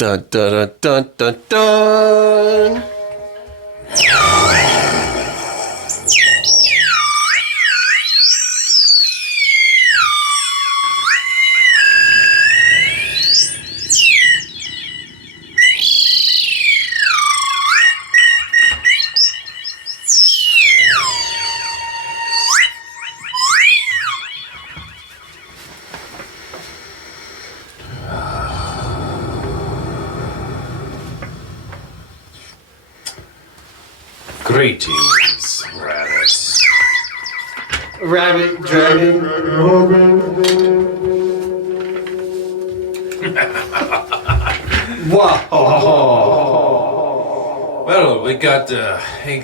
Dun dun dun dun dun. Greetings, rabbits. Rabbit, dragon. Wow. Well, we got a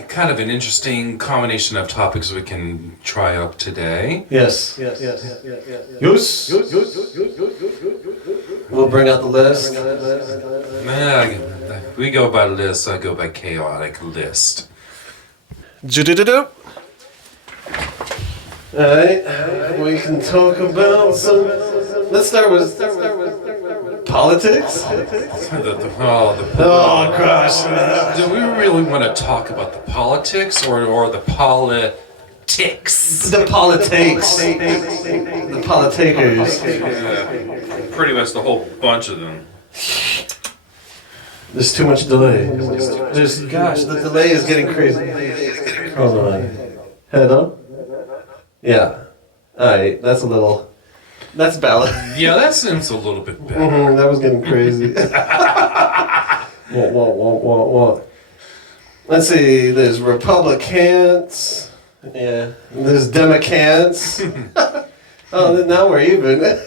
kind of an interesting combination of topics we can try up today. Yes. We'll bring out the list. We go by list, I go by chaotic list. Do. Alright, we can talk about some. Let's start with politics. Oh gosh. Do we really want to talk about the politics or the politics? The politics. The politakers. Pretty much the whole bunch of them. There's too much delay. Gosh, the delay is getting crazy. Hold on. Head up? Yeah. Alright, that's valid. Yeah, that seems a little bit better. That was getting crazy. What? Let's see, there's Republicans. Yeah. There's Democrats. Oh, now we're even.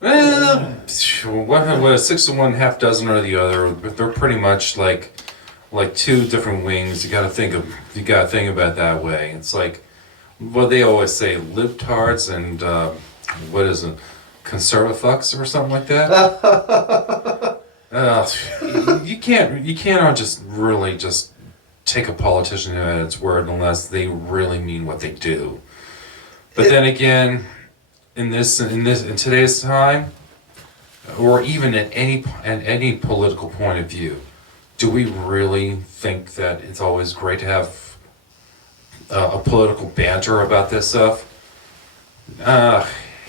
Well, 6 to 1, half dozen or the other. But they're pretty much like two different wings. You gotta think about it that way. It's like what they always say, libtards and what is it, conservafucks or something like that. You can't just really just take a politician at its word unless they really mean what they do. But then again, in today's time, or even at any political point of view, do we really think that it's always great to have a political banter about this stuff?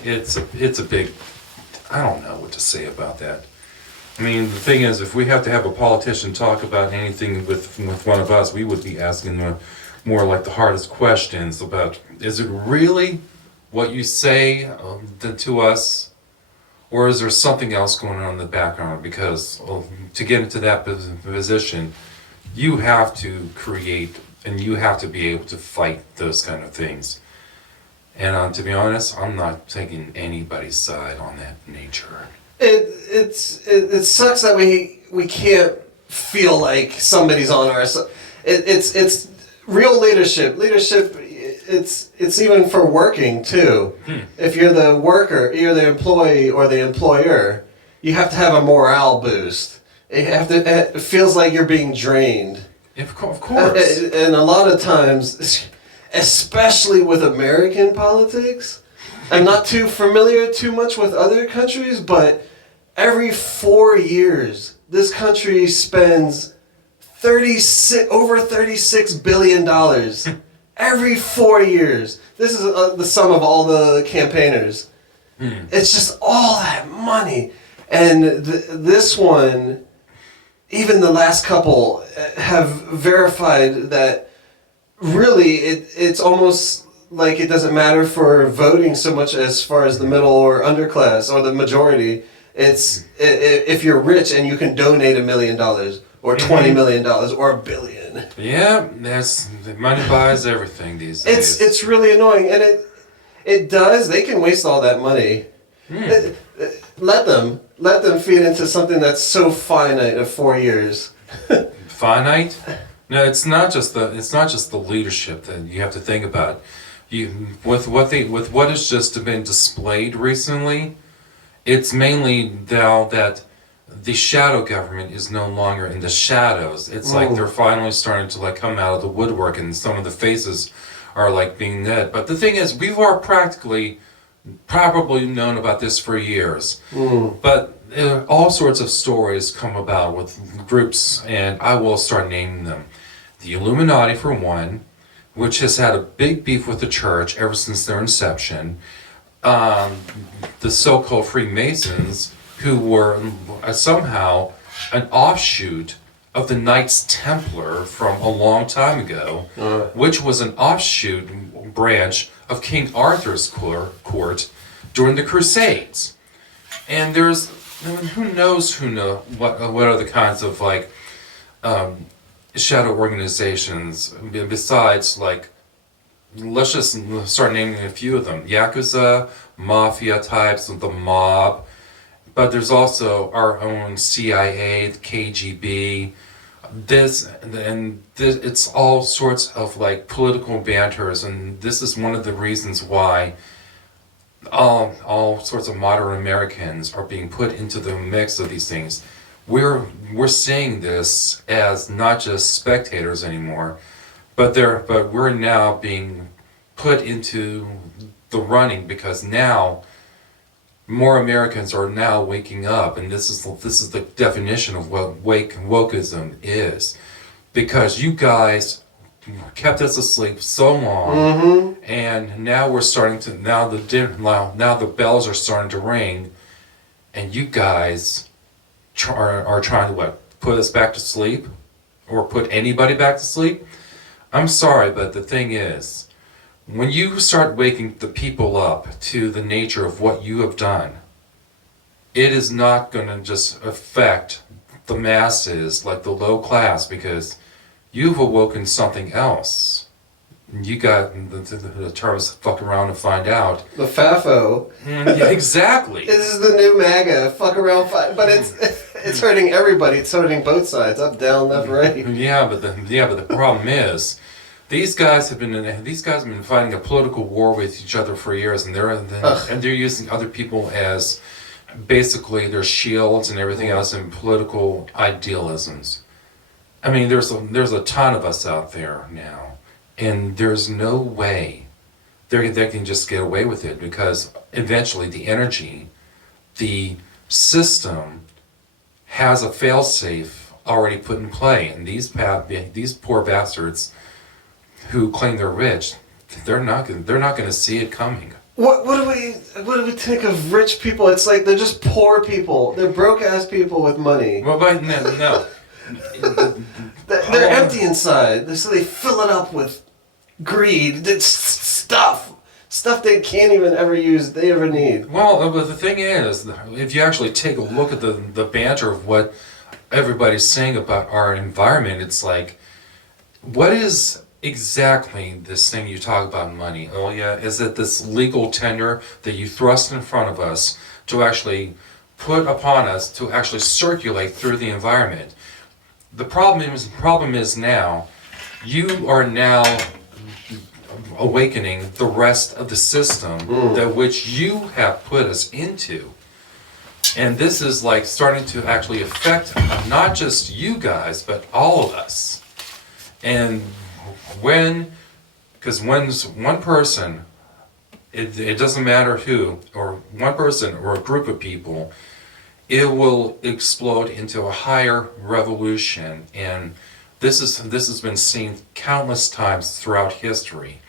It's a big. I don't know what to say about that. I mean, the thing is, if we have to have a politician talk about anything with one of us, we would be asking more like the hardest questions about: is it really what you say to us, or is there something else going on in the background? Because to get into that position, you have to create and you have to be able to fight those kind of things. And to be honest, I'm not taking anybody's side on that nature. It sucks that we can't feel like somebody's on our side. It's real leadership. It's even for working too. If you're the worker, you're the employee or the employer, you have to have a morale boost. It feels like you're being drained. Of course. And a lot of times, especially with American politics, I'm not too familiar too much with other countries, but every 4 years, this country spends over $36 billion. Every 4 years. This is the sum of all the campaigners. It's just all that money. And this one, even the last couple have verified that really it's almost like it doesn't matter for voting so much as far as the middle or underclass or the majority. It's if you're rich and you can donate $1 million or $20 million or $1 billion. Yeah, money buys everything these days. It's really annoying, and it does. They can waste all that money. Let them feed into something that's so finite of 4 years. Finite? No, it's not just the leadership that you have to think about. With what has just been displayed recently, it's mainly now that the shadow government is no longer in the shadows. It's like they're finally starting to come out of the woodwork, and some of the faces are being dead. But the thing is, we've probably known about this for years. But all sorts of stories come about with groups, and I will start naming them. The Illuminati, for one, which has had a big beef with the church ever since their inception. The so-called Freemasons, who were somehow an offshoot of the Knights Templar from a long time ago, which was an offshoot branch of King Arthur's court during the Crusades. And there's who knows what other kinds of like shadow organizations besides, like, let's just start naming a few of them: Yakuza, mafia types, the mob. But there's also our own CIA, the KGB. It's all sorts of like political banters, and this is one of the reasons why all sorts of modern Americans are being put into the mix of these things. We're seeing this as not just spectators anymore, but we're now being put into the running, because now more Americans are now waking up, and this is the definition of what wokeism is, because you guys kept us asleep so long, and now we're starting to now the bells are starting to ring, and you guys are trying to what, put us back to sleep, or put anybody back to sleep. I'm sorry, but the thing is, when you start waking the people up to the nature of what you have done, it is not going to just affect the masses like the low class, because you've awoken something else. You got the terms fuck around and find out. The FAFO. Yeah, exactly. This is the new MAGA, fuck around, but it's hurting everybody. It's hurting both sides, up, down, left, right. Yeah, but the problem is, these guys have been fighting a political war with each other for years, and they're using other people as basically their shields and everything else in political idealisms. I mean, there's a ton of us out there now, and there's no way they can just get away with it, because eventually the system has a failsafe already put in play, and these poor bastards who claim they're rich, they're not going to see it coming. What do we think of rich people? It's like they're just poor people. They're broke ass people with money. Well, but no. They're empty inside, so they fill it up with greed. It's stuff they can't even ever use. They ever need. Well, but the thing is, if you actually take a look at the banter of what everybody's saying about our environment, it's like, what is exactly this thing you talk about money? Oh yeah, is it this legal tender that you thrust in front of us to actually put upon us to actually circulate through the environment? The problem is now, you are now awakening the rest of the system that which you have put us into. And this is like starting to actually affect not just you guys, but all of us. And because when one person, it doesn't matter who, or one person or a group of people, it will explode into a higher revolution. And this has been seen countless times throughout history,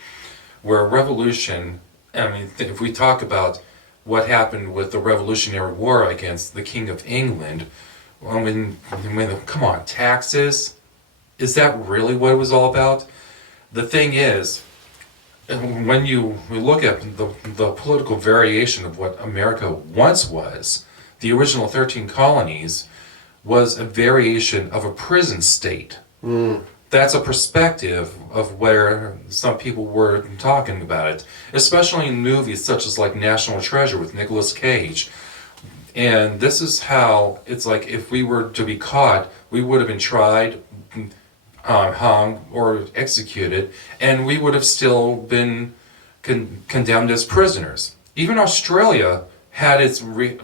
where revolution, I mean, if we talk about what happened with the Revolutionary War against the King of England, come on, taxes, is that really what it was all about? The thing is, when we look at the political variation of what America once was, the original 13 colonies was a variation of a prison state. That's a perspective of where some people were talking about it, especially in movies such as like National Treasure with Nicolas Cage. And this is how it's like, if we were to be caught, we would have been tried, hung, or executed, and we would have still been condemned as prisoners. Even Australia had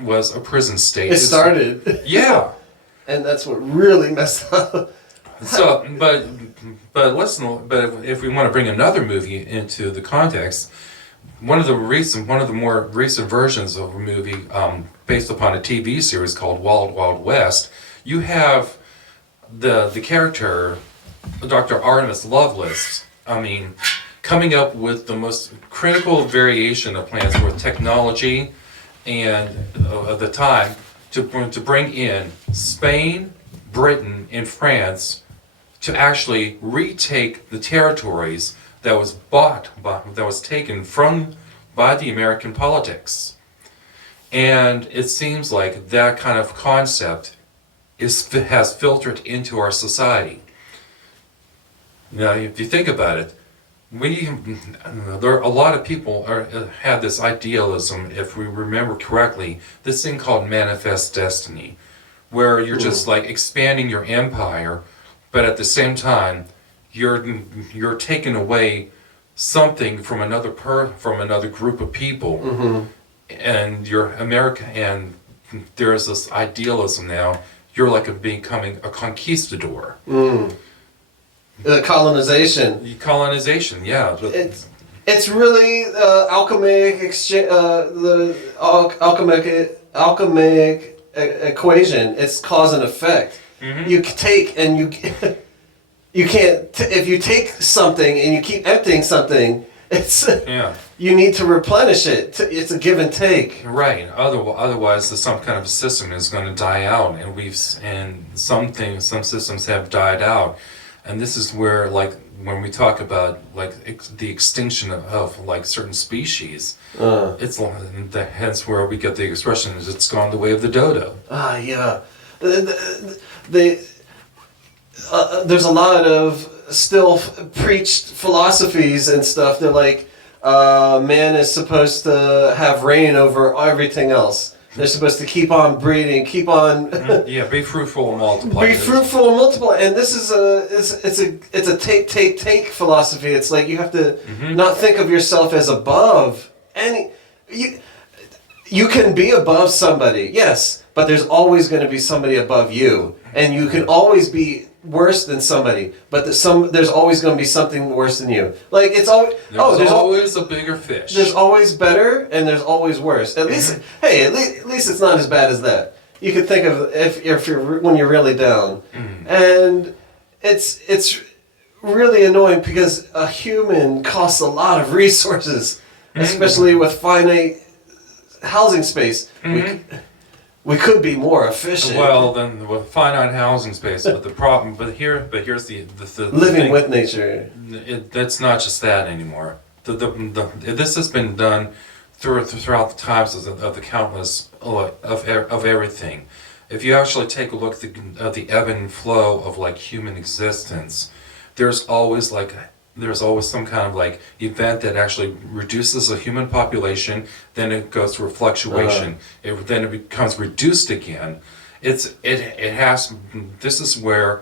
was a prison state. It started. Yeah. And that's what really messed up. So, but listen, but if we want to bring another movie into the context, one of the more recent versions of a movie based upon a TV series called Wild Wild West, you have the character, Dr. Artemis Lovelace, coming up with the most critical variation of plans with technology and of the time to bring in Spain, Britain, and France to actually retake the territories that was taken by the American politics. And it seems like that kind of concept has filtered into our society. Now, if you think about it, there are a lot of people have this idealism, if we remember correctly, this thing called manifest destiny, where you're just like expanding your empire, but at the same time, you're taking away something from another group of people, and you're America, and there's this idealism now. You're like becoming a conquistador. Colonization. Colonization, yeah. It's really alchemic equation. It's cause and effect. You take and you can't. If you take something and you keep emptying something, it's you need to replenish it. It's a give and take. Right. Otherwise, some kind of system is going to die out, and some systems have died out, and this is where, like, when we talk about the extinction of like certain species, it's hence where we get the expression is it's gone the way of the dodo. Yeah. There's a lot of still preached philosophies and stuff. They're like, man is supposed to have reign over everything else. They're supposed to keep on breeding, keep on. Be fruitful and multiply. Be fruitful and multiply, and this is it's a take philosophy. It's like you have to not think of yourself as above any. You can be above somebody, yes, but there's always going to be somebody above you, and you can always be worse than somebody, but there's always going to be something worse than you. Like it's always there's always a bigger fish. There's always better and there's always worse. At least at least it's not as bad as that. You could think of if you're when you're really down, and it's really annoying because a human costs a lot of resources, especially with finite housing space. We could be more efficient. Well, then with finite housing space, but here's the living thing. with nature. That's not just that anymore. This has been done throughout the times of the countless of everything. If you actually take a look at the ebb and flow of like human existence, there's always some kind of like event that actually reduces the human population, then it goes through a fluctuation, then it becomes reduced again. This is where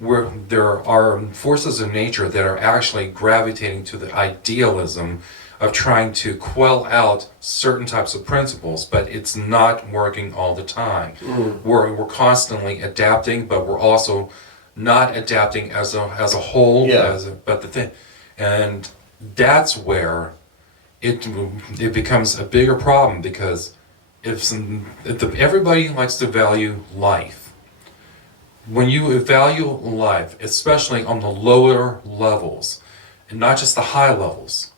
there are forces of nature that are actually gravitating to the idealism of trying to quell out certain types of principles, but it's not working all the time. We're constantly adapting, but we're also not adapting as a whole, and that's where it becomes a bigger problem, because if everybody likes to value life, when you value life, especially on the lower levels, and not just the high levels,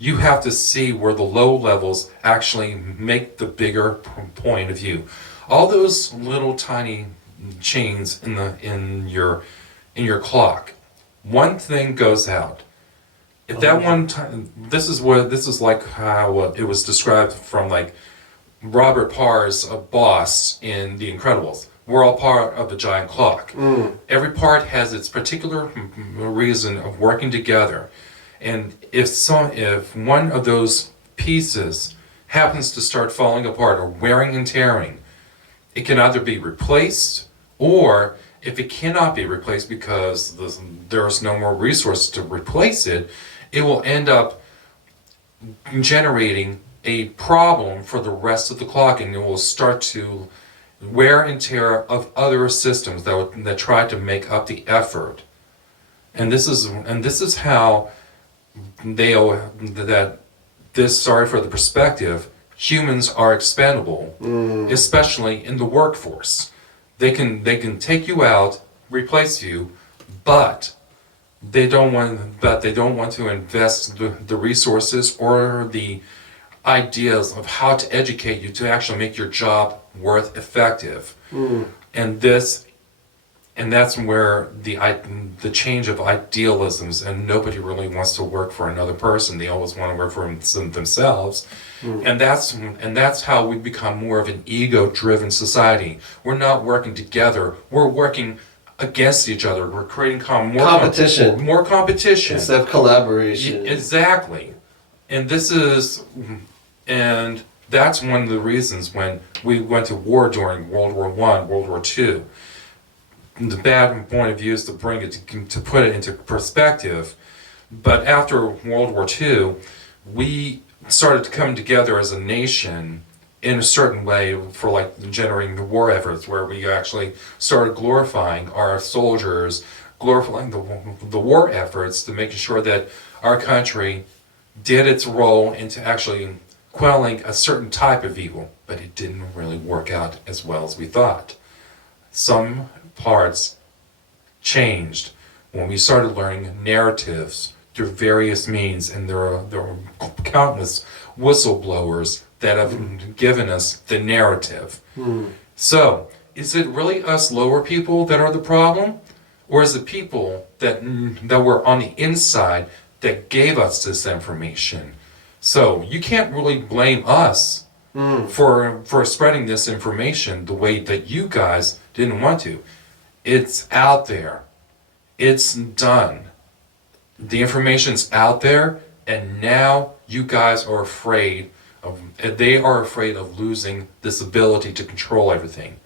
you have to see where the low levels actually make the bigger point of view. All those little tiny chains in your clock, one thing goes out. If that one time, this is like how it was described from like Robert Parr's boss in The Incredibles. We're all part of a giant clock. Every part has its particular reason of working together, and if one of those pieces happens to start falling apart or wearing and tearing, it can either be replaced, or if it cannot be replaced because there's no more resource to replace it, it will end up generating a problem for the rest of the clock, and it will start to wear and tear of other systems that try to make up the effort. And this is how they sorry for the perspective, humans are expendable, especially in the workforce. They can take you out, replace you, but they don't want to invest the resources or the ideas of how to educate you to actually make your job worth effective. And that's where the change of idealisms, and nobody really wants to work for another person. They always want to work for themselves. And that's how we become more of an ego-driven society. We're not working together. We're working against each other. We're creating competition. More competition Instead of collaboration. Exactly. And that's one of the reasons when we went to war during World War I, World War II. The bad point of view is to bring it to put it into perspective. But after World War II, we started to come together as a nation in a certain way for like generating the war efforts, where we actually started glorifying our soldiers, glorifying the war efforts, to making sure that our country did its role into actually quelling a certain type of evil. But it didn't really work out as well as we thought. Some parts changed when we started learning narratives through various means, and there are countless whistleblowers that have given us the narrative. So, is it really us lower people that are the problem? Or is it people that were on the inside that gave us this information? So, you can't really blame us for spreading this information the way that you guys didn't want to. It's out there. It's done. The information's out there, and now you guys are afraid they are afraid of losing this ability to control everything.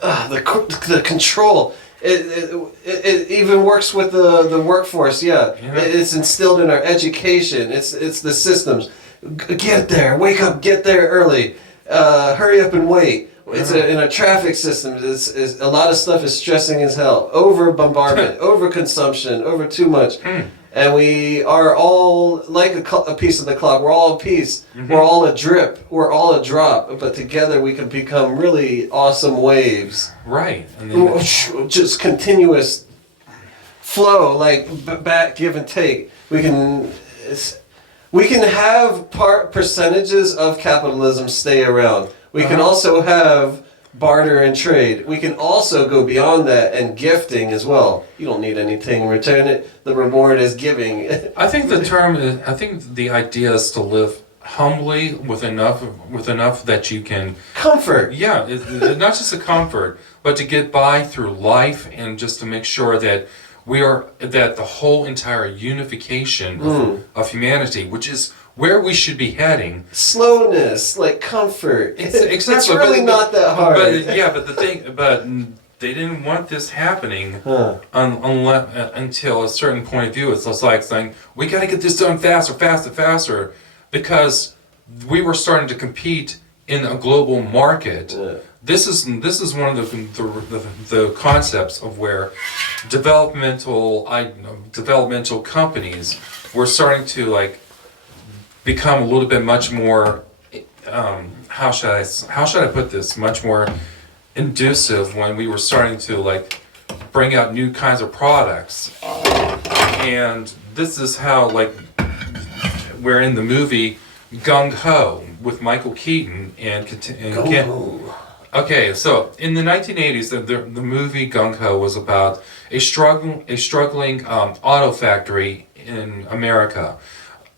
The control. It even works with the workforce. Yeah. It's instilled in our education. It's the systems. Get there. Wake up. Get there early. Hurry up and wait. It's in a traffic system. It's a lot of stuff is stressing as hell. Over bombardment, over consumption, over too much, and we are all like a piece of the clock. We're all a piece. We're all a drip. We're all a drop. But together we can become really awesome waves. Right. And then just continuous flow, like back give and take. We can have percentages of capitalism stay around. We can also have barter and trade. We can also go beyond that, and gifting as well. You don't need anything in return. The reward is giving. I think the idea is to live humbly with enough that you can comfort. Yeah, not just a comfort, but to get by through life, and just to make sure that that the whole entire unification of humanity, which is where we should be heading. Slowness, like comfort. Exactly. It's really not that hard. But they didn't want this happening until a certain point of view. It's just like saying, we got to get this done faster, because we were starting to compete in a global market. Yeah. This is one of the concepts of where developmental companies were starting to become a little bit much more, how should I put this, much more inducive, when we were starting to bring out new kinds of products. And this is how we're in the movie Gung Ho with Michael Keaton and okay, so in the 1980s, the movie Gung Ho was about a struggling auto factory in America.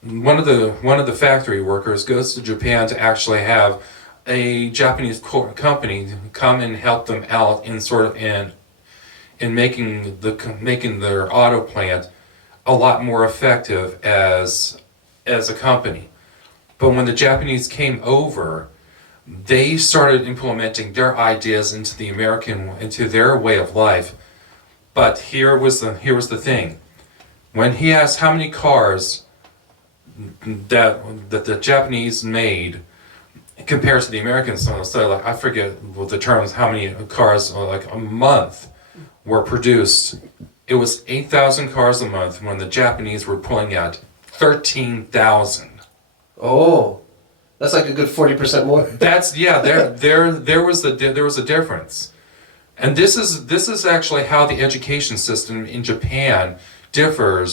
One of the factory workers goes to Japan to actually have a Japanese company come and help them out in making their auto plant a lot more effective as a company. But when the Japanese came over, they started implementing their ideas into their way of life. But here was the thing. When he asked how many cars that the Japanese made compared to the Americans, so I forget what the term is, how many cars a month were produced. It was 8,000 cars a month, when the Japanese were pulling out 13,000. Oh, that's like a good 40% more. That's there was a difference. And this is actually how the education system in Japan differed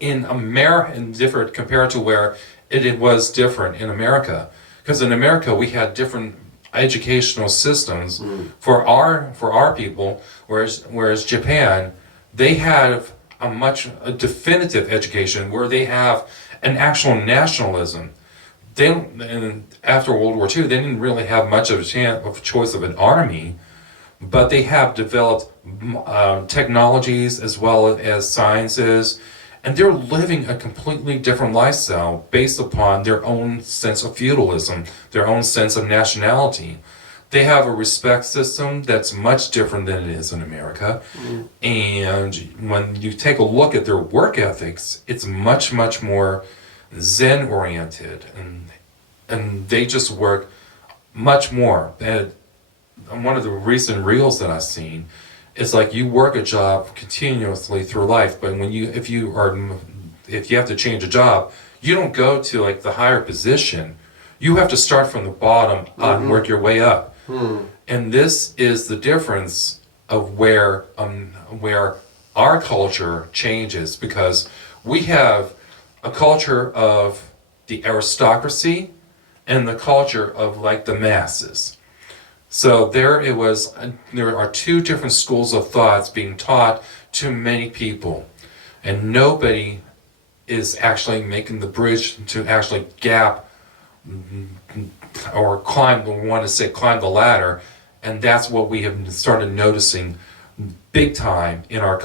in America, and differed compared to where it was different in America. Because in America we had different educational systems for our people, whereas Japan, they have a definitive education where they have an actual nationalism. And after World War II, they didn't really have much of a choice of an army, but they have developed technologies as well as sciences, and they're living a completely different lifestyle based upon their own sense of feudalism, their own sense of nationality. They have a respect system that's much different than it is in America. And when you take a look at their work ethics, it's much, much more Zen oriented, and they just work much more. And one of the recent reels that I've seen, it's like you work a job continuously through life, but if you have to change a job, you don't go to like the higher position. You have to start from the bottom and work your way up. And this is the difference of where our culture changes, because we have a culture of the aristocracy and the culture of like the masses. So there are two different schools of thoughts being taught to many people, and nobody is actually making the bridge to actually gap or climb the ladder, and that's what we have started noticing big time in our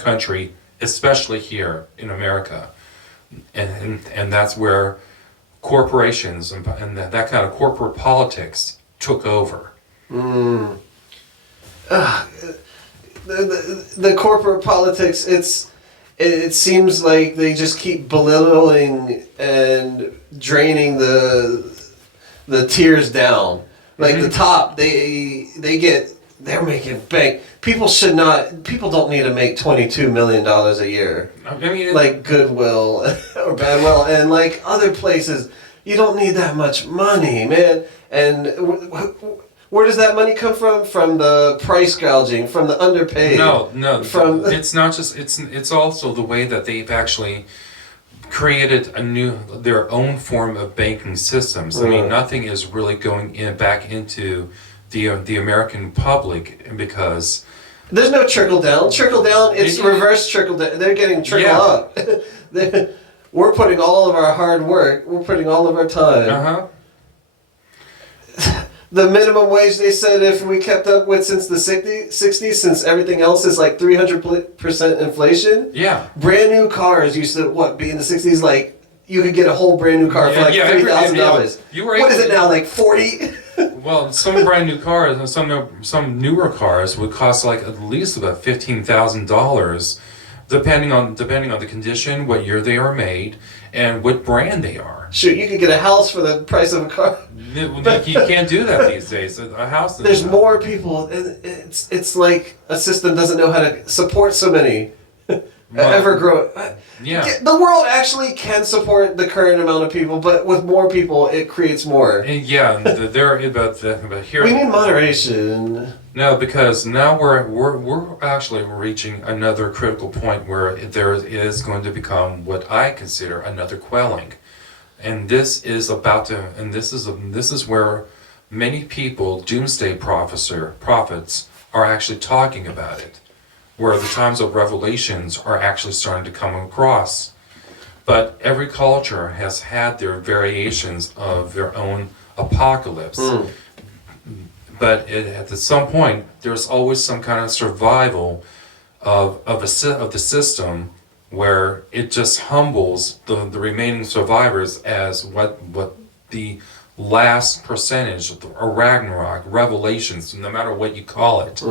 country, especially here in America, and that's where corporations and that kind of corporate politics took over. The corporate politics, it seems like they just keep belittling and draining the tiers down. Like the top, they're making bank. People don't need to make $22 million a year. I mean, like Goodwill or Badwill and like other places. You don't need that much money, man. And where does that money come from? From the price gouging, from the underpaid. No. From it's not just it's also the way that they've actually created their own form of banking systems. I mean, nothing is really going back into the American public, because there's no trickle down. Trickle down, it's reverse trickle down. They're getting trickle up. We're putting all of our hard work, we're putting all of our time. The minimum wage, they said, if we kept up with since the 60s, since everything else is like 300% inflation. Yeah. Brand new cars used to, be in the 60s, like, you could get a whole brand new car for like $3,000. What is it now, like 40? Well, some brand new cars and some newer cars would cost like at least about $15,000, depending on the condition, what year they are made, and what brand they are. Shoot, you could get a house for the price of a car. You can't do that these days. A house. There's more people. It's like a system doesn't know how to support so many. Ever grow. Yeah. The world actually can support the current amount of people, but with more people, it creates more. And but here. We need moderation. No, because now we're actually reaching another critical point where there is going to become what I consider another quelling, and this is where many people, doomsday prophets, are actually talking about it, where the times of revelations are actually starting to come across. But every culture has had their variations of their own apocalypse. But at some point, there's always some kind of survival of the system, where it just humbles the remaining survivors as what the last percentage of the Ragnarok, revelations, no matter what you call it.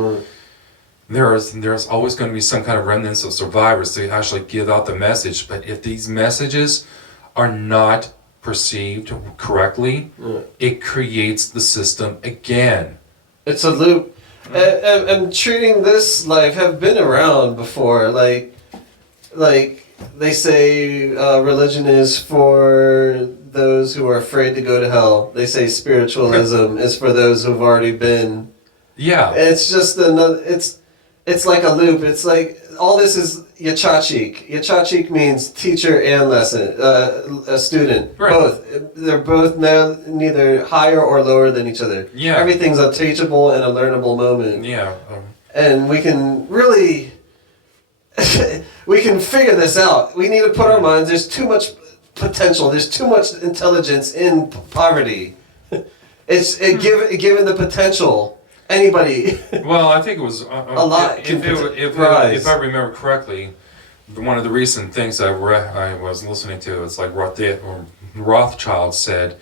There's always going to be some kind of remnants of survivors to actually give out the message. But if these messages are not perceived correctly, it creates the system again. It's a loop. And treating this life have been around before. Like they say religion is for those who are afraid to go to hell. They say spiritualism is for those who've already been. Yeah. It's just another. It's like a loop. It's like all this is Yachachik. Yachachik means teacher and lesson, a student. Right. Both. They're both neither higher or lower than each other. Yeah. Everything's a teachable and a learnable moment. Yeah. And we can really, we can figure this out. We need to put our minds. There's too much potential. There's too much intelligence in poverty. Given the potential. Anybody. Well, I think it was a lot. If I remember correctly, one of the recent things I was listening to, it's like Rothschild said,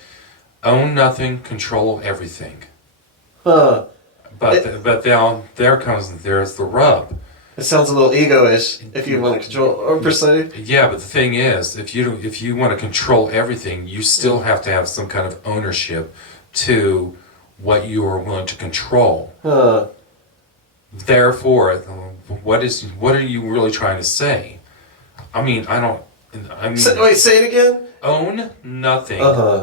"Own nothing, control everything." Huh. But there's the rub. It sounds a little ego-ish if you want to control or persuade. Yeah, but the thing is, if you want to control everything, you still have to have some kind of ownership to what you are willing to control. Huh. Therefore, what are you really trying to say? Wait, say it again? Own nothing,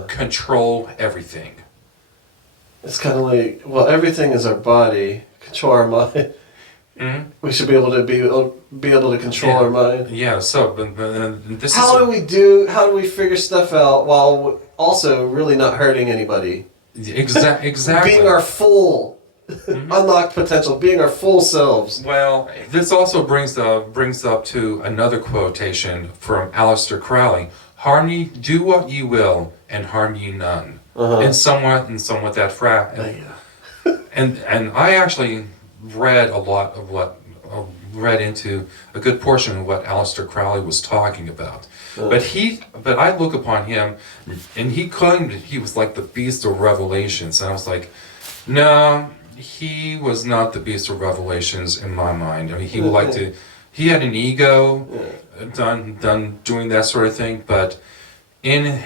control everything. It's kind of like, well, everything is our body, control our mind. Mm-hmm. We should be able to control our mind. Yeah, so this How do we figure stuff out while also really not hurting anybody? Exactly. Being our full, unlocked potential, being our full selves. Well, this also brings up to another quotation from Aleister Crowley: do what you will, and harm you none." And somewhat that and I actually read read into a good portion of what Aleister Crowley was talking about. But I look upon him, and he claimed that he was like the beast of Revelations, and I was like, no, he was not the beast of Revelations in my mind. I mean, he had an ego, done doing that sort of thing, but in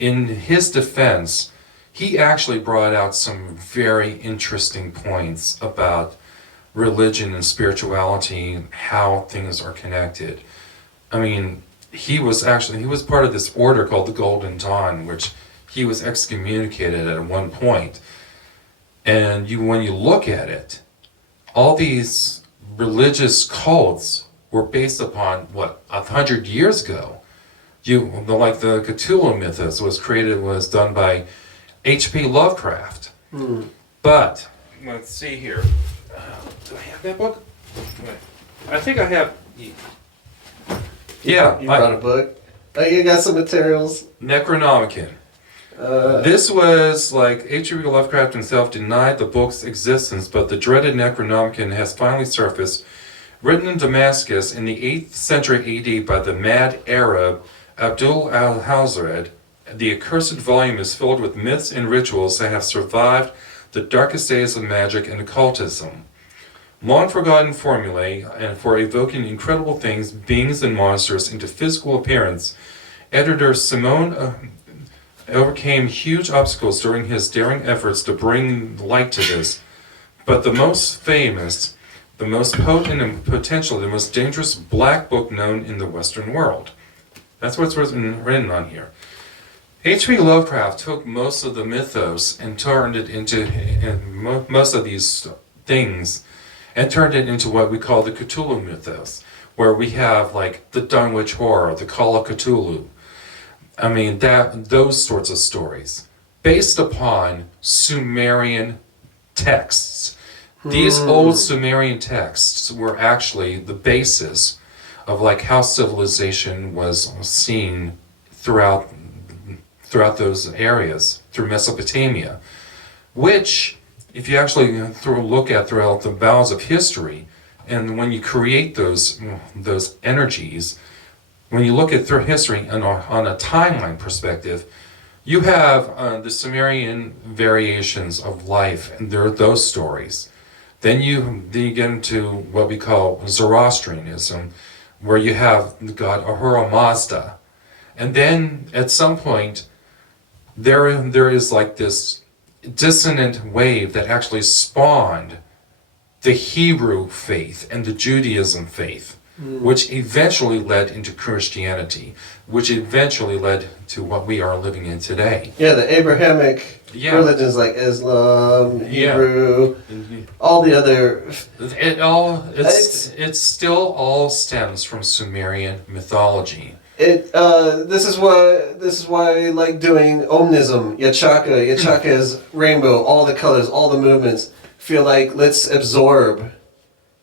his defense, he actually brought out some very interesting points about religion and spirituality and how things are connected. I mean, he was part of this order called the Golden Dawn, which he was excommunicated at one point. And when you look at it, all these religious cults were based upon 100 years ago. Like the Cthulhu mythos was done by H.P. Lovecraft. But let's see here. Do I have that book? I think I have. Yeah, you brought a book. Oh, you got some materials. Necronomicon. This was like H.P. Lovecraft himself denied the book's existence, but the dreaded Necronomicon has finally surfaced. Written in Damascus in the 8th century AD by the mad Arab Abdul al-Hazred, the accursed volume is filled with myths and rituals that have survived the darkest days of magic and occultism. Long-forgotten formulae and for evoking incredible things, beings, and monsters into physical appearance, editor Simone overcame huge obstacles during his daring efforts to bring light to this. But the most famous, the most potent and potentially the most dangerous black book known in the Western world. That's what's written on here. H.P. Lovecraft took most of the mythos and turned it into most of these things and turned it into what we call the Cthulhu mythos, where we have like the Dunwich Horror, the Call of Cthulhu. I mean, those sorts of stories based upon Sumerian texts. These old Sumerian texts were actually the basis of like how civilization was seen throughout those areas, through Mesopotamia, which, if you actually look at throughout the bowels of history, and when you create those energies, when you look at through history on a timeline perspective, you have the Sumerian variations of life, and there are those stories. Then you get into what we call Zoroastrianism, where you have the god Ahura Mazda, and then at some point there is like this dissonant wave that actually spawned the Hebrew faith and the Judaism faith. which eventually led into Christianity, which eventually led to what we are living in today. Yeah, the Abrahamic religions like Islam, Hebrew, all the other. It still all stems from Sumerian mythology. This is why I like doing Omnism, Yachaka. Yachaka is rainbow, all the colors, all the movements. Feel like let's absorb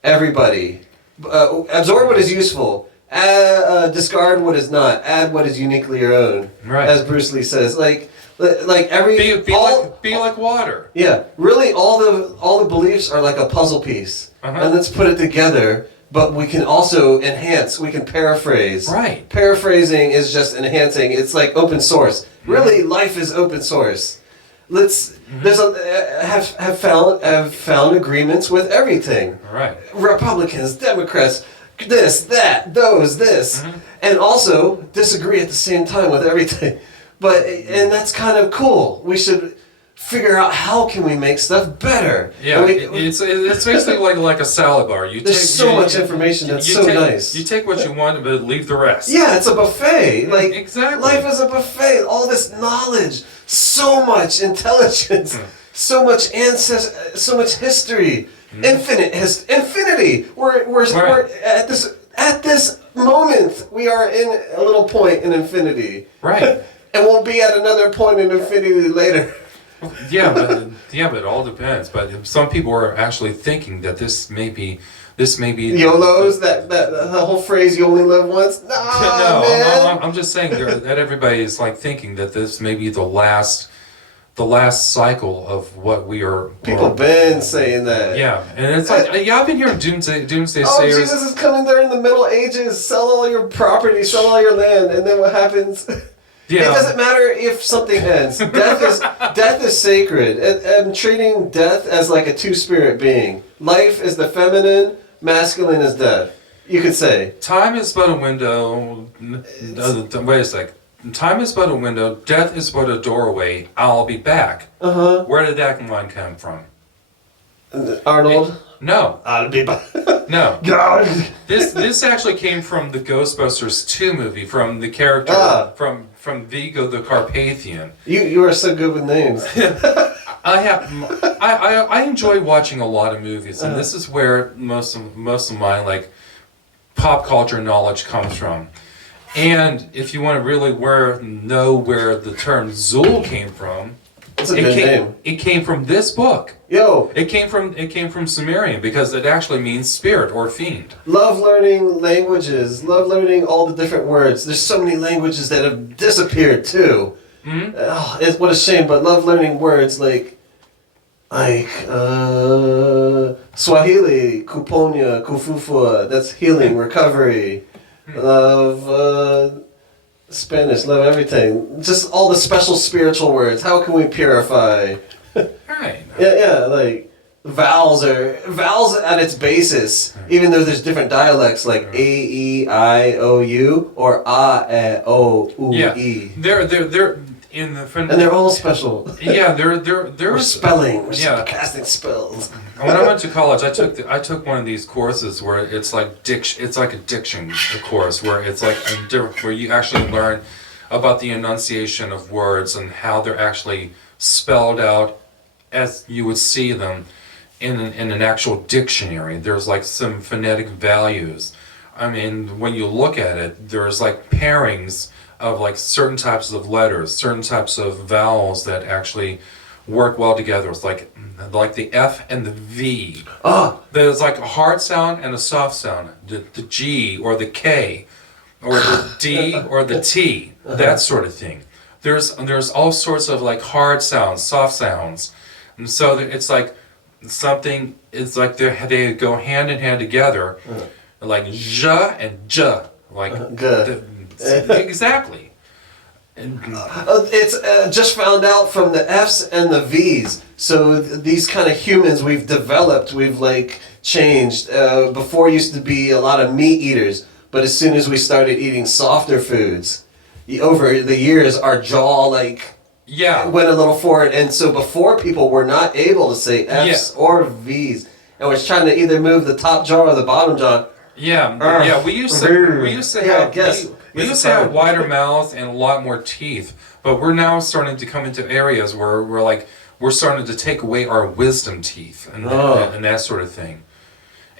everybody. Absorb what is useful. Discard what is not. Add what is uniquely your own. Right. As Bruce Lee says, like every be like water. Yeah, really, all the beliefs are like a puzzle piece, and let's put it together. But we can also enhance. We can paraphrase. Right. Paraphrasing is just enhancing. It's like open source. Really, life is open source. Have found agreements with everything. Right. Republicans, Democrats, this, that, those, this, and also disagree at the same time with everything. And that's kind of cool. We should figure out how can we make stuff better. Yeah, it's basically like a salad bar. There's so much information that's so nice. You take what you want, but leave the rest. Yeah, it's a buffet. Like exactly. Life is a buffet. All this knowledge, so much intelligence, so much so much history, infinity. We're at this moment. We are in a little point in infinity. Right. And we'll be at another point in infinity later. Yeah, but it all depends. But some people are actually thinking that this may be YOLOs. That the whole phrase "you only live once." Nah, man. I'm just saying that everybody is like thinking that this may be the last cycle of what we are. People been saying that. Yeah, and it's like I've been hearing doomsday sayers. Oh, Jesus is coming there in the Middle Ages. Sell all your property, sell all your land, and then what happens? Yeah. It doesn't matter if something ends. Death is sacred. I'm treating death as like a two-spirit being. Life is the feminine, masculine is death. You could say. Time is but a window. Wait a sec. Time is but a window. Death is but a doorway. I'll be back. Where did that line come from? Arnold? No. I'll be back. No. God. This actually came from the Ghostbusters 2 movie, from the character from Vigo the Carpathian. You are so good with names. I enjoy watching a lot of movies, and this is where most of my like pop culture knowledge comes from. And if you want to really know where the term Zool came from, that's a good name. It came from this book. Yo. It came from Sumerian, because it actually means spirit or fiend. Love learning languages. Love learning all the different words. There's so many languages that have disappeared too. What a shame. But love learning words like Swahili, Kuponya, Kufufua. That's healing, recovery. Love. Spanish, love everything. Just all the special spiritual words. How can we purify? Right. Yeah, like vowels at its basis, even though there's different dialects like A, E, I, O, U, or A, E, O, U, E. They're in the and they're all special. Yeah, there We're spelling. We're casting spells. When I went to college, I took one of these courses where it's like a diction course where it's like where you actually learn about the enunciation of words and how they're actually spelled out as you would see them in an actual dictionary. There's like some phonetic values. I mean, when you look at it, there's like pairings of like certain types of letters, certain types of vowels that actually work well together. It's like the F and the V. There's like a hard sound and a soft sound. The G or the K, or the D or the T. That sort of thing. There's all sorts of like hard sounds, soft sounds, and so it's like something. It's like they go hand in hand together, like J and J, like exactly. It's just found out from the F's and the V's. So these kind of humans we've developed, we've like changed. Before used to be a lot of meat eaters, but as soon as we started eating softer foods, over the years our jaw went a little forward. And so before people were not able to say F's or V's, and was trying to either move the top jaw or the bottom jaw. Yeah. We used to have guess. we used to have wider mouths and a lot more teeth, but we're now starting to come into areas where we're starting to take away our wisdom teeth and that sort of thing.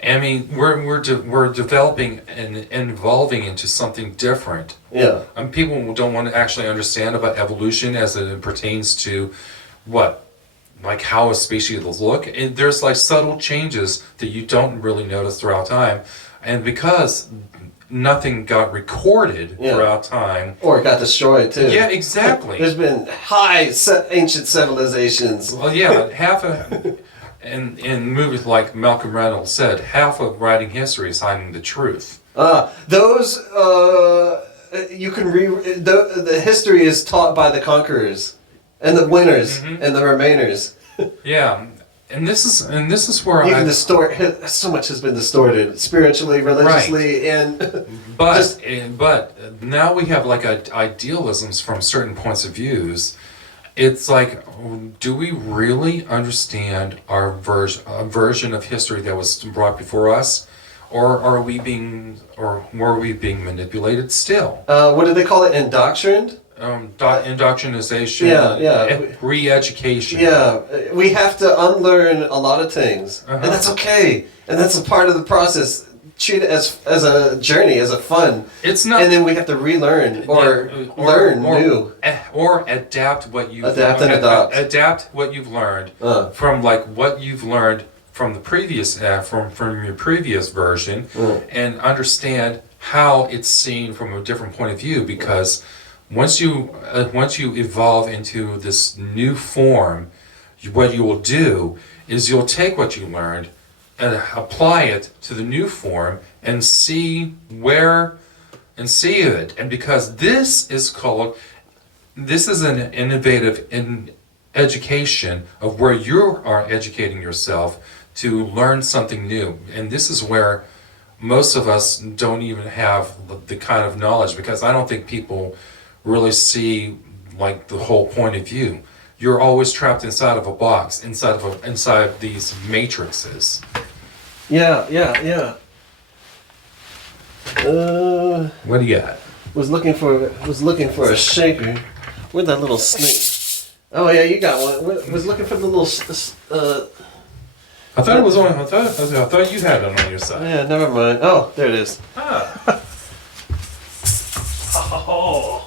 I mean, we're developing and evolving into something different. Yeah. And people don't want to actually understand about evolution as it pertains to like how a species will look. And there's like subtle changes that you don't really notice throughout time. And because nothing got recorded throughout time. Or it got destroyed too. Yeah, exactly. There's been ancient civilizations. Well, yeah, in movies like Malcolm Reynolds said, half of writing history is hiding the truth. Those, you can the history is taught by the conquerors and the winners and the remainers. Yeah. And this is where you can distort. So much has been distorted spiritually, religiously, and but now we have like idealisms from certain points of views. It's like, do we really understand our version of history that was brought before us, or were we being manipulated still? What do they call it? Indoctrined. Indoctrination, re-education. Yeah, we have to unlearn a lot of things, and that's okay, and that's a part of the process. Treat it as a journey, as a fun. It's not, and then we have to relearn or learn new, or adapt what you adapt what you've learned from like what you've learned from the previous from your previous version, and understand how it's seen from a different point of view because. Once you evolve into this new form, what you will do is you'll take what you learned and apply it to the new form and see it. And because this is an innovative education of where you are educating yourself to learn something new. And this is where most of us don't even have the kind of knowledge because I don't think people really see like the whole point of view. You're always trapped inside of a box, inside these matrices. Yeah. What do you got? Was looking for a shaker. Where'd that little snake? Oh yeah, you got one. Was looking for the little. I thought it was on. I thought you had it on your side. Yeah, never mind. Oh, there it is. Ah. Oh.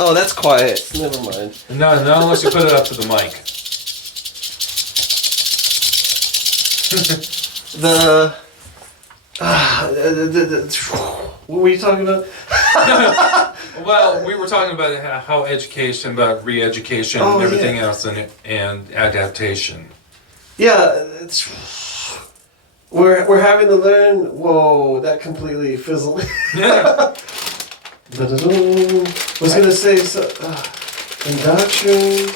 Oh, that's quiet. Never mind. No, unless you put it up to the mic. What were you talking about? Well, we were talking about how education, about re-education, and everything else, and adaptation. Yeah, we're having to learn. Whoa, that completely fizzled. Yeah. Was gonna say indoctrination.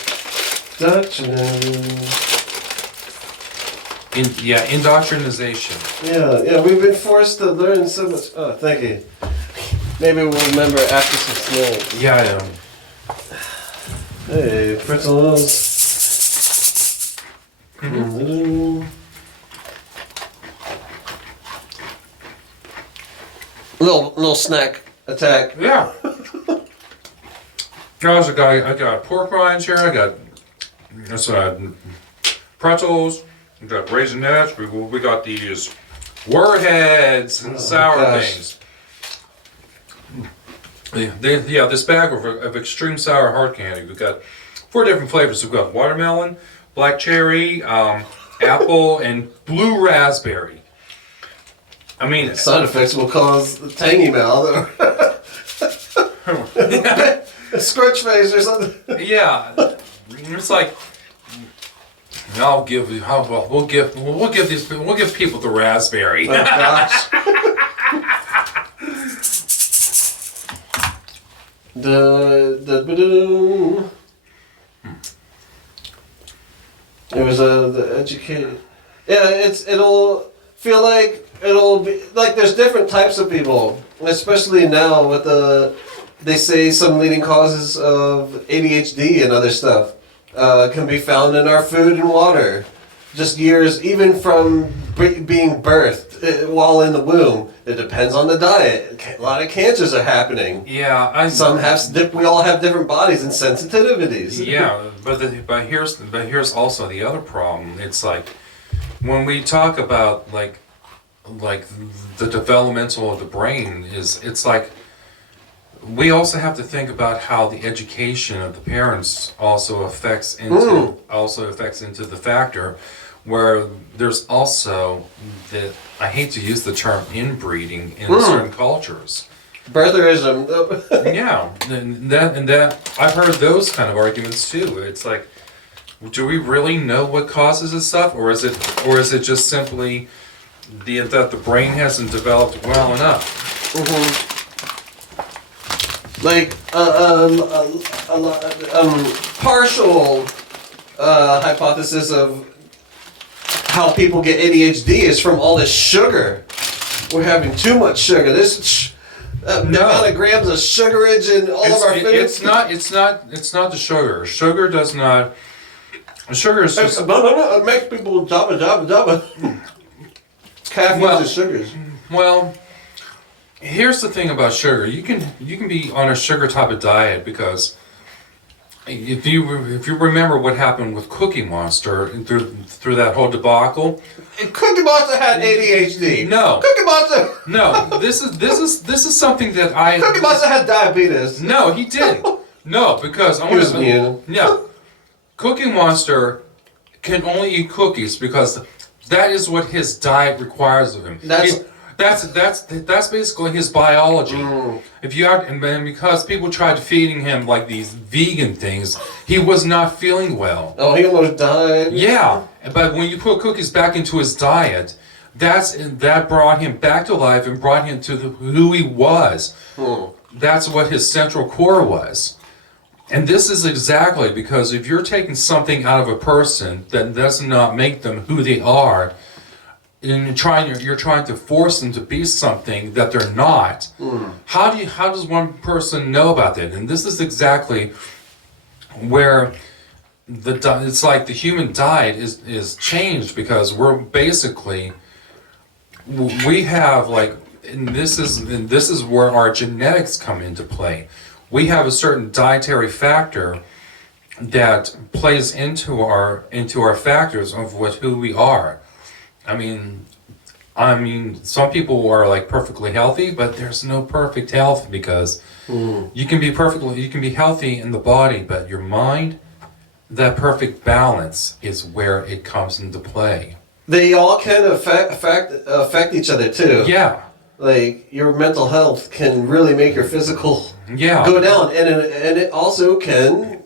Indoctrination. Yeah, we've been forced to learn so much. Oh, thank you. Maybe we'll remember after some snacks. Yeah, I know. Hey, pretzels. Little snack attack. Yeah. I got pork rinds here. I got pretzels. We got raisinets. We got these warheads and sour things. This bag of extreme sour hard candy. We've got 4 different flavors. We've got watermelon, black cherry, apple, and blue raspberry. I mean, side effects will cause the tangy mouth, a scorch face or something. Yeah, it's like we'll give people the raspberry. Oh gosh. It was the educated. Yeah, it'll feel like it'll be like there's different types of people, especially now with they say some leading causes of ADHD and other stuff can be found in our food and water. Just years, even from being birthed while in the womb. It depends on the diet. A lot of cancers are happening. Yeah, We all have different bodies and sensitivities. Yeah, but here's also the other problem. It's like when we talk about like the developmental of the brain it's like we also have to think about how the education of the parents also affects into the factor where there's also the, I hate to use the term inbreeding in certain cultures. Birtherism. Yeah, and that I've heard those kind of arguments too. It's like, do we really know what causes this stuff, or is it just simply that the brain hasn't developed well enough? Like partial hypothesis of how people get ADHD is from all this sugar. We're having too much sugar. This the amount of grams of sugarage in all of our foods. It's not the sugar. Sugar does not. Sugar is just. No. It makes people jabba. Caffeine is sugars. Well, here's the thing about sugar. You can be on a sugar type of diet because if you remember what happened with Cookie Monster through that whole debacle. And Cookie Monster had ADHD. No. Cookie Monster. No. This is something that I. Cookie Monster had diabetes. No, he didn't. No, because I want to. Yeah. Cookie Monster can only eat cookies because that is what his diet requires of him. That's basically his biology. If you have, and because people tried feeding him like these vegan things, he was not feeling well. Oh, he almost died. Yeah, but when you put cookies back into his diet, that brought him back to life and brought him to who he was. That's what his central core was. And this is exactly because if you're taking something out of a person that does not make them who they are, and you're trying to force them to be something that they're not. How does one person know about that? And this is exactly where it's like the human diet is changed because we're basically we have like and this is where our genetics come into play. We have a certain dietary factor that plays into our factors of who we are. I mean, some people are like perfectly healthy, but there's no perfect health because you can be healthy in the body, but your mind, that perfect balance is where it comes into play. They all can affect each other too. Yeah. Like your mental health can really make your physical go down, and it also can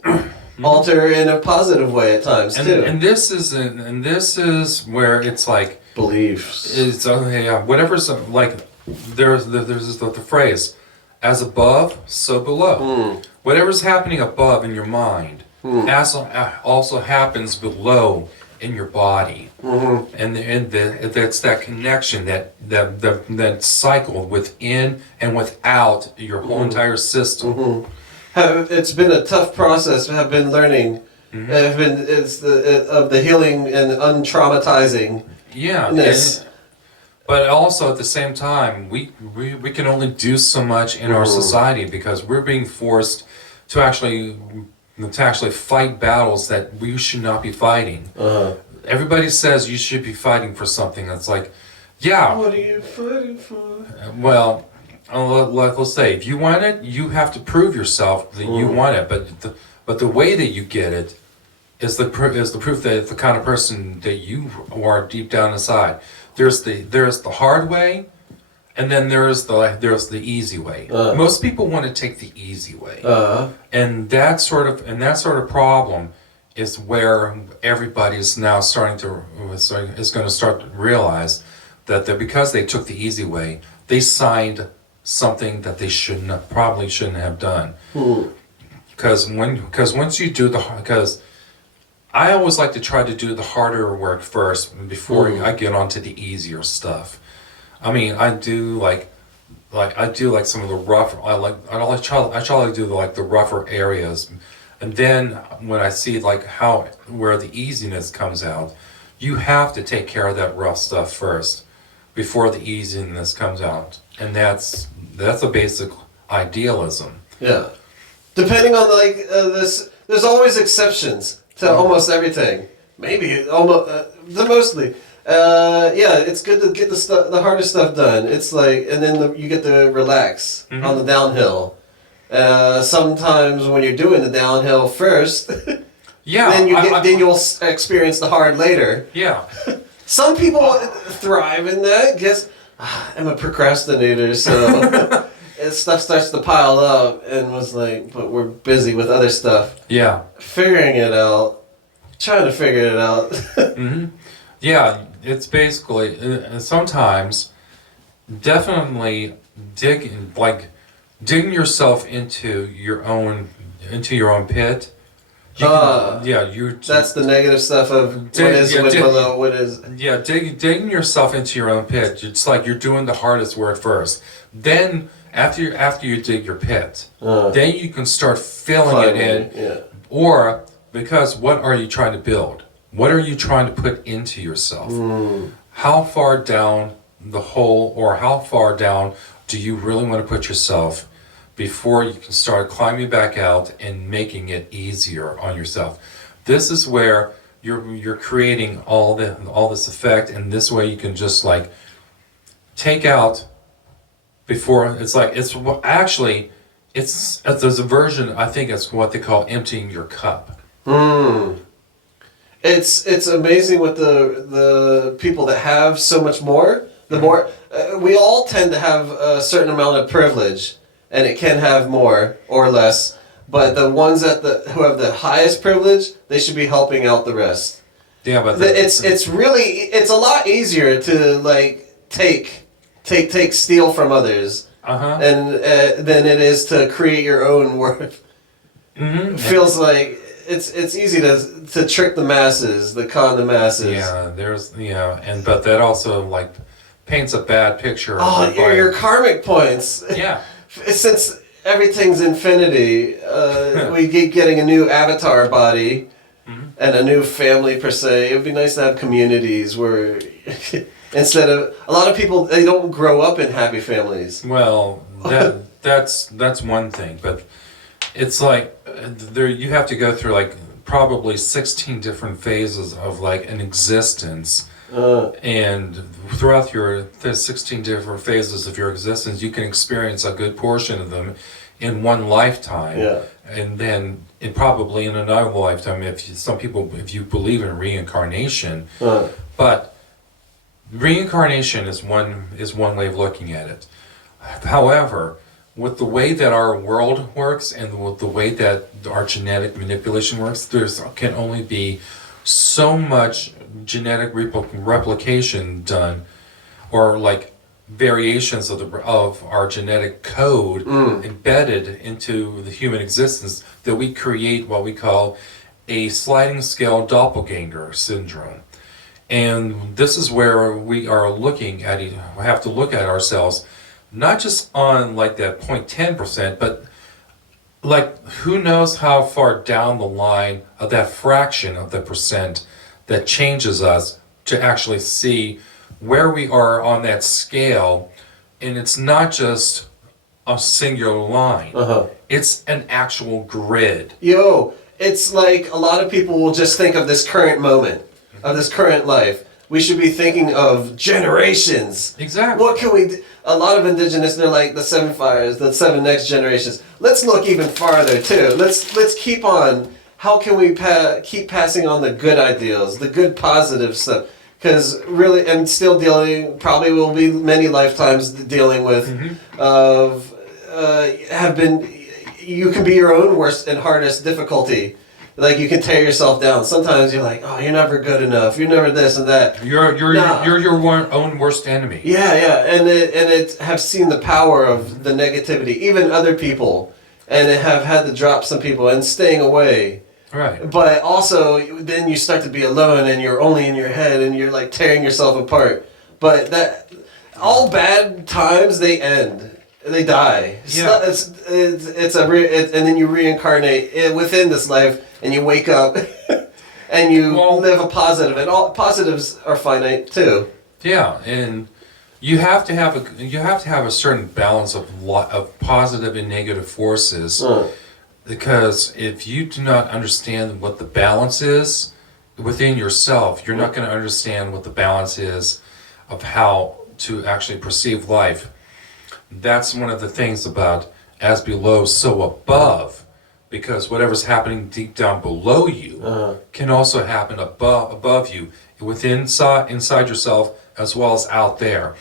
alter in a positive way at times too. And this is where it's like beliefs. It's whatever's like there's the phrase, as above, so below. Whatever's happening above in your mind also happens below in your body, and that's that connection that cycle within and without your whole entire system. It's been a tough process. I've been learning. It's the healing and untraumatizing. Yeah, but also at the same time, we can only do so much in our society because we're being forced to actually fight battles that we should not be fighting. Everybody says you should be fighting for something. That's like, yeah. What are you fighting for? Well, let's say if you want it, you have to prove yourself that you want it. But the way that you get it is the proof that the kind of person that you are deep down inside. There's the hard way. And then there's the easy way. Most people want to take the easy way, and that sort of problem is where everybody's now is going to start to realize that because they took the easy way, they signed something that they probably shouldn't have done. Because once you do because I always like to try to do the harder work first before I get onto the easier stuff. I mean, I do like some of the rough. I try to do like the rougher areas, and then when I see like where the easiness comes out, you have to take care of that rough stuff first before the easiness comes out. And that's a basic idealism. Yeah. Depending on this, there's always exceptions to almost everything. Maybe almost mostly. Yeah, it's good to get the hardest stuff done. It's like, and then you get to relax on the downhill. Sometimes when you're doing the downhill first, Yeah. then you'll experience the hard later. Yeah. Some people thrive in that. Guess I'm a procrastinator, so stuff starts to pile up, and was like, but we're busy with other stuff. Yeah. Trying to figure it out. Yeah, it's basically sometimes definitely digging yourself into your own pit. That's the negative stuff of what is below, what is. Yeah, digging yourself into your own pit. It's like you're doing the hardest work first. Then after you dig your pit, then you can start filling it in. Yeah. Or because what are you trying to build? What are you trying to put into yourself? How far down the hole, or how far down do you really want to put yourself before you can start climbing back out and making it easier on yourself? This is where you're creating all this effect, and this way you can just like take out before it's there's a version, I think it's what they call emptying your cup. It's amazing with the people that have so much more. The more we all tend to have a certain amount of privilege, and it can have more or less. But the ones who have the highest privilege, they should be helping out the rest. Yeah, but it's a lot easier to like take steal from others, and than it is to create your own worth. Feels like it's easy to trick the masses, to con the masses. Yeah, but that also like paints a bad picture. Oh, your karmic points. Yeah. Since everything's infinity, we keep getting a new avatar body and a new family per se. It would be nice to have communities where instead of a lot of people, they don't grow up in happy families. Well, that's one thing, but it's like you have to go through like probably 16 different phases of like an existence. And throughout the 16 different phases of your existence, you can experience a good portion of them in one lifetime. Yeah. And then probably in another lifetime, if you believe in reincarnation. But reincarnation is one way of looking at it. However, with the way that our world works and with the way that our genetic manipulation works, there can only be so much genetic replication done, or like variations of our genetic code embedded into the human existence, that we create what we call a sliding scale doppelganger syndrome. And this is where we have to look at ourselves, not just on like that 0.10%, but like who knows how far down the line of that fraction of the percent that changes us to actually see where we are on that scale. And it's not just a singular line. It's an actual grid. It's like a lot of people will just think of this current moment, of this current life. We should be thinking of generations. Exactly. What can we do? A lot of indigenous, they're like the 7 fires, the 7 next generations. Let's look even farther too. Let's keep on. How can we keep passing on the good ideals, the good positive stuff? Because really, I'm still probably will be many lifetimes dealing with, you can be your own worst and hardest difficulty. Like you can tear yourself down. Sometimes you're like, oh, you're never good enough. You're never this and that. You're your own worst enemy. Yeah, and it have seen the power of the negativity, even other people, and it have had to drop some people and staying away. Right. But also, then you start to be alone, and you're only in your head, and you're like tearing yourself apart. But all bad times, they end. They die. Yeah. And then you reincarnate within this life, and you wake up, and you Well- live a positive, and all positives are finite too. Yeah, and you have to have a certain balance of positive and negative forces, because if you do not understand what the balance is within yourself, you're not going to understand what the balance is of how to actually perceive life. That's one of the things about as below, so above, because whatever's happening deep down below you can also happen above you, inside yourself as well as out there.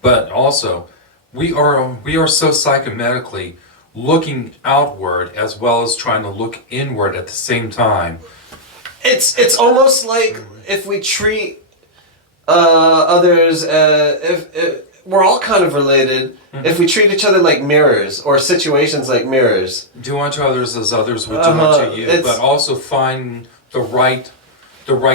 But also, we are so psychometrically looking outward as well as trying to look inward at the same time. It's almost like if we treat others, if we're all kind of related. If we treat each other like mirrors, or situations like mirrors. Do unto others as others would do unto you, but also find the right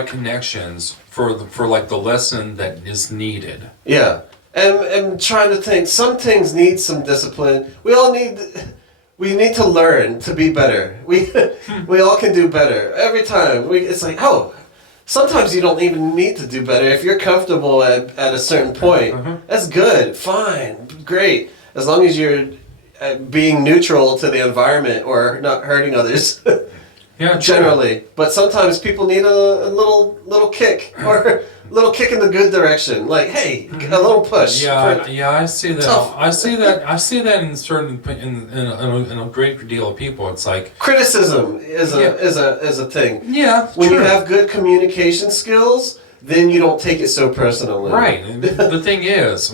connections for like the lesson that is needed. Yeah, and trying to think. Some things need some discipline. We need to learn to be better. We all can do better every time. It's like, oh, sometimes you don't even need to do better if you're comfortable at a certain point. That's good, fine, great, as long as you're being neutral to the environment or not hurting others. Yeah, generally. But sometimes people need a little kick, or a little kick in the good direction. Like, hey, a little push. Yeah, I see that. Tough. I see that in a great deal of people. It's like Criticism is a thing. Yeah, When true. you have good communication skills, then you don't take it so personally. Right. And the thing is,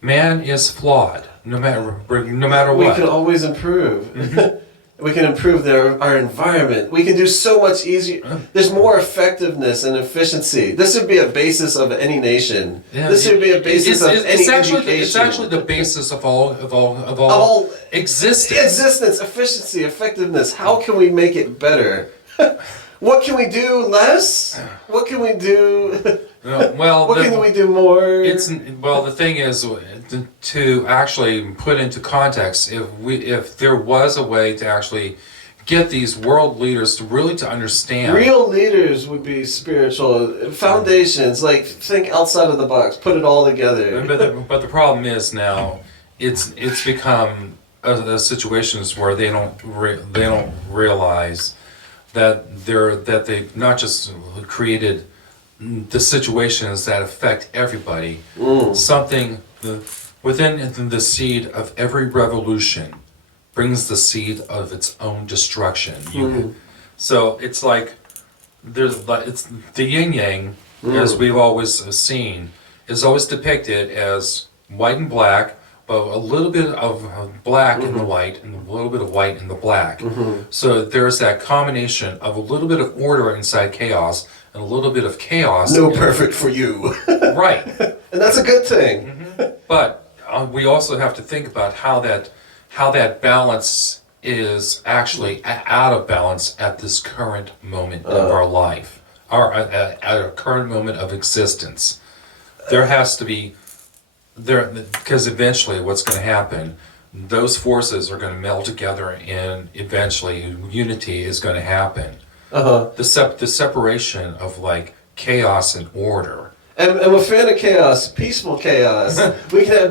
man is flawed, no matter what. We can always improve. We can improve our environment. We can do so much easier. There's more effectiveness and efficiency. This would be a basis of any nation. Yeah, This would be a basis of any education. It's actually the basis of all existence. Existence, efficiency, effectiveness. How can we make it better? What can we do less? What can we do? Well, what can we do more? The thing is, to actually put into context, if there was a way to actually get these world leaders to understand. Real leaders would be spiritual foundations. Like, think outside of the box. Put it all together. But the problem is now, it's become a situations where they don't realize that they not just created the situations that affect everybody. Something within the seed of every revolution brings the seed of its own destruction. So it's like it's the yin yang, as we've always seen, is always depicted as white and black, but a little bit of black in the white and a little bit of white in the black. So there's that combination of a little bit of order inside chaos and a little bit of chaos. No perfect for you. Right. And that's a good thing. But we also have to think about how that balance is actually out of balance at this current moment of our life, or at our current moment of existence. There has to be because eventually what's going to happen, those forces are going to meld together, and eventually unity is going to happen. The separation of like chaos and order. And I'm a fan of chaos, peaceful chaos. We can have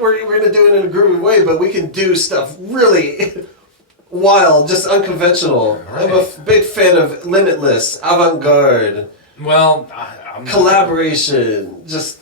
we're going to do it in a groovy way, but we can do stuff really wild, just unconventional. Right. I'm a big fan of limitless, avant-garde, Well, collaboration, just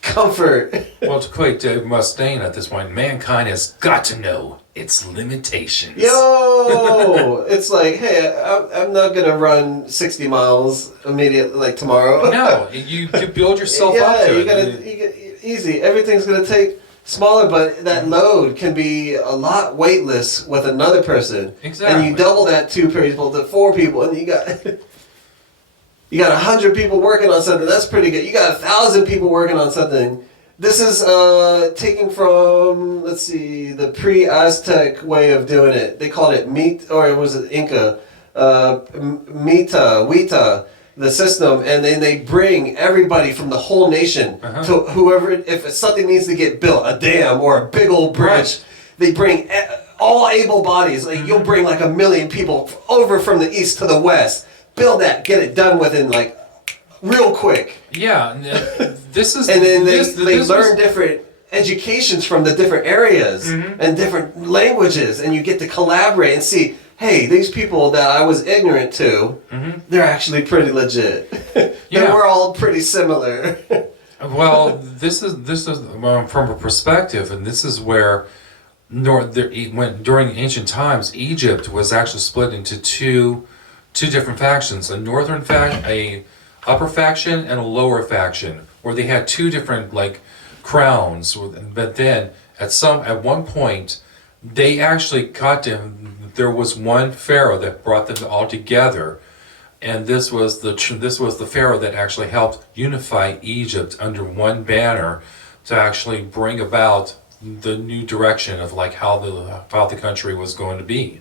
comfort. Well, to quote Dave Mustaine at this point, mankind has got to know its limitations. Yo! It's like, hey, I'm not going to run 60 miles immediately, like tomorrow. No, you build yourself up to it. You get easy. Everything's going to take smaller, but that load can be a lot weightless with another person. Exactly. And you double that 2 people to 4 people, and you got 100 people working on something. That's pretty good. You got 1,000 people working on something. This is taking from, let's see, the pre-Aztec way of doing it. They called it Inca, Huita, the system, and then they bring everybody from the whole nation to whoever, if something needs to get built, a dam or a big old bridge, they bring all able bodies. Like you'll bring like 1 million people over from the east to the west, build that, get it done within like real quick. Yeah, and this is... And then they this learn different educations from the different areas and different languages, and you get to collaborate and see, hey, these people that I was ignorant to, they're actually pretty legit. Yeah. And we're all pretty similar. Well, this is from a perspective, and this is where during ancient times, Egypt was actually split into two different factions: a northern a upper faction and a lower faction, where they had two different like crowns. But then at one point, they actually got them. There was one pharaoh that brought them all together. And this was the pharaoh that actually helped unify Egypt under one banner to actually bring about the new direction of like how the country was going to be.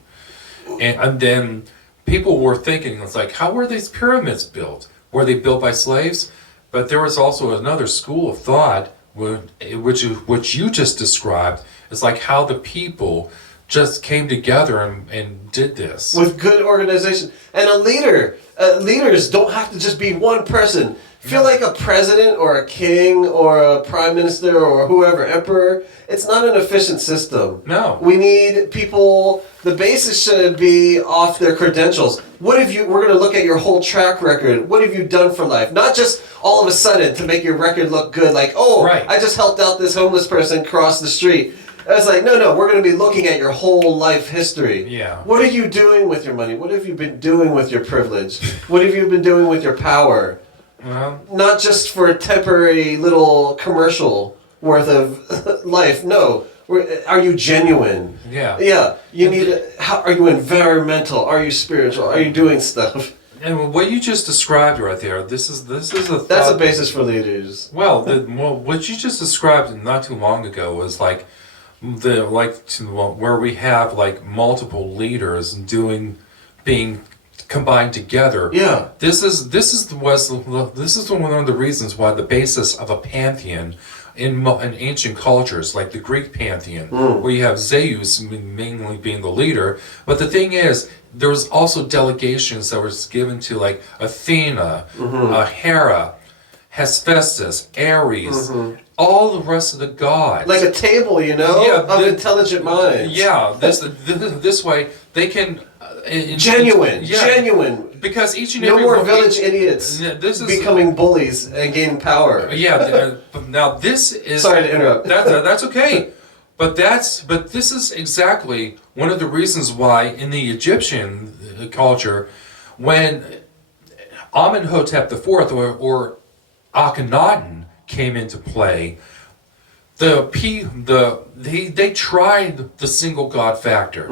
And then people were thinking, it's like, how were these pyramids built? Were they built by slaves? But there was also another school of thought which you just described. It's like how the people just came together and did this with good organization and a leader. Leaders don't have to just be one person. Feel like a president or a king or a prime minister or whoever, emperor. It's not an efficient system. No. We need people. The basis should be off their credentials. We're going to look at your whole track record. What have you done for life? Not just all of a sudden to make your record look good. Like, oh, right. I just helped out this homeless person cross the street. I was like, no, we're going to be looking at your whole life history. Yeah. What are you doing with your money? What have you been doing with your privilege? What have you been doing with your power? Well, Not just for a temporary little commercial worth of life. No. Are you genuine? Yeah. Yeah. Are you environmental? Are you spiritual? Are you doing stuff? and what you just described right there, this is a That's a basis for leaders. Well, what you just described not too long ago was like where we have like multiple leaders being combined together. Yeah. This is one of the reasons why the basis of a pantheon in ancient cultures, like the Greek pantheon, where you have Zeus mainly being the leader. But the thing is, there was also delegations that was given to like Athena, Hera, Hephaestus, Ares, all the rest of the gods. Like a table, of intelligent minds. Yeah, this way they can... Genuine. Because each and no every... more village idiots becoming bullies and gaining power. Yeah, now this is... Sorry to interrupt. That's okay. But this is exactly one of the reasons why in the Egyptian culture, when Amenhotep IV or Akhenaten came into play, they tried the single god factor,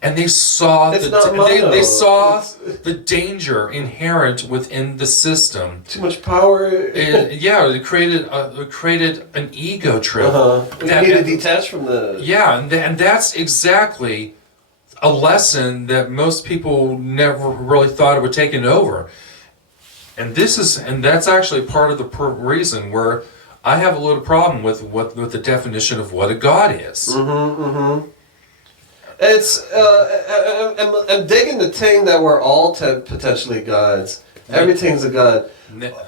and they saw the danger inherent within the system. Too much power. It created an ego trip. We need to detach from the... Yeah, and that's exactly a lesson that most people never really thought it would take over. And that's actually part of the reason where I have a little problem with the definition of what a god is. It's I'm digging the thing that we're all potentially gods. Everything's a god,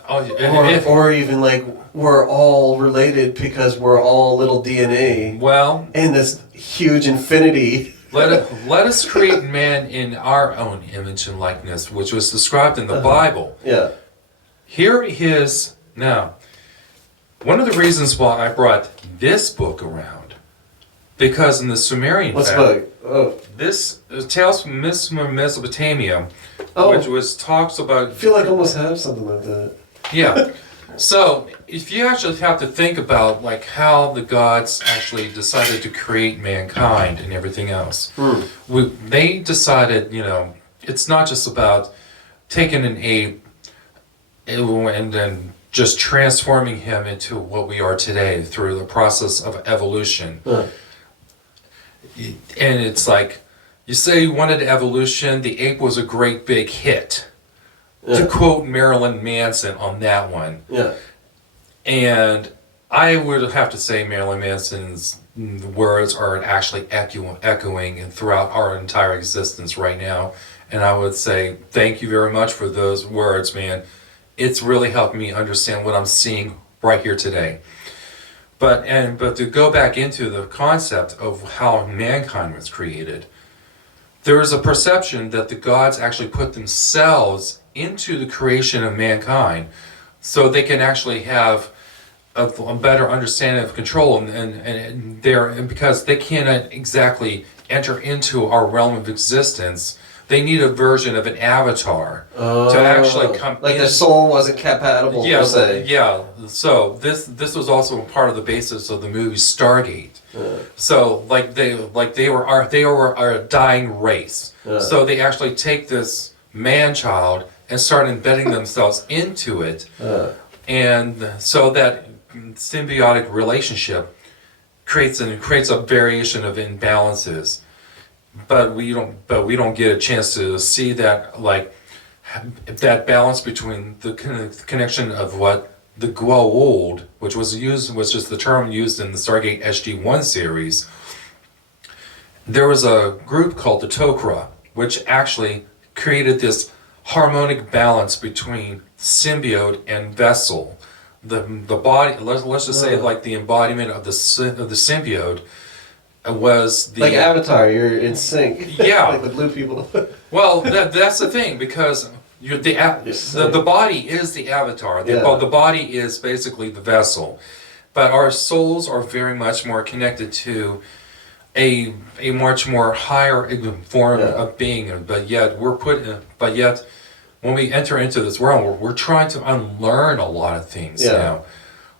or even like we're all related because we're all little DNA. Well, in this huge infinity. let us create man in our own image and likeness, which was described in the Bible. Yeah. Here is now. One of the reasons why I brought this book around, because in the Sumerian book? Oh. This Tales from Mesopotamia, which talks about... I feel like I almost have something like that. Yeah. So, if you actually have to think about like how the gods actually decided to create mankind and everything else, they decided, it's not just about taking an ape and then just transforming him into what we are today through the process of evolution. And it's like, you say you wanted evolution, the ape was a great big hit. To quote Marilyn Manson on that one. Yeah. And I would have to say Marilyn Manson's words are actually echoing throughout our entire existence right now. And I would say thank you very much for those words, man. It's really helped me understand what I'm seeing right here today. But to go back into the concept of how mankind was created, there is a perception that the gods actually put themselves into the creation of mankind so they can actually have a better understanding of control, and because they cannot exactly enter into our realm of existence, they need a version of an avatar to actually come like in. their soul wasn't compatible, Yeah, per se. yeah. So this was also part of the basis of the movie Stargate. So they were a dying race. So they actually take this man child and start embedding themselves into it, and so that symbiotic relationship creates a variation of imbalances. But we don't get a chance to see that, like, that balance between the connection of what the Goa'uld, which was just the term used in the Stargate SG-1 series. There was a group called the Tok'ra, which actually created this harmonic balance between symbiote and vessel. The body, let's just say, like, the embodiment of the symbiote was the... Like Avatar, you're in sync. Yeah. Like the blue people. Well, that's the thing, because the body is the avatar. The body is basically the vessel. But our souls are very much more connected to a much more higher form of being. But yet when we enter into this realm, we're trying to unlearn a lot of things now.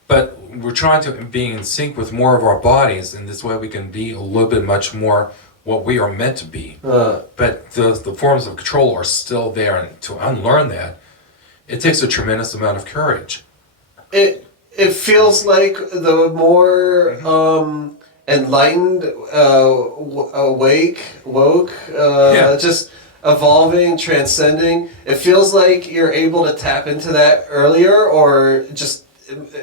But we're trying to be in sync with more of our bodies, and this way we can be a little bit much more what we are meant to be. But the forms of control are still there, and to unlearn that, it takes a tremendous amount of courage. It feels like the more enlightened, woke, just evolving, transcending. It feels like you're able to tap into that earlier, or just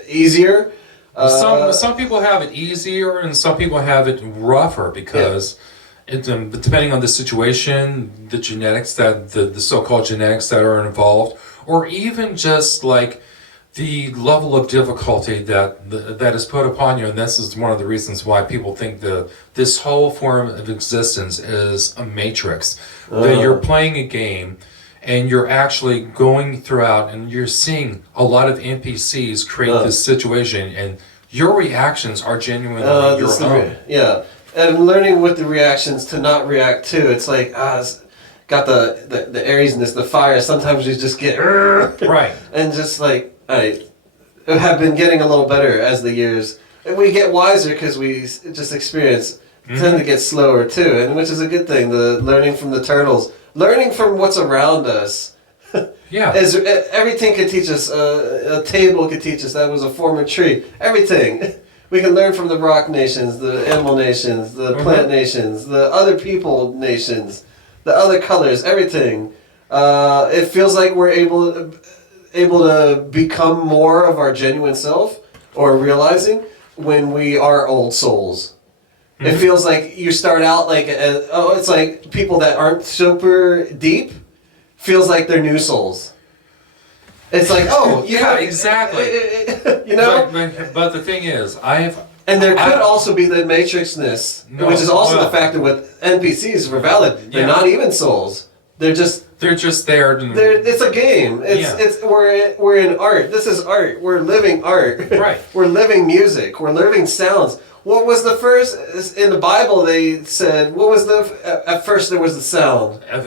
easier. Some people have it easier, and some people have it rougher, because depending on the situation, the genetics the so-called genetics that are involved, or even just like the level of difficulty that is put upon you. And this is one of the reasons why people think this whole form of existence is a matrix. That you're playing a game, and you're actually going throughout, and you're seeing a lot of NPCs create this situation, and your reactions are genuinely your own. And learning with the reactions to not react to. It's like, it's got the Ariesness, the fire. Sometimes you just get right, and just like I have been getting a little better as the years. And we get wiser because we just experience tend to get slower too, and which is a good thing. The learning from the turtles. Learning from what's around us. Everything could teach us. A table could teach us that was a former tree. Everything. We can learn from the rock nations, the animal nations, the plant nations, the other people nations, the other colors, everything. It feels like we're able to become more of our genuine self, or realizing when we are old souls. It feels like you start out like, it's like people that aren't super deep, feels like they're new souls. It's like, exactly. You know? But the thing is, and there could also be the matrixness, which is also the factor with NPCs, for valid. They're not even souls. They're just there. It's a game. We're in art. This is art. We're living art. Right. We're living music. We're living sounds. What was the first in the Bible? They said, what was at first there was the sound. In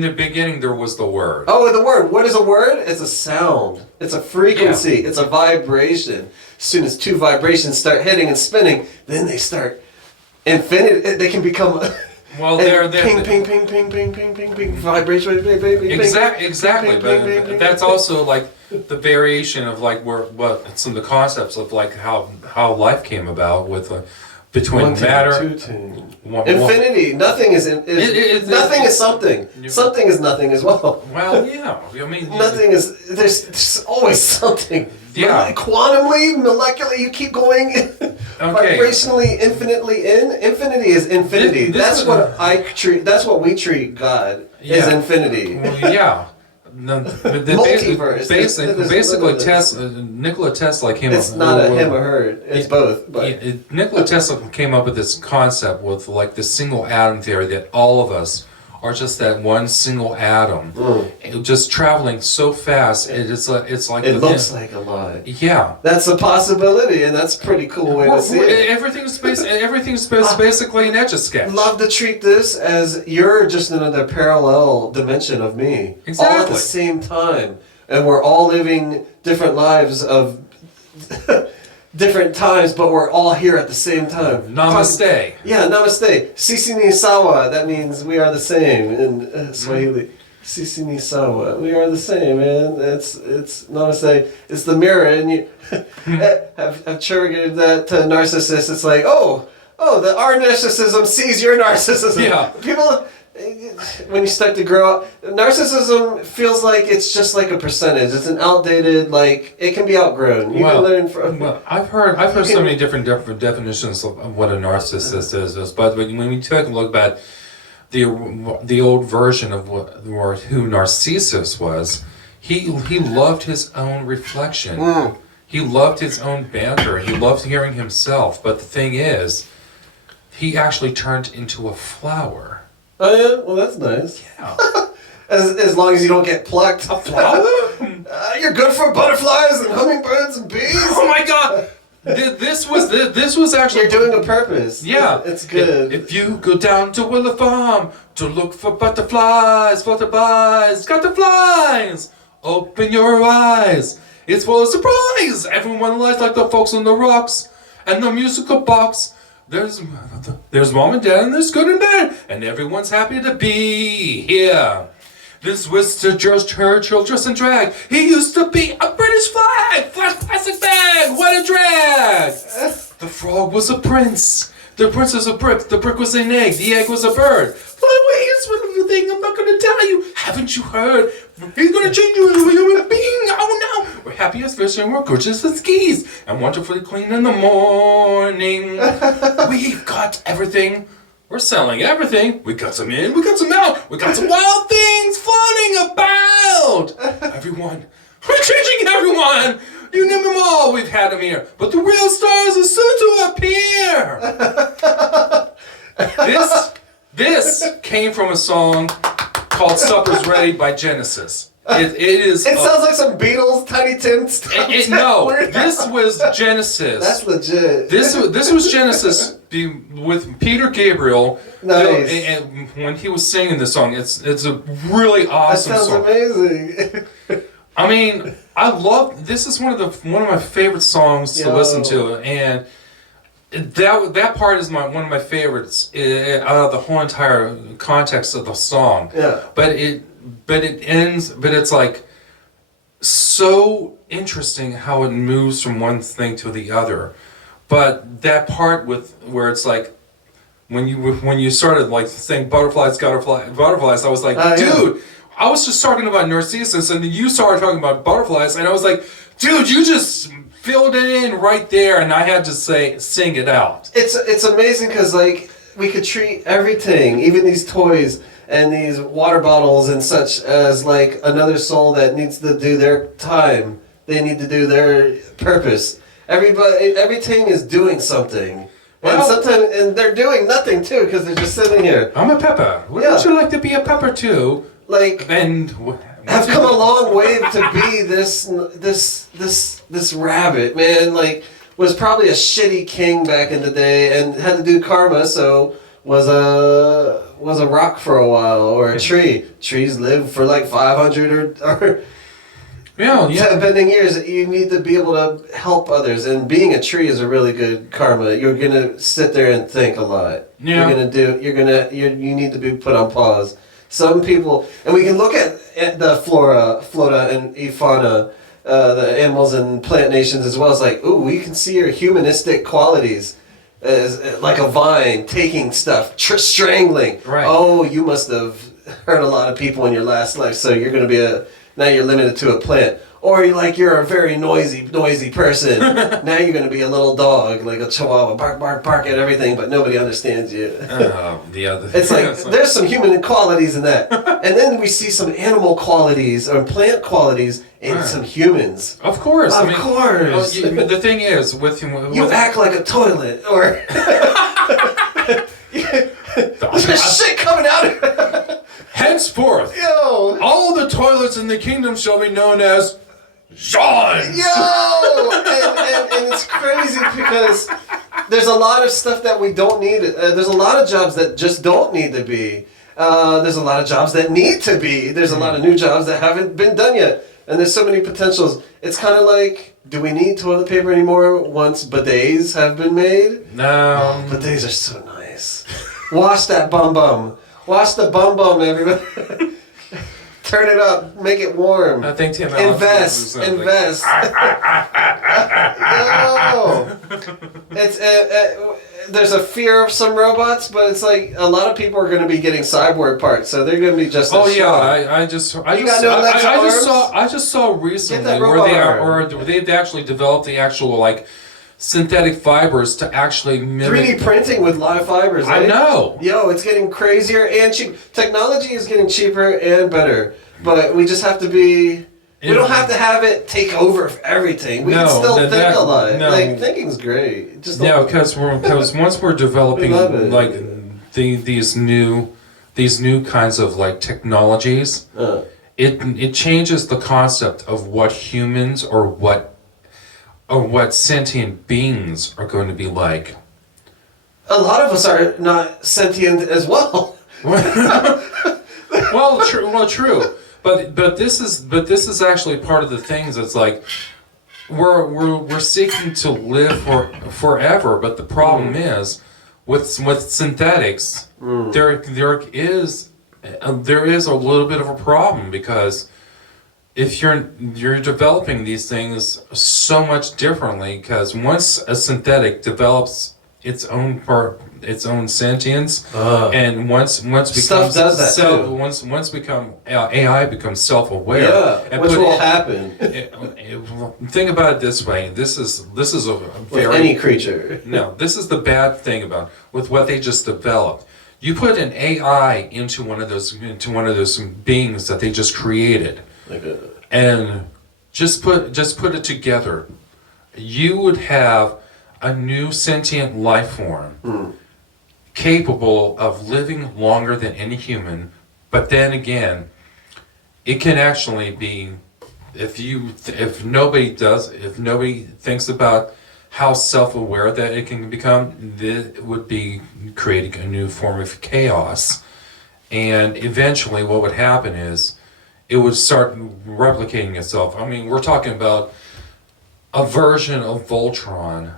the beginning there was the word. Oh, the word. What is a word? It's a sound. It's a frequency. It's a vibration. As soon as two vibrations start hitting and spinning, then they start infinite. They can become. Well, they're ping, ping, ping, ping, ping, ping, ping, ping, vibration, ping, ping, ping, exactly. Ping, but ping, ping, that's also like the variation of like some of the concepts of like how life came about with between One ting, matter. two ting. One- Infinity. Nothing is nothing is something. You- Something is nothing as well. Well, yeah. I mean, Nothing is. There's always something. Yeah. Quantumly, molecularly, you keep going. Vibrationally, infinitely in. Infinity is infinity. This that's is- what I treat. That's what we treat God. Is Yeah. infinity. Well, yeah. No, but the Multiverse. basically, This- Tesla, Nikola Tesla came It's up. not a him or her. It's both. But Nikola Tesla came up with this concept with like the single atom theory that all of us are just that one single atom, just traveling so fast. It's like it looks like a lot. yeah. That's a possibility, and that's a pretty cool way to see it. Everything's basically an etch-a-sketch. Love to treat this as you're just another parallel dimension of me. Exactly. All at the same time. And we're all living different lives of different times, but we're all here at the same time. Namaste. Yeah, namaste. Sisi ni sawa, that means we are the same in Swahili. Sisi ni sawa, we are the same, man. It's namaste. It's the mirror, and you have triggered that narcissist. It's like, our narcissism sees your narcissism. Yeah. People, when you start to grow up, narcissism feels like it's just like a percentage. It's an outdated, like, it can be outgrown. You can learn from. Well, I've heard so many different definitions of what a narcissist is. But when we take a look at the old version of who Narcissus was, he loved his own reflection. He loved his own banter. He loved hearing himself. But the thing is, he actually turned into a flower. Oh yeah, well that's nice. Yeah. As long as you don't get plucked. A flower? You're good for butterflies and hummingbirds and bees. Oh my God! This was actually. You're doing a purpose. Yeah, it's good. If you go down to Willow Farm to look for butterflies, got the flies. Open your eyes. It's full of surprise. Everyone lies like the folks on the rocks and the musical box. There's mom and dad and there's good and bad, and everyone's happy to be here. This Winston George Churchill dressed in drag. He used to be a British flag, plastic bag. What a drag! The frog was a prince. The prince was a brick. The brick was an egg. The egg was a bird. Fly away, it's one little thing I'm not gonna tell you. Haven't you heard? He's gonna change you into a human being. Oh no! We're happy as fish and we're gorgeous as skis and wonderfully clean in the morning. We've got everything. We're selling everything. We got some in, we got some out. We got some wild things floating about. Everyone. We're changing everyone. You name them all, we've had them here. But the real stars are soon to appear. This came from a song called Supper's Ready by Genesis. It sounds like some Beatles, Tiny Tim stuff. No, this was Genesis. That's legit. This was Genesis with Peter Gabriel. Nice. And when he was singing this song, it's a really awesome song. That sounds amazing. I mean, I love this. Is one of my favorite songs to listen to, and that part is one of my favorites out of the whole entire context of the song. Yeah. But it ends. But it's like so interesting how it moves from one thing to the other. But that part where it's like when you started like saying butterflies, I was like, dude. Yeah. I was just talking about Narcissus, and then you started talking about butterflies, and I was like, dude, you just filled it in right there, and I had to sing it out. It's amazing because like we could treat everything, even these toys and these water bottles and such, as like another soul that needs to do their time. They need to do their purpose. Everything is doing something. And sometimes they're doing nothing too because they're just sitting here. I'm a pepper. Wouldn't you like to be a pepper too? Like, and have come a long way to be this rabbit, man. Like, was probably a shitty king back in the day and had to do karma, so was a rock for a while or a tree. Trees live for like 500 or bending years. You need to be able to help others, and being a tree is a really good karma. You're gonna sit there and think a lot. Yeah. You need to be put on pause. Some people, and we can look at the flora and fauna, the animals and plant nations as well as like, ooh, we can see your humanistic qualities. like a vine, taking stuff, strangling. Right. Oh, you must have hurt a lot of people in your last life, so you're going to be now you're limited to a plant. Or you're a very noisy person. Now you're going to be a little dog, like a chihuahua, bark, bark, bark at everything, but nobody understands you. It's like, there's some human qualities in that. And then we see some animal qualities or plant qualities in some humans. Of course. Of course. The thing is, with you act like a toilet, or there's shit coming out of it. Henceforth, all the toilets in the kingdom shall be known as John's. And it's crazy because there's a lot of stuff that we don't need. There's a lot of jobs that just don't need to be. There's a lot of jobs that need to be. There's a lot of new jobs that haven't been done yet. And there's so many potentials. It's kind of like, do we need toilet paper anymore once bidets have been made? No. Oh, bidets are so nice. Wash that bum bum. Wash the bum bum, everybody. Turn it up. Make it warm. I think Tim Invest. Yo. It's there's a fear of some robots, but it's like a lot of people are going to be getting cyborg parts, so they're going to be just. I just saw recently where they've actually developed the actual like synthetic fibers to actually mimic 3D printing with live fibers. I know. Yo, it's getting crazier and cheap. Technology is getting cheaper and better, but we just have to be. We don't have to have it take over everything. We can still think a lot. Like thinking's great. Because once we're developing like these new kinds of like technologies, it changes the concept of what humans or what sentient beings are going to be like. A lot of us are not sentient as well. True. But this is actually part of the things. It's like we're seeking to live forever, but the problem is with synthetics, there is a little bit of a problem because if you're developing these things so much differently, because once a synthetic develops its own sentience, and once stuff does that too. Once AI becomes self-aware, which will happen. Think about it this way: this is a very with any creature. No, this is the bad thing about with what they just developed. You put an AI into one of those beings that they just created. And just put it together, you would have a new sentient life form capable of living longer than any human. But then again, it can actually be if nobody thinks about how self-aware that it can become, it would be creating a new form of chaos. And eventually, what would happen is it would start replicating itself. I mean, we're talking about a version of Voltron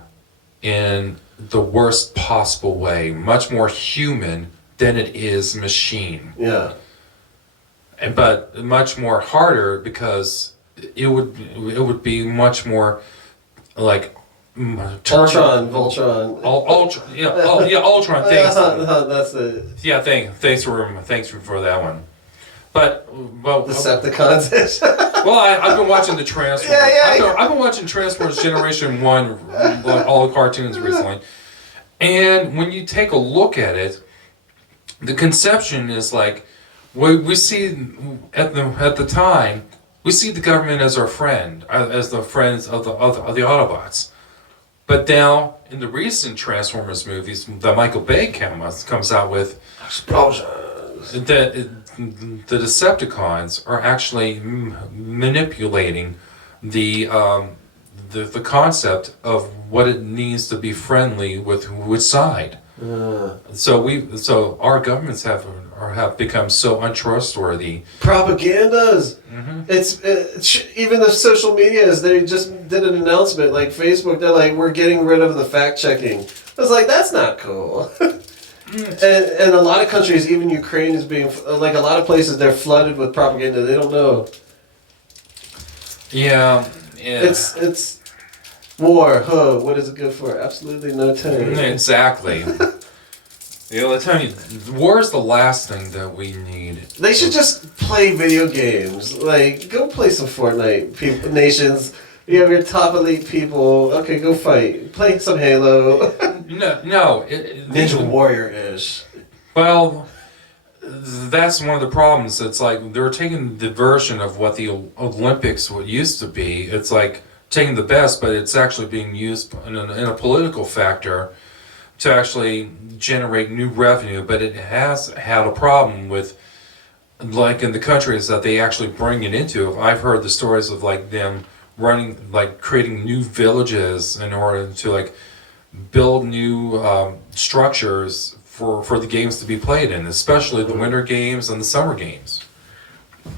in the worst possible way, much more human than it is machine. Yeah. But much more harder because it would be much more like Voltron. Ultron. Thanks. That's the. Yeah, thanks for that one. But Decepticons. I've been watching the Transformers. I've been watching Transformers Generation 1, all the cartoons recently. And when you take a look at it, the conception is like, we see at the time, we see the government as our friend, as the friends of the Autobots. But now, in the recent Transformers movies that Michael Bay comes out with, explosions. The Decepticons are actually manipulating the concept of what it means to be friendly with which side. So our governments have become so untrustworthy. Propagandas. It's even the social medias. They just did an announcement like Facebook. They're like, we're getting rid of the fact checking. I was like, that's not cool. And a lot of countries, even Ukraine, is being like a lot of places. They're flooded with propaganda. They don't know. Yeah. It's War, huh? What is it good for? Absolutely no time. Exactly. You know, I tell you, war is the last thing that we need. They should just play video games. Like, go play some Fortnite. People, nations. You have your top elite people. Okay, go fight. Play some Halo. No. Ninja Warrior-ish. Well, that's one of the problems. It's like they're taking the version of what the Olympics used to be. It's like taking the best, but it's actually being used in a political factor to actually generate new revenue. But it has had a problem with, like in the countries that they actually bring it into. I've heard the stories of like them running, like creating new villages in order to like build new structures for the games to be played in, especially the winter games and the summer games.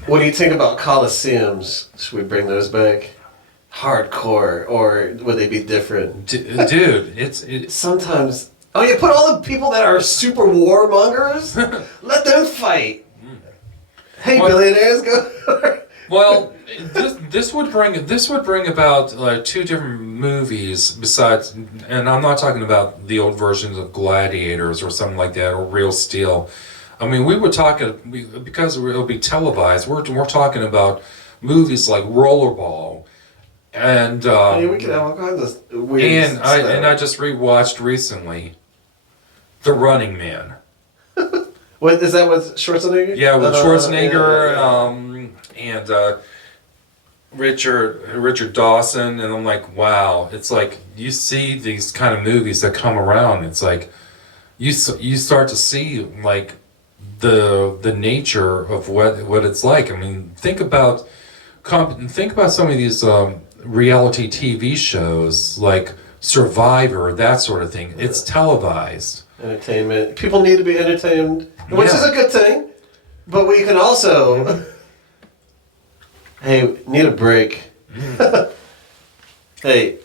What do you think about Coliseums? Should we bring those back? Hardcore, or would they be different? Dude, it's Sometimes. Oh, you put all the people that are super warmongers. Let them fight. Hey, What? billionaires, go. well, this would bring about two different movies besides, and I'm not talking about the old versions of Gladiators or something like that or Real Steel. I mean, we would talk because it'll be televised. We're talking about movies like Rollerball. And We could have all kinds of weird and stuff. I just rewatched recently The Running Man. What is that with Schwarzenegger? Yeah, with Schwarzenegger yeah. and Richard Dawson, and I'm like, wow! It's like you see these kind of movies that come around. It's like you start to see like the nature of what it's like. I mean, think about some of these reality TV shows like Survivor, that sort of thing. It's televised. Entertainment. People need to be entertained, which is a good thing. But we can also, hey, need a break. Hey,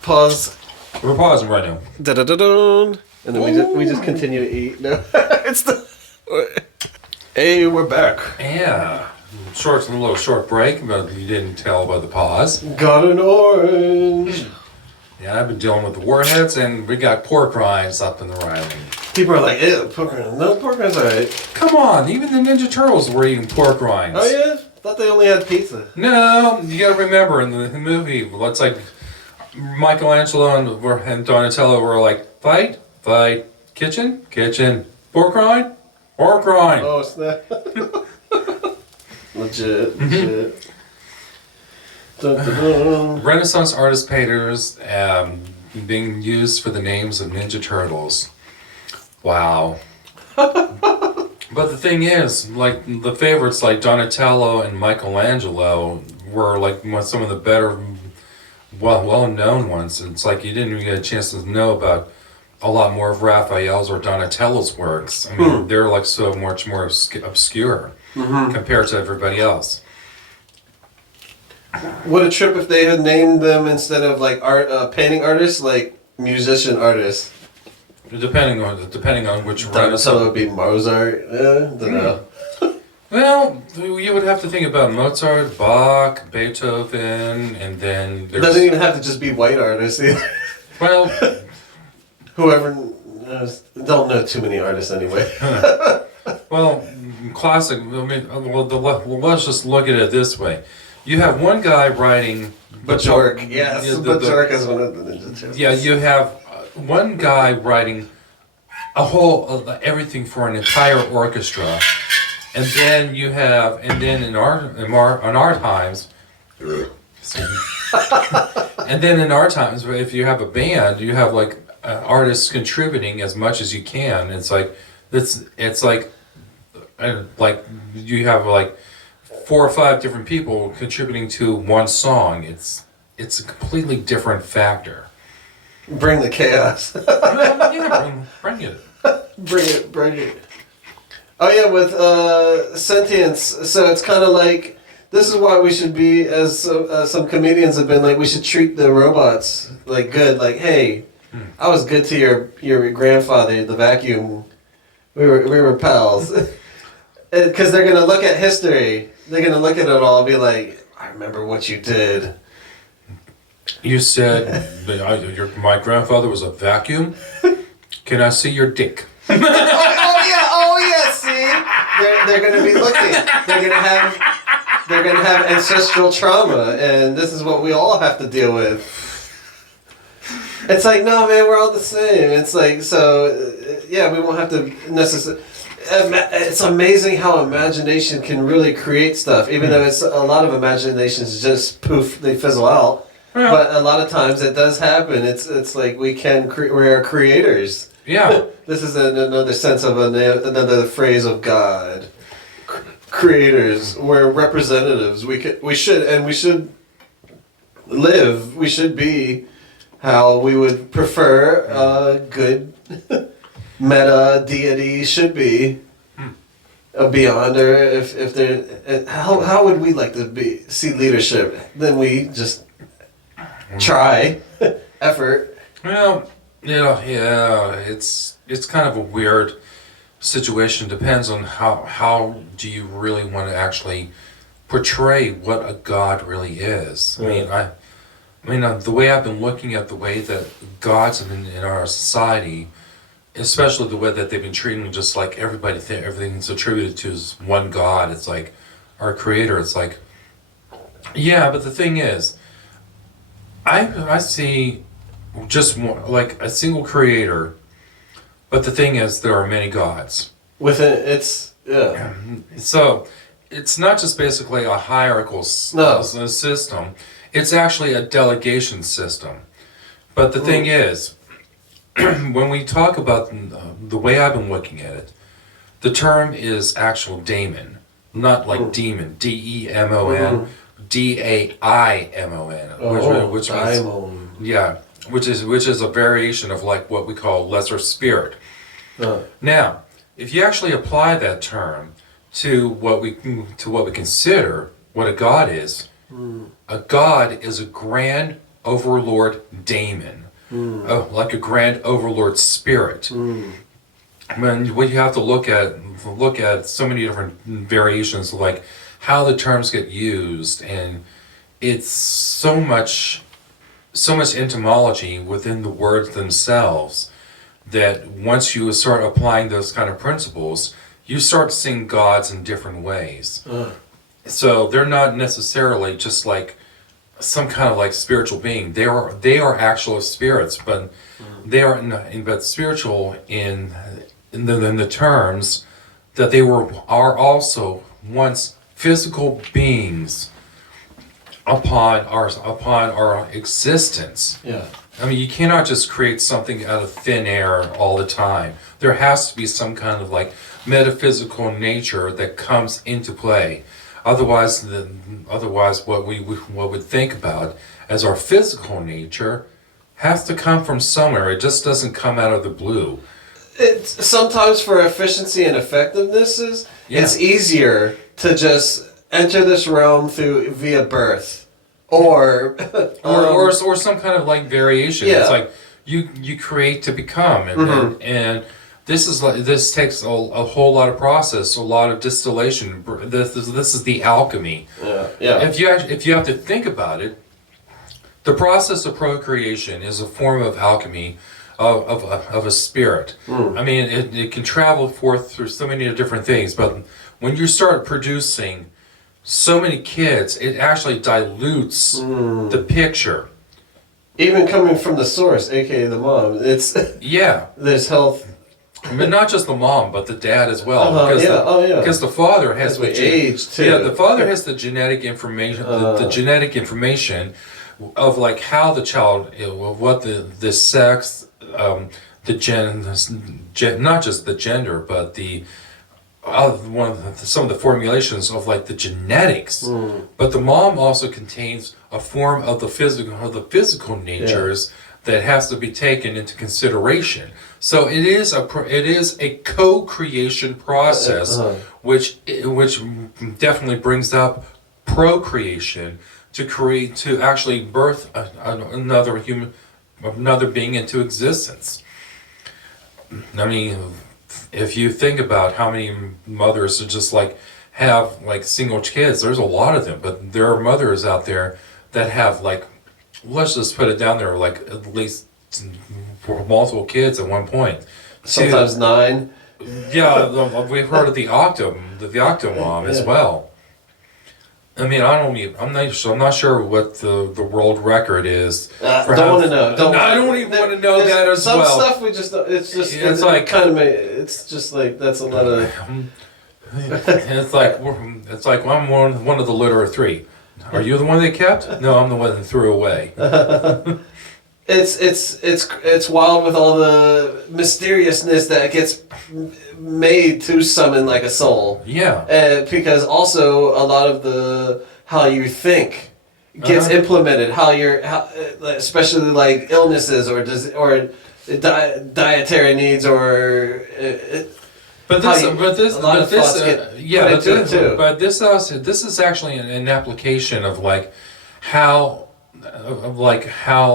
pause. We're pausing right now. Da-da-da-dun. And then we just continue to eat. No, it's the. Hey, we're back. Yeah. A little short break, but you didn't tell about the pause. Got an orange. Yeah, I've been dealing with the warheads, and we got pork rinds up in the Riley. People are like, ew, pork rinds. No, pork rinds alright. Come on, even the Ninja Turtles were eating pork rinds. Oh yeah? Thought they only had pizza. No, you gotta remember in the movie, it's like Michelangelo and Donatello were like, fight, kitchen, pork rind. Oh snap. Legit. Dun, dun, dun. Renaissance artist painters being used for the names of Ninja Turtles. Wow. But the thing is, like the favorites like Donatello and Michelangelo were like some of the better, well-known ones. It's like you didn't even get a chance to know about a lot more of Raphael's or Donatello's works. I mean, they're like so much more obscure compared to everybody else. What a trip if they had named them instead of like art, painting artists, like musician artists. Depending on which Donatello Renaissance. would be Mozart. Don't know. Well, you would have to think about Mozart, Bach, Beethoven, and then It doesn't even have to just be white artists either. well, Whoever knows, don't know too many artists anyway. well, classic. I mean, let's just look at it this way: you have one guy writing Bajork, yes, Yeah, Bajork is one of the Ninja Turtles. Yeah, you have one guy writing a whole everything for an entire orchestra, and then in our times, and then in our times, if you have a band, you have like artists contributing as much as you can. It's like you have like 4 or 5 different people contributing to one song. It's a completely different factor. Bring the chaos. Yeah, bring it. Bring it. Oh yeah, with sentience. So it's kind of like, this is why we should be, as some comedians have been like, we should treat the robots like good. Like, hey, I was good to your grandfather, the vacuum. We were pals. Because they're gonna look at history. They're gonna look at it all and be like, I remember what you did. You said my grandfather was a vacuum. Can I see your dick? Oh yeah. See, they're going to be looking. They're gonna have ancestral trauma, and this is what we all have to deal with. It's like, no, man, we're all the same. It's like, so, yeah, we won't have to necessarily. It's amazing how imagination can really create stuff, even though it's a lot of imaginations just poof, they fizzle out. Yeah. But a lot of times it does happen. It's like we are creators. Yeah. This is another sense of another phrase of God. Creators, we're representatives. We should live. We should be how we would prefer a good meta deity should be. Beyond, or if there, how would we like to see leadership? Then we just try effort. Well, yeah, it's kind of a weird situation. Depends on how do you really want to actually portray what a god really is. I mean, the way I've been looking at the way that gods in our society, especially the way that they've been treating just like everybody, everything's attributed to is one god. It's like our creator. It's like, yeah, but the thing is, I see just one, like a single creator, but the thing is, there are many gods. Within it's So it's not just basically a hierarchical system. It's actually a delegation system. But the thing is, when we talk about the way I've been looking at it, the term is actual daemon, not like demon, D-E-M-O-N, D-A-I-M-O-N, which means, yeah, which is a variation of like what we call lesser spirit. Now, if you actually apply that term to what we consider what a god is a grand overlord daemon. Like a grand overlord spirit. When what you have to look at so many different variations, like how the terms get used, and it's so much etymology within the words themselves that once you start applying those kind of principles, you start seeing gods in different ways. So they're not necessarily just like some kind of like spiritual being. They are actual spirits, but they are but spiritual in the terms that they are also once physical beings upon our existence. Yeah. I mean, you cannot just create something out of thin air all the time. There has to be some kind of like metaphysical nature that comes into play. Otherwise, what we would think about as our physical nature has to come from somewhere. It just doesn't come out of the blue. It's sometimes for efficiency and effectiveness it's easier to just enter this realm via birth, or some kind of like variation. Yeah. It's like you create to become, and this takes a whole lot of process, a lot of distillation. This is the alchemy. Yeah. If you have to think about it, the process of procreation is a form of alchemy of a spirit. I mean, it can travel forth through so many different things, but when you start producing so many kids, it actually dilutes the picture. Even coming from the source, aka the mom, it's there's health. I mean, not just the mom, but the dad as well. Because the father has the age too. Yeah, the father has the genetic information. The genetic information of like how the child, what the sex, not just the gender, but some of the formulations of like the genetics. But the mom also contains a form of the physical natures that has to be taken into consideration. So it is a co-creation process, which definitely brings up procreation to actually birth another being into existence. I mean, if you think about how many mothers just like have like single kids, there's a lot of them, but there are mothers out there that have like let's just put it down there, like at least for multiple kids at one point. Sometimes 9. Yeah, we've heard of the Octomom as well. I mean, I'm not sure what the world record is. Don't want to know. I don't even want to know that as some well. Some stuff we just don't, it's like kind of it's just like that's a lot of. it's like I'm one of the litter of 3. Are you the one they kept? No, I'm the one that threw away. It's wild with all the mysteriousness that gets made to summon like a soul. Yeah. Because also a lot of the how you think gets implemented. How especially like illnesses or dietary needs or. But this is actually an application of like how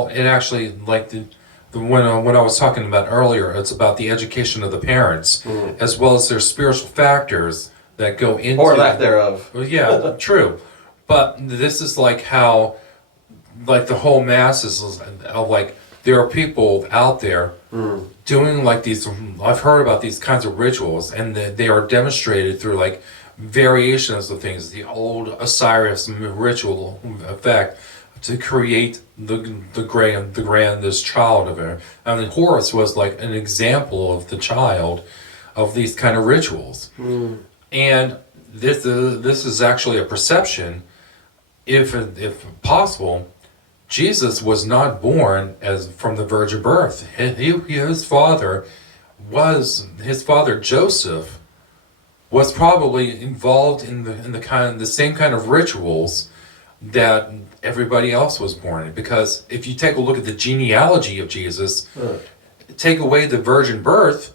it actually like when I was talking about earlier, it's about the education of the parents as well as their spiritual factors that go into or lack thereof. Well, yeah, true. But this is like how like the whole masses of like there are people out there doing like these. I've heard about these kinds of rituals, and they are demonstrated through like variations of things. The old Osiris ritual effect to create the grandest child of her. I mean, Horus was like an example of the child of these kind of rituals, and this is actually a perception. If possible, Jesus was not born as from the virgin birth. His father Joseph was probably involved in the same kind of rituals that everybody else was born in. Because if you take a look at the genealogy of Jesus, take away the virgin birth,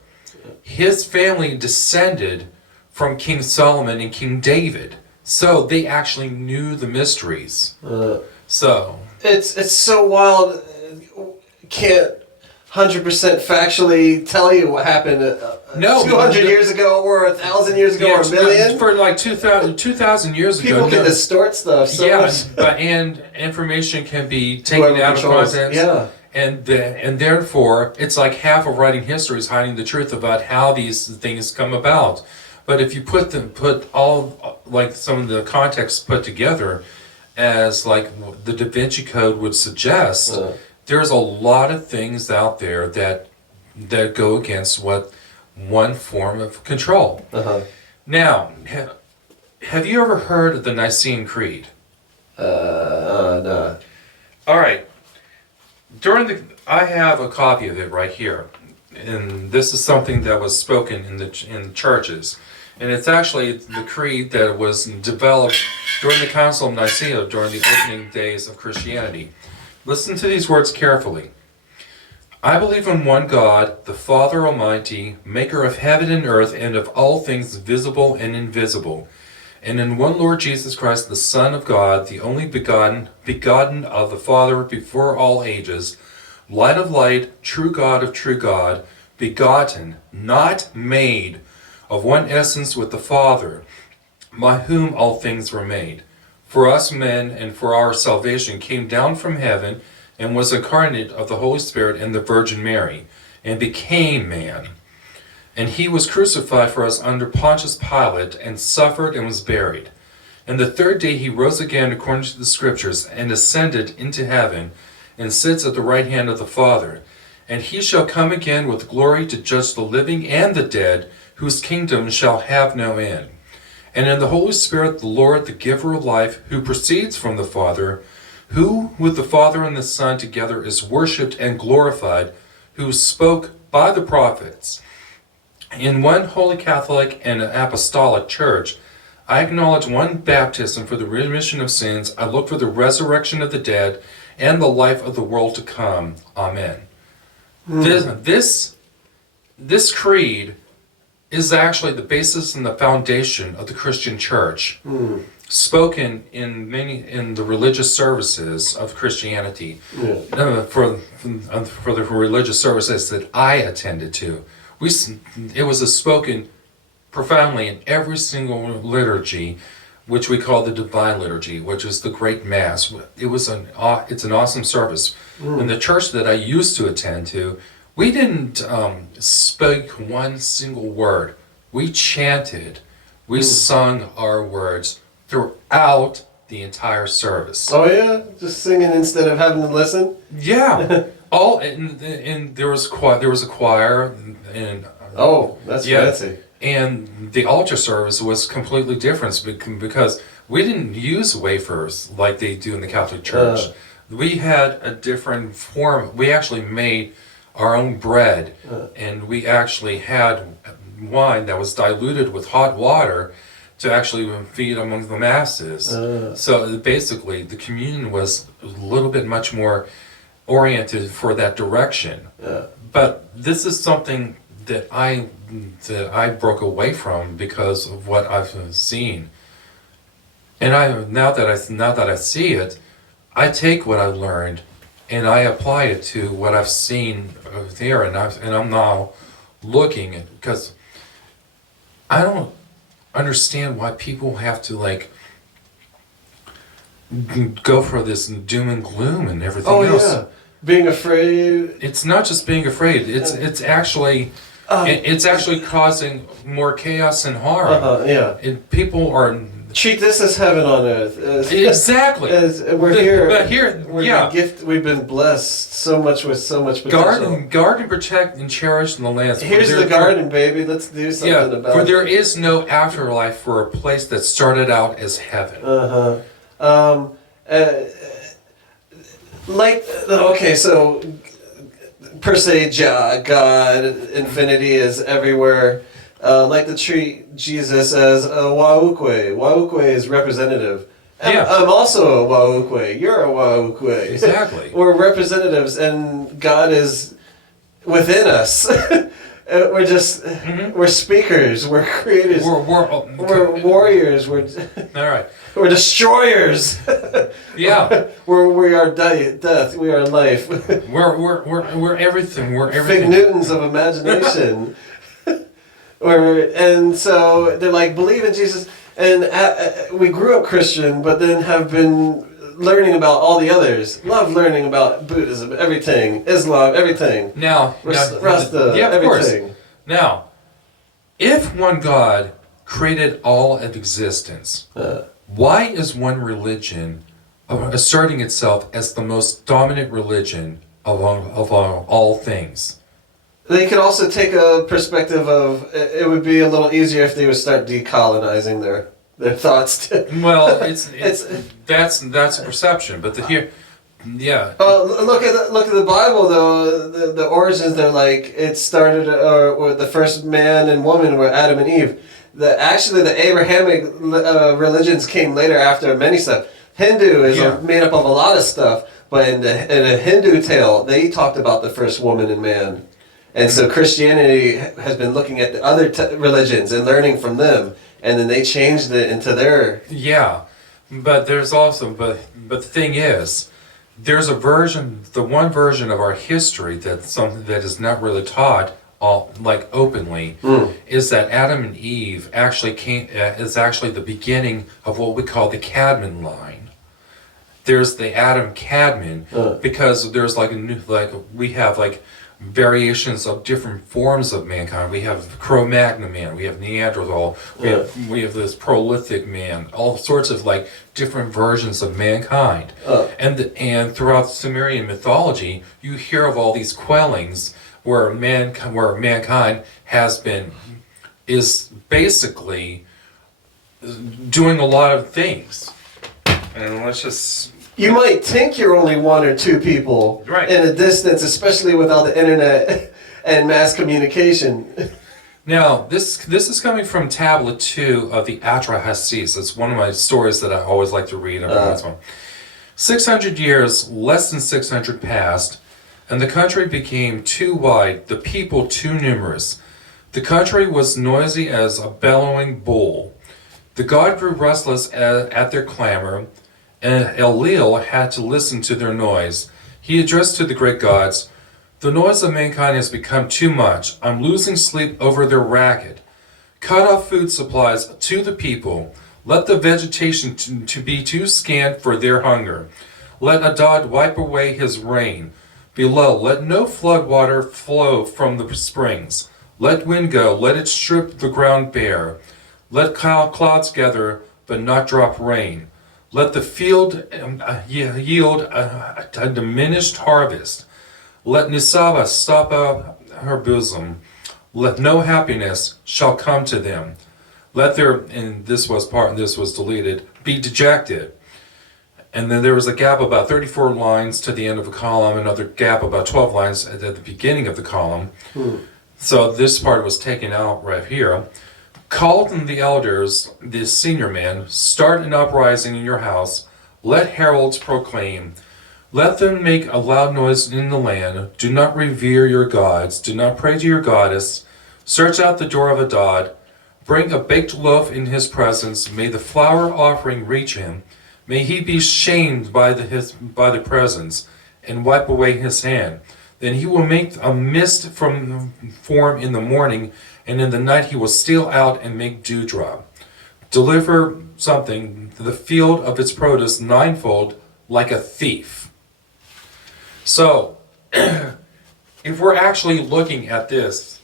his family descended from King Solomon and King David. So they actually knew the mysteries. So it's so wild. Can't 100% factually tell you what happened 200 years ago or 1,000 years ago or a million. For like 2,000 years ago. People can distort stuff so much. And information can be taken out of context. Yeah. And therefore, it's like half of writing history is hiding the truth about how these things come about. But if you put all like some of the context put together, as like the Da Vinci Code would suggest, there's a lot of things out there that go against what one form of control. Now, have you ever heard of the Nicene Creed? No. All right. I have a copy of it right here, and this is something that was spoken in churches. And it's actually the creed that was developed during the Council of Nicaea during the opening days of Christianity. Listen to these words carefully. I believe in one God, the Father Almighty, maker of heaven and earth and of all things visible and invisible, and in one Lord Jesus Christ, the Son of God, the only begotten of the Father before all ages, light of light, true God of true God, begotten, not made, of one essence with the Father, by whom all things were made. For us men and for our salvation came down from heaven and was incarnate of the Holy Spirit and the Virgin Mary, and became man. And he was crucified for us under Pontius Pilate, and suffered and was buried. And the third day he rose again according to the Scriptures, and ascended into heaven, and sits at the right hand of the Father. And he shall come again with glory to judge the living and the dead, whose kingdom shall have no end. And in the Holy Spirit, the Lord, the giver of life, who proceeds from the Father, who with the Father and the Son together is worshipped and glorified, who spoke by the prophets. In one holy Catholic and apostolic church, I acknowledge one baptism for the remission of sins. I look for the resurrection of the dead and the life of the world to come. Amen. This creed is actually the basis and the foundation of the Christian church, spoken in the religious services of Christianity. For the religious services that I attended to, it was spoken profoundly in every single liturgy which we call the Divine Liturgy, which is the Great Mass. It's an awesome service. In the church that I used to attend to, we didn't speak one single word. We chanted. We sung our words throughout the entire service. Oh yeah, just singing instead of having to listen. Yeah, and there was a choir, and Oh, that's fancy. and the altar service was completely different because we didn't use wafers like they do in the Catholic Church. We had a different form. We actually made our own bread, and we actually had wine that was diluted with hot water to actually feed among the masses. So basically, the communion was a little bit much more oriented for that direction. But this is something that I broke away from because of what I've seen. And now that I see it, I take what I learned and I apply it to what I've seen there, and I'm now looking at, because I don't understand why people have to like go for this doom and gloom and everything else. Yeah, being afraid. It's not just being afraid. It's actually causing more chaos and harm. And people are treat this as heaven on earth. Exactly. As we're here. But here, We've been blessed so much with so much potential. Guard and protect and cherish the lands. Here's the garden, baby. Let's do something about it. For there is no afterlife for a place that started out as heaven. So per se, God, infinity is everywhere. Like to treat Jesus as a Waukwe. Waukwe is representative. I'm also a Waukwe. You're a Waukwe. Exactly. We're representatives, and God is within us. We're just we're speakers. We're creators. We're warriors. All right. We're destroyers. Yeah. We are death. We are life. We're everything. We're everything. Fig Newtons of imagination. And so they're like, believe in Jesus. And we grew up Christian, but then have been learning about all the others. Love learning about Buddhism, everything, Islam, everything. Rasta, everything. Course. Now, if one God created all of existence, why is one religion asserting itself as the most dominant religion of all things? They could also take a perspective of it would be a little easier if they would start decolonizing their thoughts. Well, that's a perception, but yeah. Look at the Bible though. The origins, they're like it started, or the first man and woman were Adam and Eve. The Abrahamic religions came later after many stuff. Hindu is made up of a lot of stuff, but in a Hindu tale, they talked about the first woman and man. And so Christianity has been looking at the other religions and learning from them, and then they changed it into their... Yeah, but there's also, but the thing is, there's the one version of our history that's something that is not really taught openly, is that Adam and Eve actually is actually the beginning of what we call the Cadman line. There's the Adam Cadman, because there's we have variations of different forms of mankind. We have Cro-Magnon man, we have Neanderthal, we have this prolific man, all sorts of different versions of mankind. And throughout Sumerian mythology, you hear of all these quellings where mankind is basically doing a lot of things. And let's just... You might think you're only one or two people in a distance, especially without the internet and mass communication. Now, this is coming from Tablet 2 of the Atrahasis. It's one of my stories that I always like to read. 600 years, less than 600 passed, and the country became too wide, the people too numerous. The country was noisy as a bellowing bull. The god grew restless at their clamor, and Elil had to listen to their noise. He addressed to the great gods, "The noise of mankind has become too much. I'm losing sleep over their racket. Cut off food supplies to the people. Let the vegetation to be too scant for their hunger. Let Adad wipe away his rain. Below, let no flood water flow from the springs. Let wind go, let it strip the ground bare. Let clouds gather, but not drop rain. Let the field yield a diminished harvest. Let Nisaba stop up her bosom. Let no happiness shall come to them. Let their, and this was deleted, be dejected. And then there was a gap about 34 lines to the end of the column, another gap about 12 lines at the beginning of the column. So this part was taken out right here. Call them the elders, the senior men, start an uprising in your house. Let heralds proclaim. Let them make a loud noise in the land. Do not revere your gods. Do not pray to your goddess. Search out the door of Adad. Bring a baked loaf in his presence. May the flour offering reach him. May he be shamed by the presence and wipe away his hand. Then he will make a mist form in the morning, and in the night he will steal out and make dewdrop. Deliver something to the field of its produce ninefold like a thief. So, if we're actually looking at this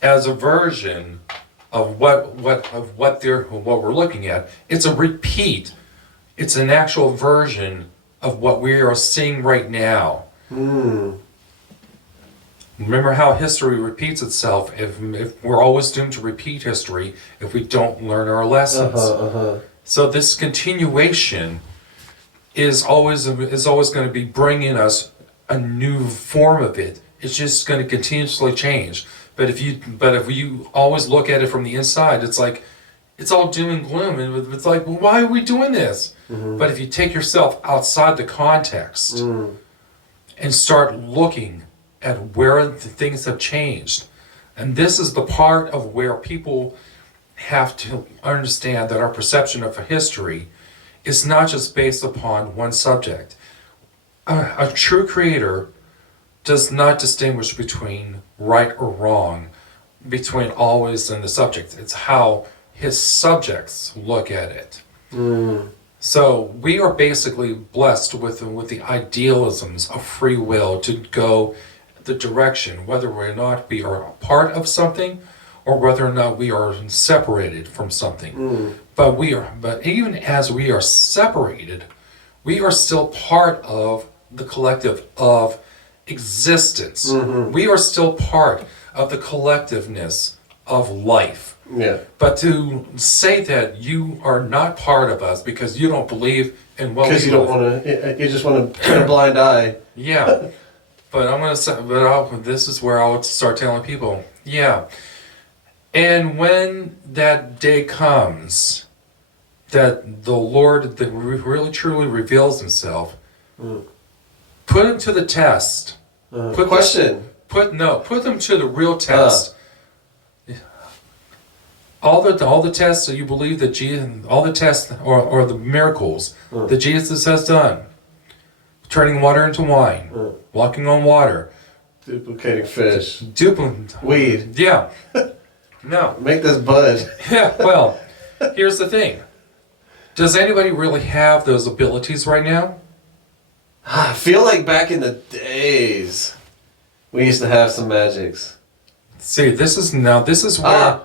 as a version of what we're looking at, it's a repeat. It's an actual version of what we are seeing right now. Remember how history repeats itself. If we're always doomed to repeat history if we don't learn our lessons. So this continuation is always going to be bringing us a new form of it. It's just going to continuously change. But if you always look at it from the inside, it's like it's all doom and gloom, and it's like, well, why are we doing this? But if you take yourself outside the context and start looking at where the things have changed, and this is the part of where people have to understand that our perception of a history is not just based upon one subject. A true creator does not distinguish between right or wrong, between always and the subject. It's how his subjects look at it. So we are basically blessed with the idealisms of free will to go the direction, whether or not we are a part of something or whether or not we are separated from something. But even as we are separated, we are still part of the collective of existence. We are still part of the collectiveness of life. But to say that you are not part of us because you don't believe in what we because you don't want to, you just want to turn a blind eye. But I'm gonna say, this is where I'll start telling people, and when that day comes, that the Lord that really truly reveals Himself, put Him to the test. Put them to the real test. All the tests that you believe that Jesus, all the tests or the miracles that Jesus has done, turning water into wine, walking on water, duplicating fish, weed. No. Make this bud. Well, here's the thing. Does anybody really have those abilities right now? I feel like back in the days, we used to have some magics. See, this is where.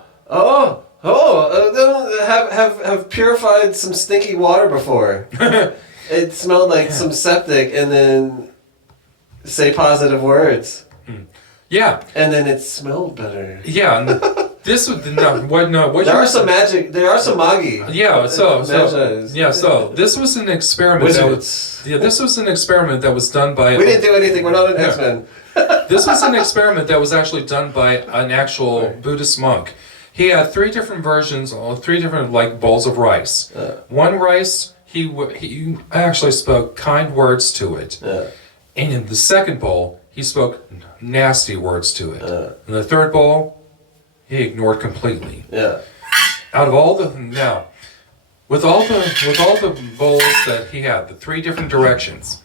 Have purified some stinky water before. It smelled like some septic, and then say positive words. Yeah. And then it smelled better. Yeah. And this was what there are some magic. There are some magi. Yeah. So this was an experiment. Wizards. This was an experiment that was done by. We didn't do anything. We're not an X-Men. This was an experiment that was actually done by an actual Buddhist monk. He had three different versions, three different bowls of rice. One rice, he actually spoke kind words to it, and in the second bowl, he spoke nasty words to it. In the third bowl, he ignored completely. Out of all with all the bowls that he had, the three different directions,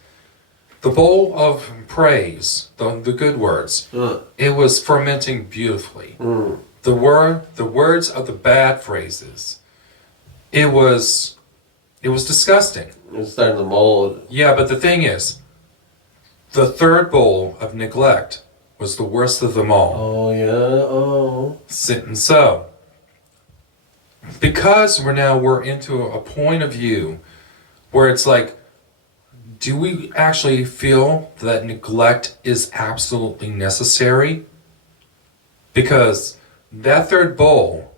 the bowl of praise, the good words, it was fermenting beautifully. The words of the bad phrases, it was disgusting. It's starting to mold. Yeah, but the thing is, the third bowl of neglect was the worst of them all. Oh yeah. Oh. So, because we're into a point of view where it's like, do we actually feel that neglect is absolutely necessary? Because that third bowl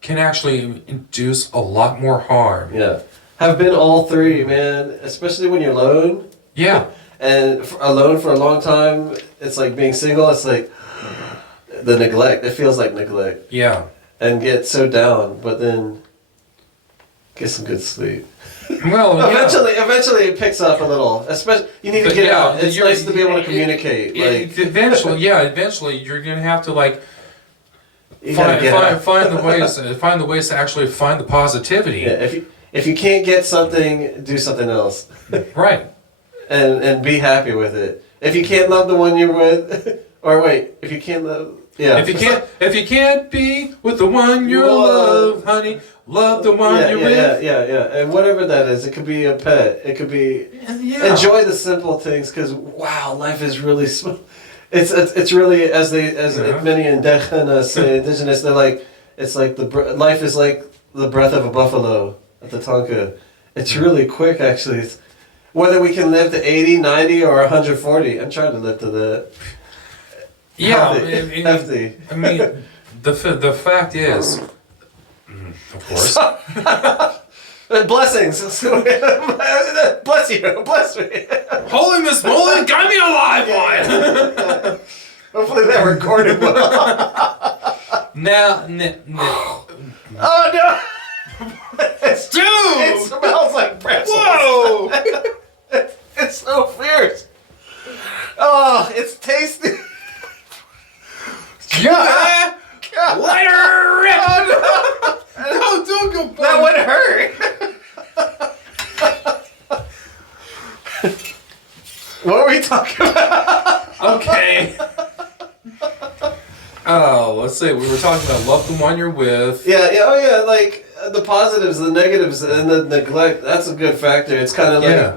can actually induce a lot more harm. Yeah. Have been all three, man. Especially when you're alone. Yeah. And alone for a long time, it's like being single. It's like the neglect. It feels like neglect. Yeah. And get so down, but then get some good sleep. Well, yeah. Eventually it picks up a little. Especially, you need to get out. It's nice to be able to communicate. Eventually you're gonna have to like You find the ways to actually find the positivity. Yeah, if you can't get something, do something else. Right. And be happy with it. If you can't love the one you're with, or wait, if you can't love, yeah. If you can't be with the one you love, honey, love the one you're with. Yeah. And whatever that is, it could be a pet. It could be. Yeah. Enjoy the simple things, because wow, life is really small. It's really as many indigenous they're like, it's like life is like the breath of a buffalo at the Tonka. It's really quick, actually. It's, whether we can live to 80, 90, or 140, I'm trying to live to that. Yeah, hefty. I mean, the fact is, of course. Blessings. Bless you. Bless me. Holy Miss Molly, got me a live one. Hopefully that recorded well. Now, Oh no! Dude! It smells like pretzels. Whoa! It's so fierce. Oh, it's tasty. Yeah! Let her rip! Oh, No, don't go. that would hurt. What are we talking about? Okay. Oh, let's see. We were talking about love the one you're with. Yeah, oh yeah, like the positives, the negatives, and the neglect. That's a good factor. It's kind of like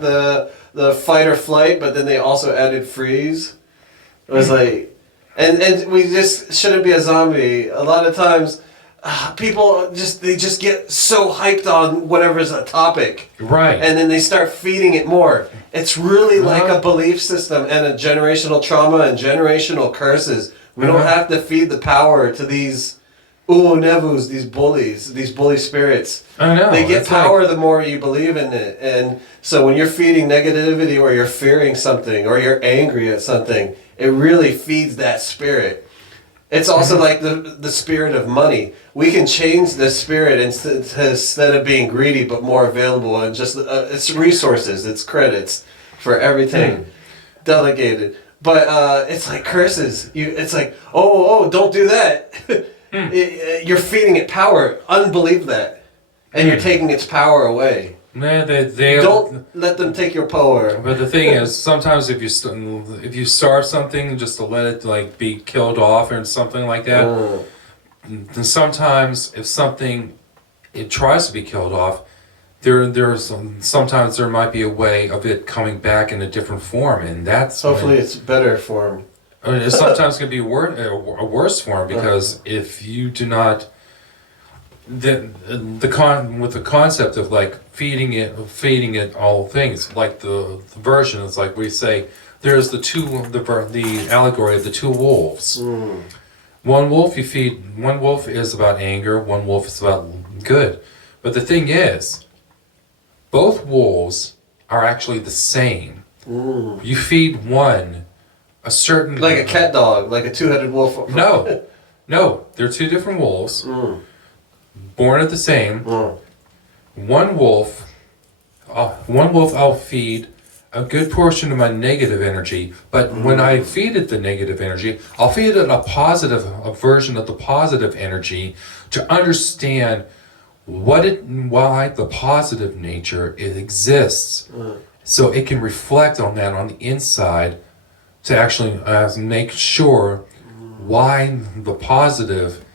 the fight or flight, but then they also added freeze. It was like, and we just shouldn't be a zombie. A lot of times, people just get so hyped on whatever's a topic, Right. and then they start feeding it more. It's really like a belief system and a generational trauma and generational curses. We don't have to feed the power to these uonevus, these bully spirits. I know. They get it's power the more you believe in it. And so when you're feeding negativity, or you're fearing something, or you're angry at something, it really feeds that spirit. It's also like the spirit of money. We can change the spirit instead of being greedy, but more available, and just it's resources, it's credits for everything delegated. But it's like curses. It's like, oh, don't do that. You're feeding it power. Unbelieve that, and you're taking its power away. They Don't let them take your power. But the thing is, sometimes if you start something just to let it like be killed off or something like that, then sometimes if something it tries to be killed off, sometimes there might be a way of it coming back in a different form, and that's Hopefully it's better form. I mean, it sometimes can be a worse form, because if you do not, with the concept of like feeding it all things, like the version is like we say there's the allegory of the two wolves. One wolf one wolf is about anger, one wolf is about good. But the thing is, both wolves are actually the same. You feed one a certain... Like a cat dog, like a two-headed wolf. No, they're two different wolves, born at the same. One wolf I'll feed a good portion of my negative energy, but when I feed it the negative energy, I'll feed it a version of the positive energy to understand why the positive nature exists, so it can reflect on that on the inside to actually make sure why the positive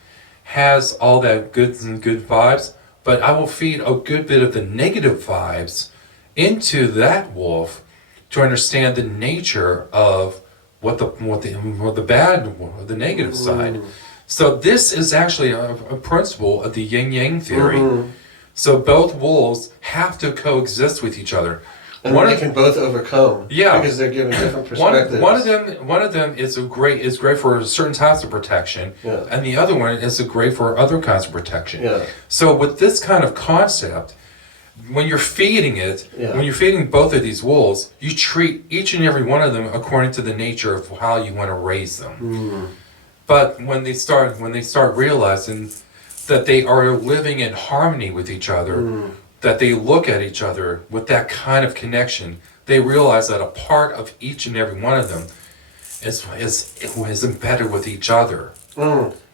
has all that good vibes, but I will feed a good bit of the negative vibes into that wolf to understand the nature of what the bad, the negative side. So this is actually a principle of the yin yang theory. So both wolves have to coexist with each other. And they can both overcome. Yeah, because they're given different perspectives. One of them is great for certain types of protection, and the other one is great for other kinds of protection. Yeah. So with this kind of concept, when you're feeding it, when you're feeding both of these wolves, you treat each and every one of them according to the nature of how you want to raise them. But when they start realizing that they are living in harmony with each other, that they look at each other with that kind of connection, they realize that a part of each and every one of them is embedded with each other.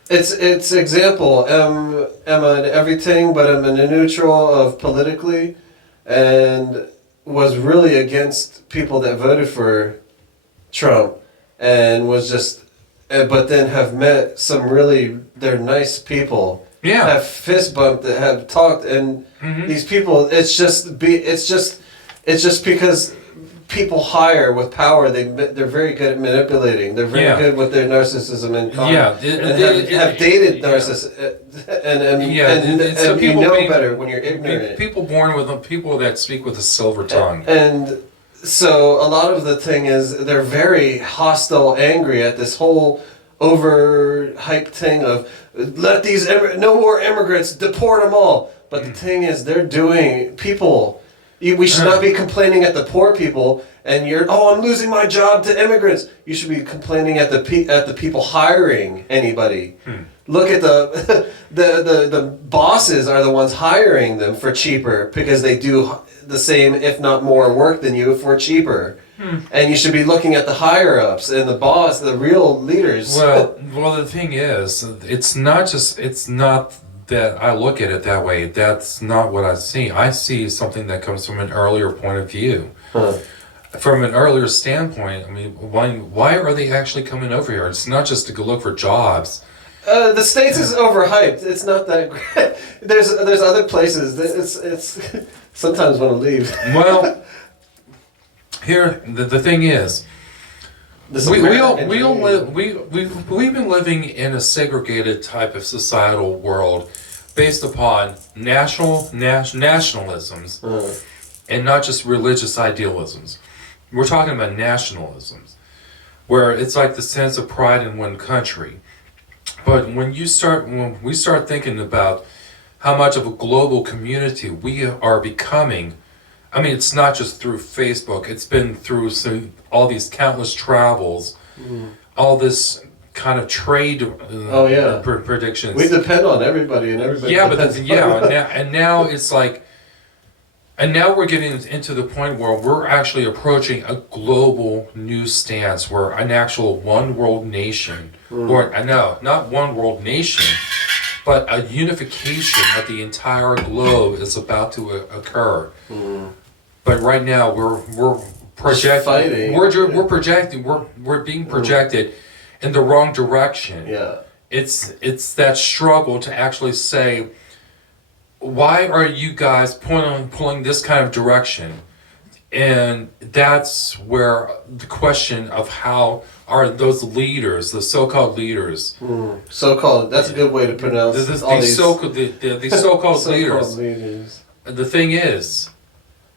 It's example. I'm an everything, but I'm in a neutral of politically, and was really against people that voted for Trump, and was just, but then have met some really, they're nice people. Yeah. Have fist bumped, that have talked, and these people, it's just because people hire with power, they're very good at manipulating. They're very good with their narcissism and have dated narcissists, and you know better when you're ignorant. People born with people that speak with a silver tongue. And so a lot of the thing is they're very hostile, angry at this whole overhyped thing of let these no more immigrants, deport them all. But the thing is, they're doing people. We should not be complaining at the poor people, and I'm losing my job to immigrants. You should be complaining at the people hiring anybody. Look at the bosses are the ones hiring them for cheaper because they do the same, if not more, work than you for cheaper. And you should be looking at the higher ups and the boss, the real leaders. Well, the thing is, it's not that I look at it that way. That's not what I see. I see something that comes from an earlier point of view. From an earlier standpoint, I mean, why are they actually coming over here? It's not just to go look for jobs. The States is overhyped. It's not that great. There's other places. It's sometimes want to leave. Well, here the thing is, we've been living in a segregated type of societal world based upon nationalisms and not just religious idealisms. We're talking about nationalisms, where it's like the sense of pride in one country. But when we start thinking about how much of a global community we are becoming, I mean, it's not just through Facebook. It's been through all these countless travels, all this kind of trade predictions. We depend on everybody, and everybody. Yeah, now it's like, and now we're getting into the point where we're actually approaching a global new stance, where an actual one world nation, not one world nation, but a unification of the entire globe is about to occur. But right now we're projecting. We're being projected in the wrong direction. Yeah. It's that struggle to actually say, why are you guys pulling this kind of direction? And that's where the question of how are those leaders, the so-called leaders, so-called, that's a good way to pronounce these so-called leaders. leaders. The thing is,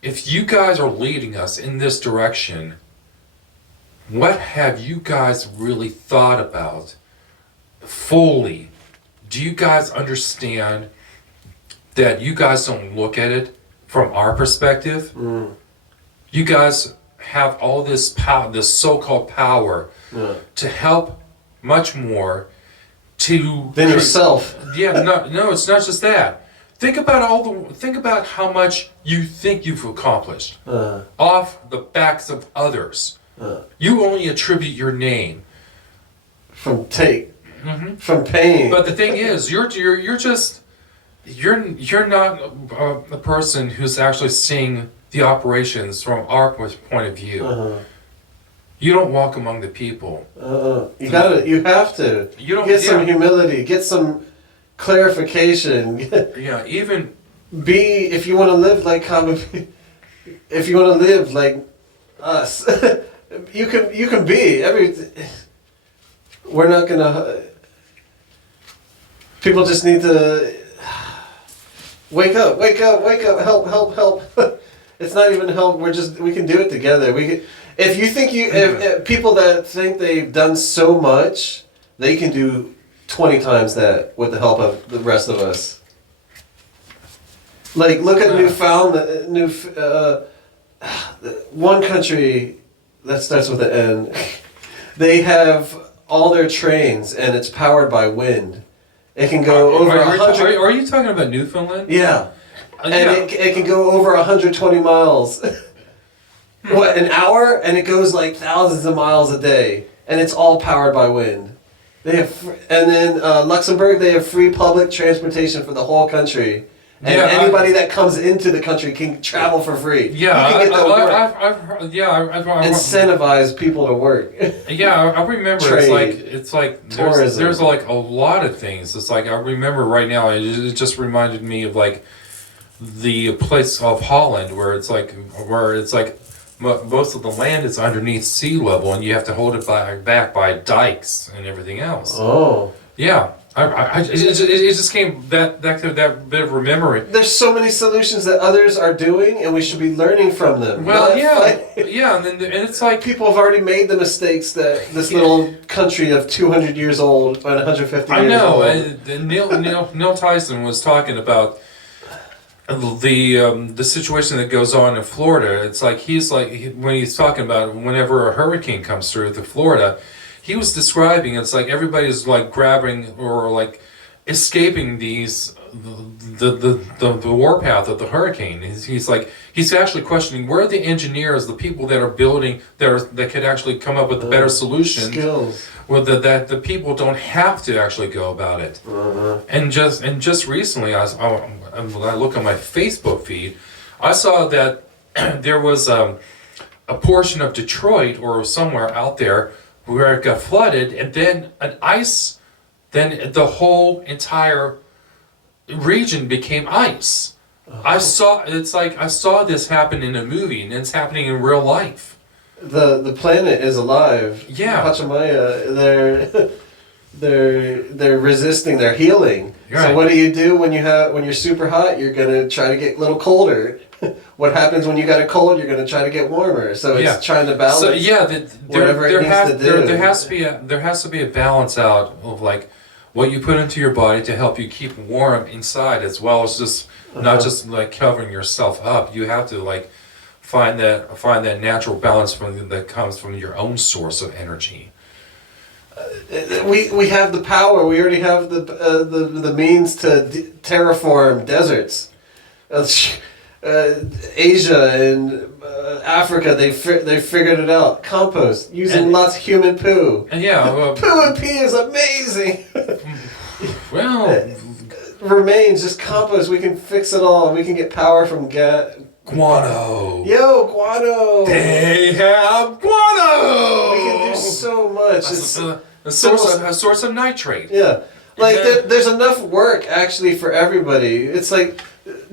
if you guys are leading us in this direction, what have you guys really thought about fully? Do you guys understand that you guys don't look at it from our perspective? You guys have all this power, this so-called power, to help much more to than yourself. Yeah, no, it's not just that. Think about how much you think you've accomplished off the backs of others. You only attribute your name from from pain. But the thing is, you're not a person who's actually seeing the operations from our point of view. You don't walk among the people. You have to. Get some humility. Get some clarification. Yeah, even if you want to live like if you want to live like us, you can be we're not gonna. People just need to wake up, help. It's not even help. We can do it together. If you think if people that think they've done so much, they can do 20 times that with the help of the rest of us. Like, look at one country that starts with an N. They have all their trains, and it's powered by wind. It can go over 100. Are you talking about Newfoundland? Yeah, and yeah. it can go over 120 miles. What, an hour? And it goes like thousands of miles a day, and it's all powered by wind. They have, and then Luxembourg, they have free public transportation for the whole country. And anybody that comes into the country can travel for free. Yeah, you can get I've incentivize people to work. Yeah, I remember. Trade, it's like tourism. There's like a lot of things. It's like I remember right now. It just reminded me of like the place of Holland where it's like most of the land is underneath sea level, and you have to hold it back by dikes and everything else. Oh, yeah. It just came that bit of remembering. There's so many solutions that others are doing, and we should be learning from them. Well, and it's like people have already made the mistakes that this little country of 200 years old and 150 years old. I know. Neil Tyson was talking about the situation that goes on in Florida. It's like when he's talking about whenever a hurricane comes through the Florida. He was describing it's like everybody's like grabbing or like escaping the warpath of the hurricane. He's actually questioning where are the engineers, the people that are building that could actually come up with better solutions. Skills. Well, that the people don't have to actually go about it. Uh-huh. And just recently, when I look on my Facebook feed, I saw that there was a portion of Detroit or somewhere out there where it got flooded, and then then the whole entire region became ice. I saw this happen in a movie, and it's happening in real life. The planet is alive. Yeah. Pachamaya, they're resisting, they're healing. Right. So what do you do when you're super hot? You're gonna try to get a little colder. What happens when you got a cold? You're gonna try to get warmer. So it's trying to balance. So whatever there has to be a balance out of like what you put into your body to help you keep warm inside, as well as just not just like covering yourself up. You have to like find that natural balance that comes from your own source of energy. We have the power. We already have the means to terraform deserts. Asia and Africa, they figured it out. Compost using lots of human poo. And poo and pee is amazing. Well, remains just compost. We can fix it all. We can get power from guano. Yo, guano. They have guano. We can do so much. It's a source of nitrate. Yeah, like there's enough work actually for everybody. It's like,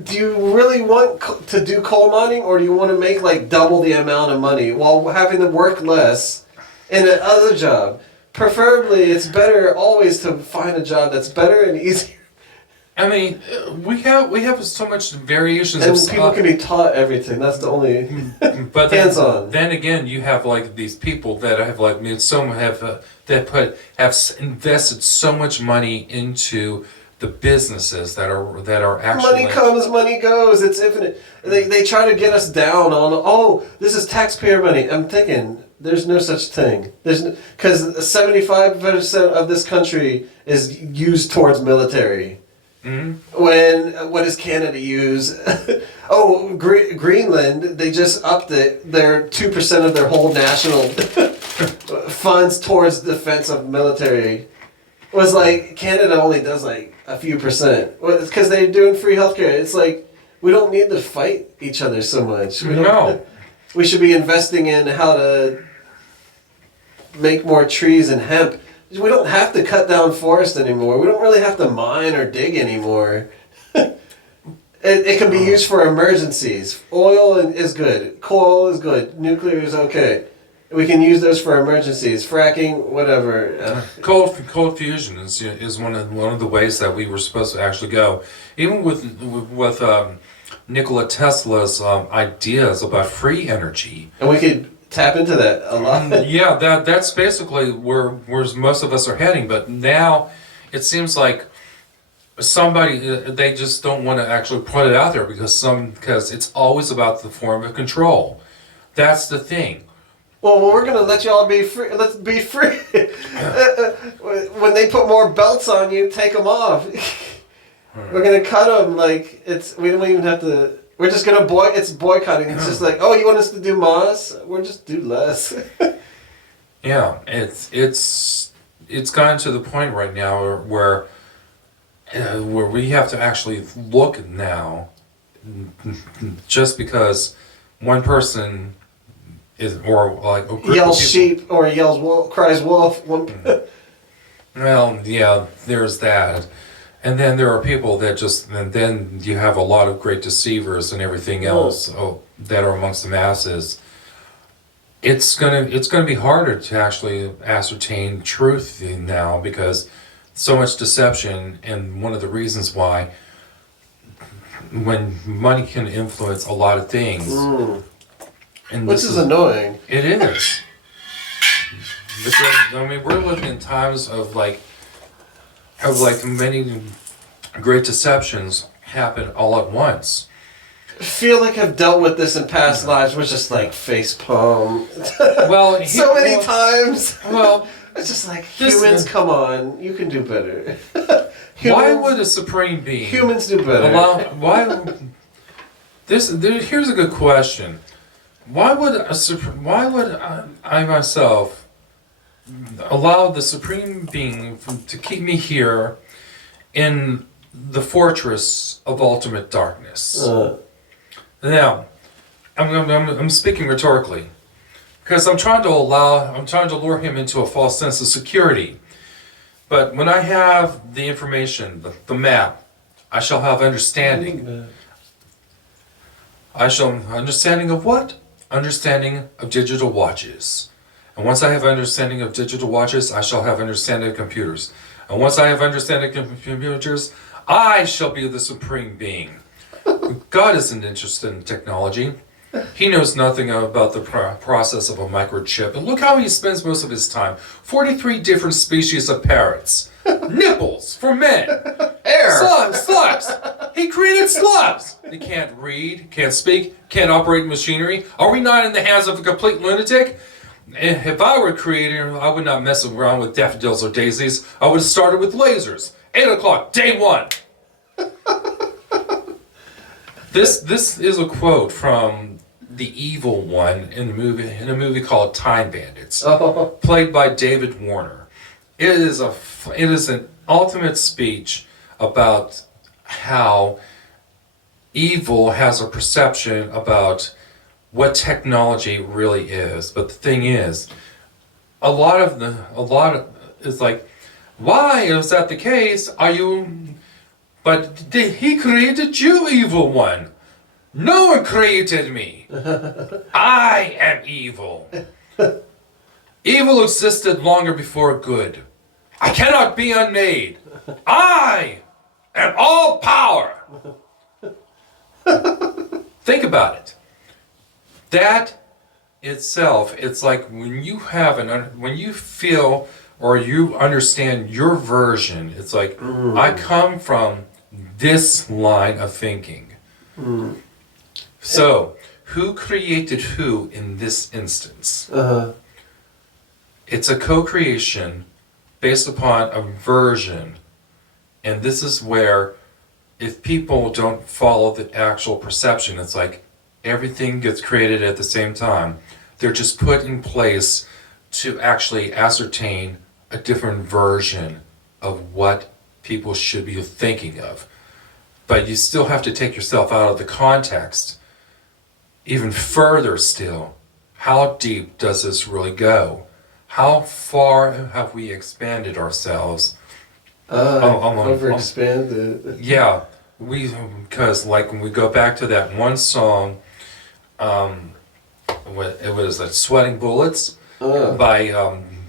do you really want to do coal mining, or do you want to make like double the amount of money while having to work less in another job? Preferably, it's better always to find a job that's better and easier. I mean, we have so much variations, and people can be taught everything. That's the only but hands-on. Then again, you have like these people that have like have invested so much money into the businesses that are actually. Money comes, money goes. It's infinite. They try to get us down on this is taxpayer money. I'm thinking there's no such thing. Because 75% of this country is used towards military. Mm-hmm. What does Canada use? Greenland, they just upped their 2% of their whole national funds towards defense of military. Was like Canada only does like a few percent. Well, it's because they're doing free healthcare. It's like we don't need to fight each other so much. We should be investing in how to make more trees and hemp. We don't have to cut down forest anymore. We don't really have to mine or dig anymore. It can be used for emergencies. Oil is good. Coal is good. Nuclear is okay. We can use those for emergencies. Fracking, whatever. Cold fusion is one of the ways that we were supposed to actually go. Even with Nikola Tesla's ideas about free energy. And we could tap into that a lot. Yeah, that's basically where most of us are heading. But now it seems like they just don't want to actually put it out there because it's always about the form of control. That's the thing. Well, we're gonna let y'all be free. Let's be free. When they put more belts on you, take them off. We're gonna cut them like it's. We don't even have to. We're just gonna It's boycotting. It's just like, oh, you want us to do Moss? We'll just do less. Yeah, it's gotten to the point right now where we have to actually look now, just because one person is, or like a group yells of people, sheep or yells wolf, cries wolf. well, yeah, there's that. And then there are people that and then you have a lot of great deceivers and everything else that are amongst the masses. It's gonna be harder to actually ascertain truth now because so much deception, and one of the reasons why, when money can influence a lot of things, and which is annoying. It is. Because, I mean, we're living in times of many great deceptions happen all at once. I feel like I've dealt with this in past lives. We're just like face palm. Well, so many times. Well, it's just like humans. Come on, you can do better. Why would a supreme being? Humans do better. Here's a good question. Why would I myself allow the supreme being to keep me here in the fortress of ultimate darkness? Now, I'm speaking rhetorically, because I'm trying to lure him into a false sense of security. But when I have the information, the map, I shall have understanding. Understanding of what? Understanding of digital watches. And once I have understanding of digital watches, I shall have understanding of computers. And once I have understanding of computers, I shall be the supreme being. God isn't interested in technology. He knows nothing about the process of a microchip. And look how he spends most of his time. 43 different species of parrots. Nipples for men. Air. Slugs. He created slugs. They can't read, can't speak, can't operate machinery. Are we not in the hands of a complete lunatic? If I were a creator, I would not mess around with daffodils or daisies. I would have started with lasers. 8 o'clock, day one. This is a quote from the evil one in a movie called Time Bandits, played by David Warner. It is an ultimate speech about how evil has a perception about what technology really is. But the thing is, a lot is like, why is that the case? But he created you, evil one. No one created me. I am evil. Evil existed longer before good. I cannot be unmade. I am all power. Think about it. That itself, it's like when you feel or you understand your version, it's like, I come from this line of thinking. So, who created who in this instance? It's a co-creation based upon a version. And this is where, if people don't follow the actual perception, it's like everything gets created at the same time. They're just put in place to actually ascertain a different version of what people should be thinking of. But you still have to take yourself out of the context. Even further still, how deep does this really go? How far have we expanded ourselves? Overexpanded. Yeah. because like when we go back to that one song, it was like "Sweating Bullets" by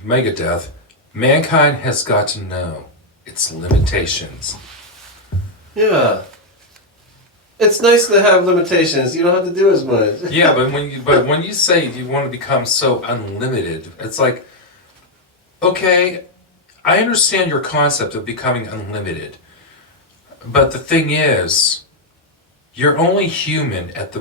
Megadeth. Mankind has got to know its limitations. Yeah. It's nice to have limitations. You don't have to do as much. Yeah, but when you say you want to become so unlimited, it's like, okay, I understand your concept of becoming unlimited, but the thing is, you're only human at the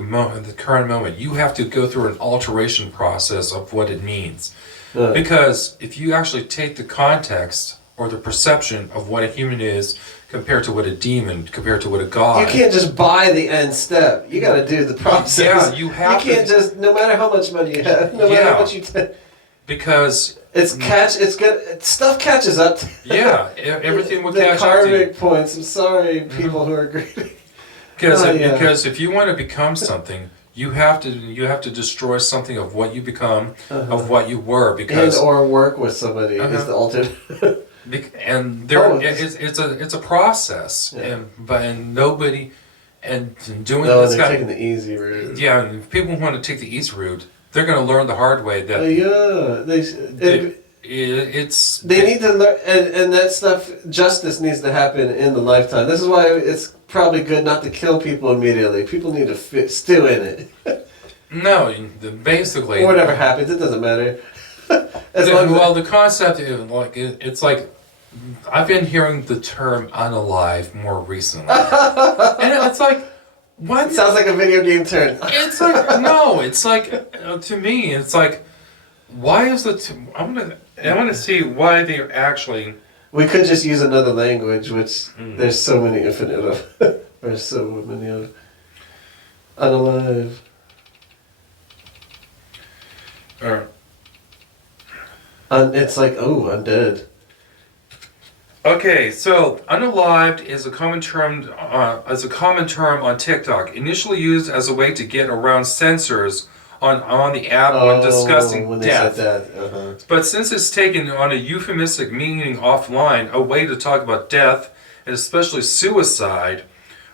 current moment. You have to go through an alteration process of what it means. Because if you actually take the context or the perception of what a human is compared to what a demon, compared to what a god... You can't just buy the end step. You got to do the process. Yeah, you have to... You can't just, no matter how much money you have, no matter how much you... Because... Stuff catches up to yeah, everything will catch up to you. The karmic points, I'm sorry, people who are greedy. Because if you want to become something... You have to destroy something of what you become, of what you were, because or work with somebody is the alternative. And there, it's a process, and nobody, and doing this. They're taking the easy route. Yeah, and if people want to take the easy route, they're going to learn the hard way that. They need to learn, and that stuff. Justice needs to happen in the lifetime. This is why it's probably good not to kill people immediately. People need to stew in it. No, basically. Whatever happens, it doesn't matter. The concept is like it's like I've been hearing the term "unalive" more recently, and it's like. What? It sounds like a video game term. It's like no. It's like to me. It's like why is I'm gonna see why they're actually. We could just use another language, which there's so many infinite of. There's so many of. Unalive. It's like undead. Okay, so unalived is a common term on TikTok. Initially used as a way to get around censors on the app when discussing when death. They said that. But since it's taken on a euphemistic meaning offline, a way to talk about death and especially suicide,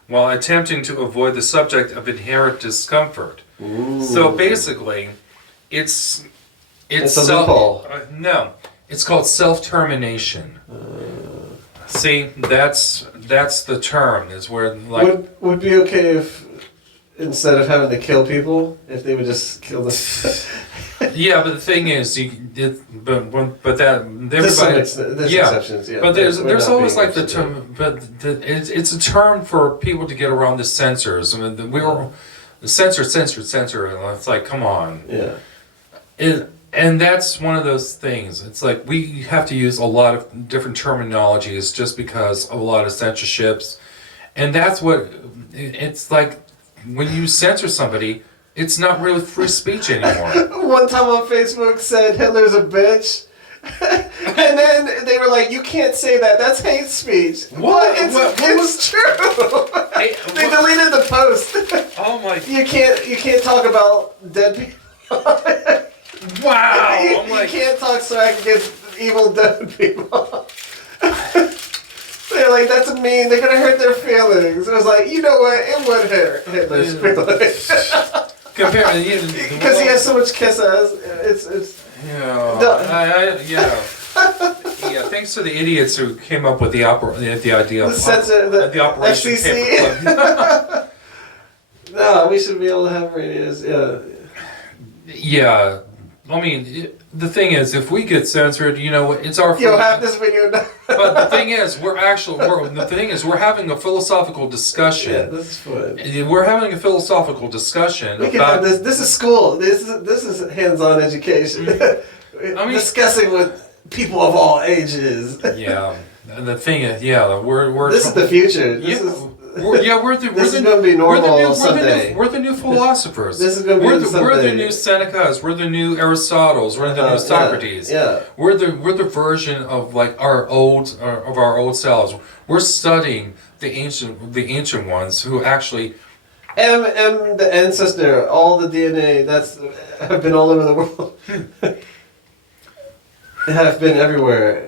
while attempting to avoid the subject of inherent discomfort. Ooh. So basically, it's a loophole. No, it's called self-termination. See, that's the term. Is where like would be okay if instead of having to kill people, if they would just kill them. Yeah, but the thing is, but that everybody, there's exceptions. Yeah, but there's always like the term, it's a term for people to get around the censors. I mean, we were censor, and it's like, come on. Yeah. And that's one of those things. It's like we have to use a lot of different terminologies just because of a lot of censorships, and that's what it's like when you censor somebody. It's not really free speech anymore. One time on Facebook said Hitler's a bitch. And then they were like, you can't say that. That's hate speech. What? It's true. Hey, they deleted the post. Oh my! You can't talk about dead people. Wow! You can't talk smack against evil dead people. They're like, that's mean. They're gonna hurt their feelings. It was like, you know what? It would hurt Hitler's feelings. Because he has so much kiss ass. It's yeah. Yeah. Thanks to the idiots who came up with the idea of the Operation FCC. Paperclip. No, we should be able to have radios. Yeah. Yeah. I mean, the thing is, if we get censored, it's our. You'll have this video now. But the thing is, we're having a philosophical discussion. Yeah, this is fun. We're having a philosophical discussion. We can have this. This is school. This is hands-on education. Discussing with people of all ages. Yeah, and the thing is, we're. This is the future. This is going to be normal someday. We're the new philosophers. This is going to be We're the new Senecas. We're the new Aristotles. We're the new Socrates. Yeah. We're the version of like our old selves. We're studying the ancient ones who actually. The ancestor, all the DNA have been all over the world. Have been everywhere.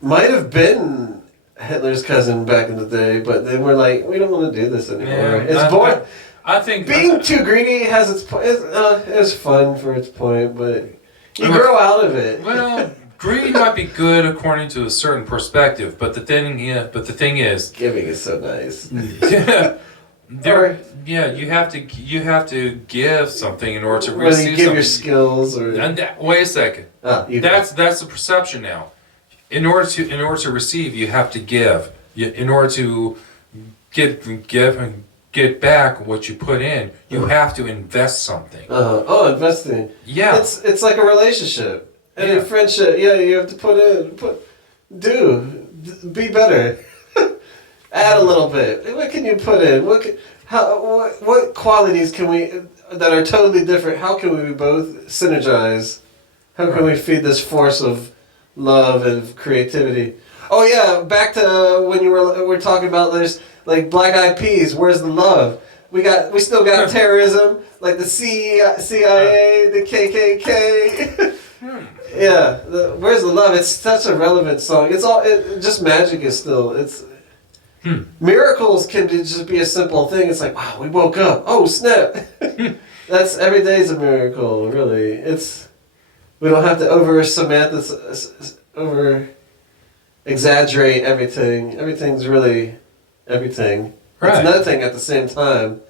Might have been Hitler's cousin back in the day, but then we're like, we don't want to do this anymore. Yeah, It's boring. I think Being too greedy has its point. It's fun for its point, but you Well, grow out of it. Well, greed might be good according to a certain perspective, but the thing is, Giving is so nice. you have to give something in order to Whether receive you give your something. skills or Wait a second. that's That's the perception now. In order to receive, you have to give. In order to get back what you put in, you have to invest something. investing. Yeah. It's like a relationship and a friendship. Yeah, you have to be better. Add a little bit. What can you put in? What qualities can we that are totally different? How can we both synergize? How can we feed this force of love and creativity? Oh yeah, back to when we're talking about this, like Black Eyed Peas. Where's the love? We still got terrorism, like the CIA, the KKK. Yeah, where's the love? It's such a relevant song. Just magic is still. Miracles can just be a simple thing. It's like, wow, we woke up. Oh snap! That's every day's a miracle. Really, we don't have to over exaggerate everything. Everything's really everything. Right. It's nothing at the same time.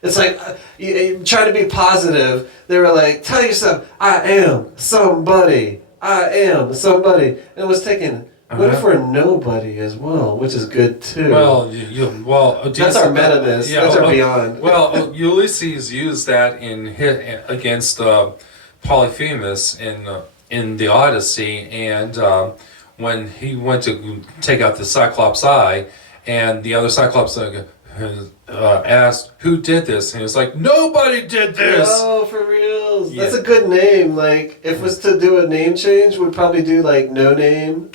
It's like you trying to be positive. They were like, tell yourself, I am somebody. I am somebody. And it was taken. What if we're nobody as well, which is good too. Well, that's our meta-ness. Yeah, that's our beyond. Well, Ulysses used that in hit against Polyphemus in the Odyssey, and when he went to take out the Cyclops' eye, and the other Cyclops asked, "Who did this?" And he was like, "Nobody did this." Oh, for reals. Yeah. That's a good name. Like, if it was to do a name change, we'd probably do like No Name.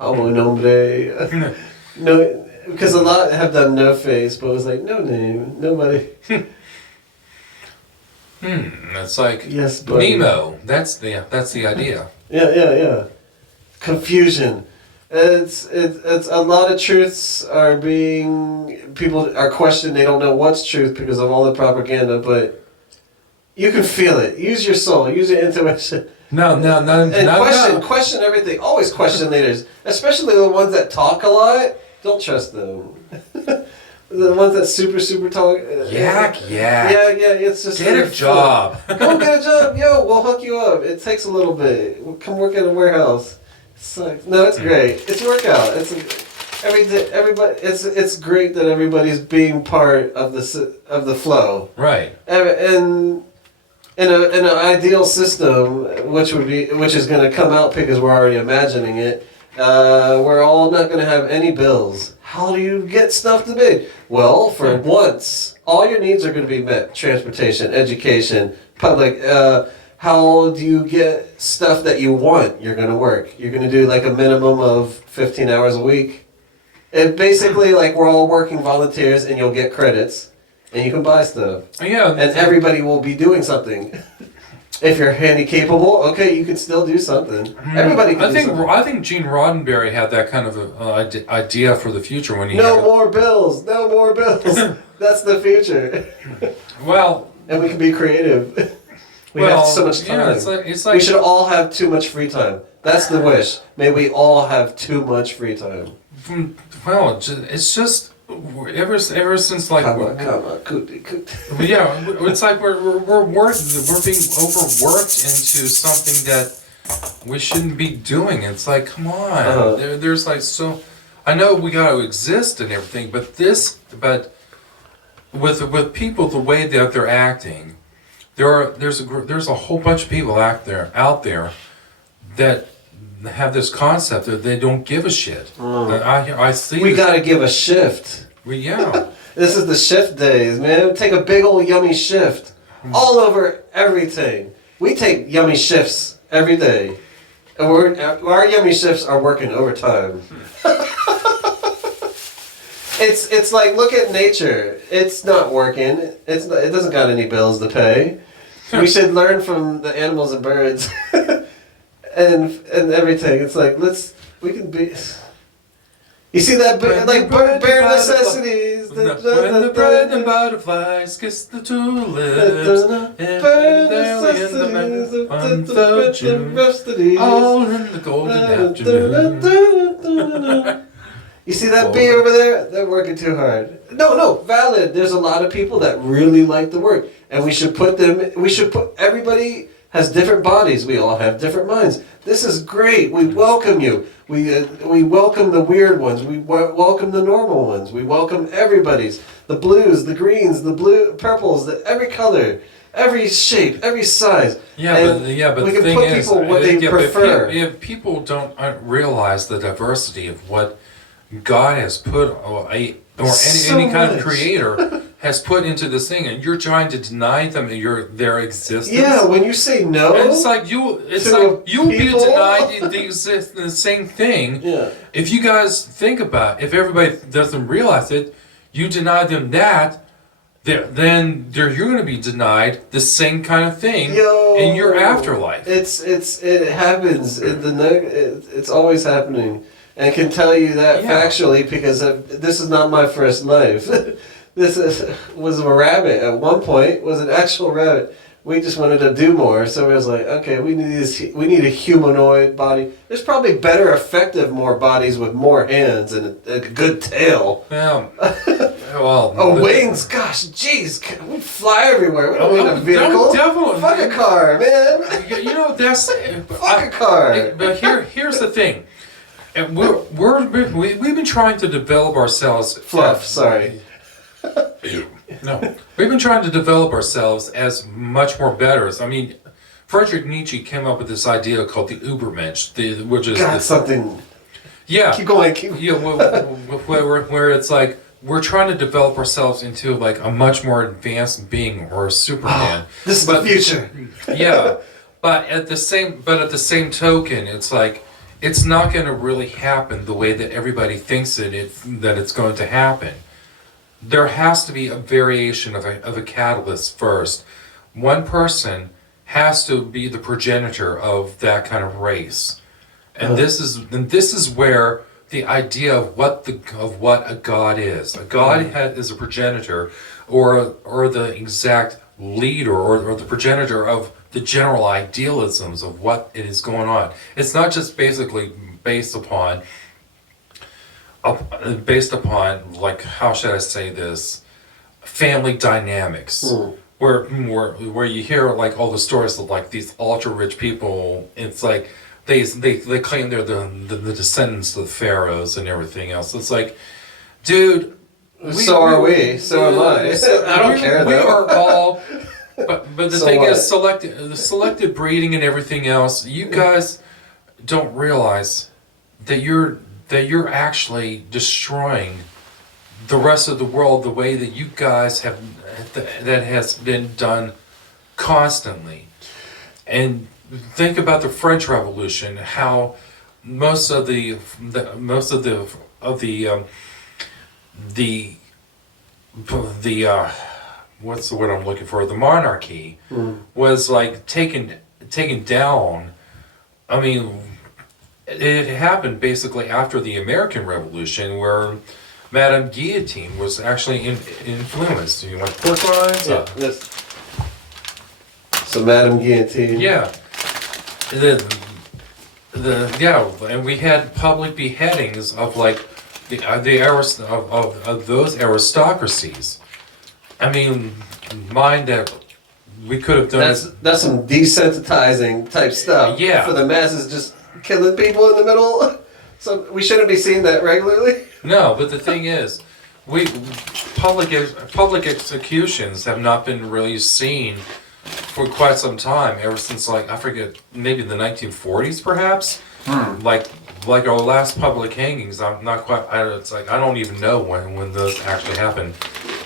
Amo nombre. No, because a lot have done No Face, but it was like No Name. Nobody. It's like Yes, buddy. Nemo. That's the idea. Yeah. Confusion. It's a lot of truths people are questioning. They don't know what's truth because of all the propaganda, but you can feel it. Use your soul. Use your intuition. And question everything. Always question leaders, especially the ones that talk a lot. Don't trust them. The ones that super talk. Yeah. It's just Get a job. Go get a job. Yo, we'll hook you up. It takes a little bit. Come work at a warehouse. Sucks. No, it's great. It's a workout. Everybody. It's great that everybody's being part of the flow. Right. And in an ideal system, which is going to come out because we're already imagining it, we're all not going to have any bills. How do you get stuff to be? Well, for once, all your needs are going to be met: transportation, education, public. How do you get stuff that you want? You're going to work. You're going to do like a minimum of 15 hours a week. And basically, like, we're all working volunteers, and you'll get credits. And you can buy stuff. Yeah. And everybody will be doing something. If you're handy capable, okay, you can still do something. Everybody can do something. I think Gene Roddenberry had that kind of idea for the future when he No more bills. That's the future. Well, and we can be creative. We have so much time. Yeah, it's like we should all have too much free time. That's the wish. May we all have too much free time. Well, it's just ever since like yeah, it's like we're being overworked into something that we shouldn't be doing. It's like, come on, there's like so. I know we got to exist and everything, but with people the way that they're acting, there's a whole bunch of people out there that have this concept that they don't give a shit. I see. We got to give a shift. Yeah. This is the shift days, man. Take a big old yummy shift all over everything. We take yummy shifts every day. And our yummy shifts are working overtime. It's like, look at nature. It's not working. It doesn't got any bills to pay. We should learn from the animals and birds and everything. It's like, we can be. You see that, like, bare necessities. When the bread and butterflies kiss the tulips, early in the month of June, all in the golden afternoon. You see that bee over there? They're working too hard. No, valid. There's a lot of people that really like the work, and we should put everybody has different bodies. We all have different minds. This is great. We welcome you. We welcome the weird ones. We welcome the normal ones. We welcome everybody's. The blues, the greens, the purples, every color, every shape, every size. But we the can thing put is, people what they prefer. if people don't realize the diversity of what God has put, any kind of creator has put into this thing, and you're trying to deny them their existence. Yeah, when you say no, and it's like you'll be denied the same thing. Yeah. If you guys think about it, if everybody doesn't realize it, you deny them that. Then you're going to be denied the same kind of thing in your afterlife. It happens. It's always happening, and I can tell you that factually because this is not my first life. Was a rabbit at one point. Was an actual rabbit. We just wanted to do more, so it was like, okay, we need a humanoid body. There's probably better, effective, more bodies with more hands and a good tail. Yeah. Wings. Gosh, jeez, we fly everywhere. We don't need a vehicle. Definitely. Fuck a car, man. That's fuck a car. But here's the thing. And we've been trying to develop ourselves. Sorry. No, we've been trying to develop ourselves as much more better. I mean, Friedrich Nietzsche came up with this idea called the Übermensch, which is something. Yeah. Keep going. Where it's like we're trying to develop ourselves into like a much more advanced being or a Superman. This is the future. Yeah, but at the same token, it's like it's not going to really happen the way that everybody thinks that it's going to happen. There has to be a variation of a catalyst first. One person has to be the progenitor of that kind of race, and this is where the idea of what a god is. A god is a progenitor, or the exact leader, or the progenitor of the general idealisms of what it is going on. It's not just basically based upon like, how should I say this, family dynamics, where you hear like all the stories of like these ultra rich people. It's like they claim they're the descendants of the pharaohs and everything else. It's like, dude, so am I. I don't care though. We are all. But the thing is, selective breeding and everything else. You guys don't realize that you're actually destroying the rest of the world the way that you guys have, that has been done constantly. And think about the French Revolution, how most of the what's the word I'm looking for? The monarchy was like taken down. I mean, it happened basically after the American Revolution, where Madame Guillotine was actually influenced. You want pork rinds? Yeah. So Madame Guillotine. Yeah. And we had public beheadings of like of those aristocracies. I mean, mind that we could have done. That's some desensitizing type stuff. Yeah. For the masses, just killing people in the middle. So we shouldn't be seeing that regularly. No, but the thing is, public executions have not been really seen for quite some time. Ever since, like, I forget, maybe the 1940s, perhaps. Like our last public hangings. I'm not quite. It's like I don't even know when those actually happened,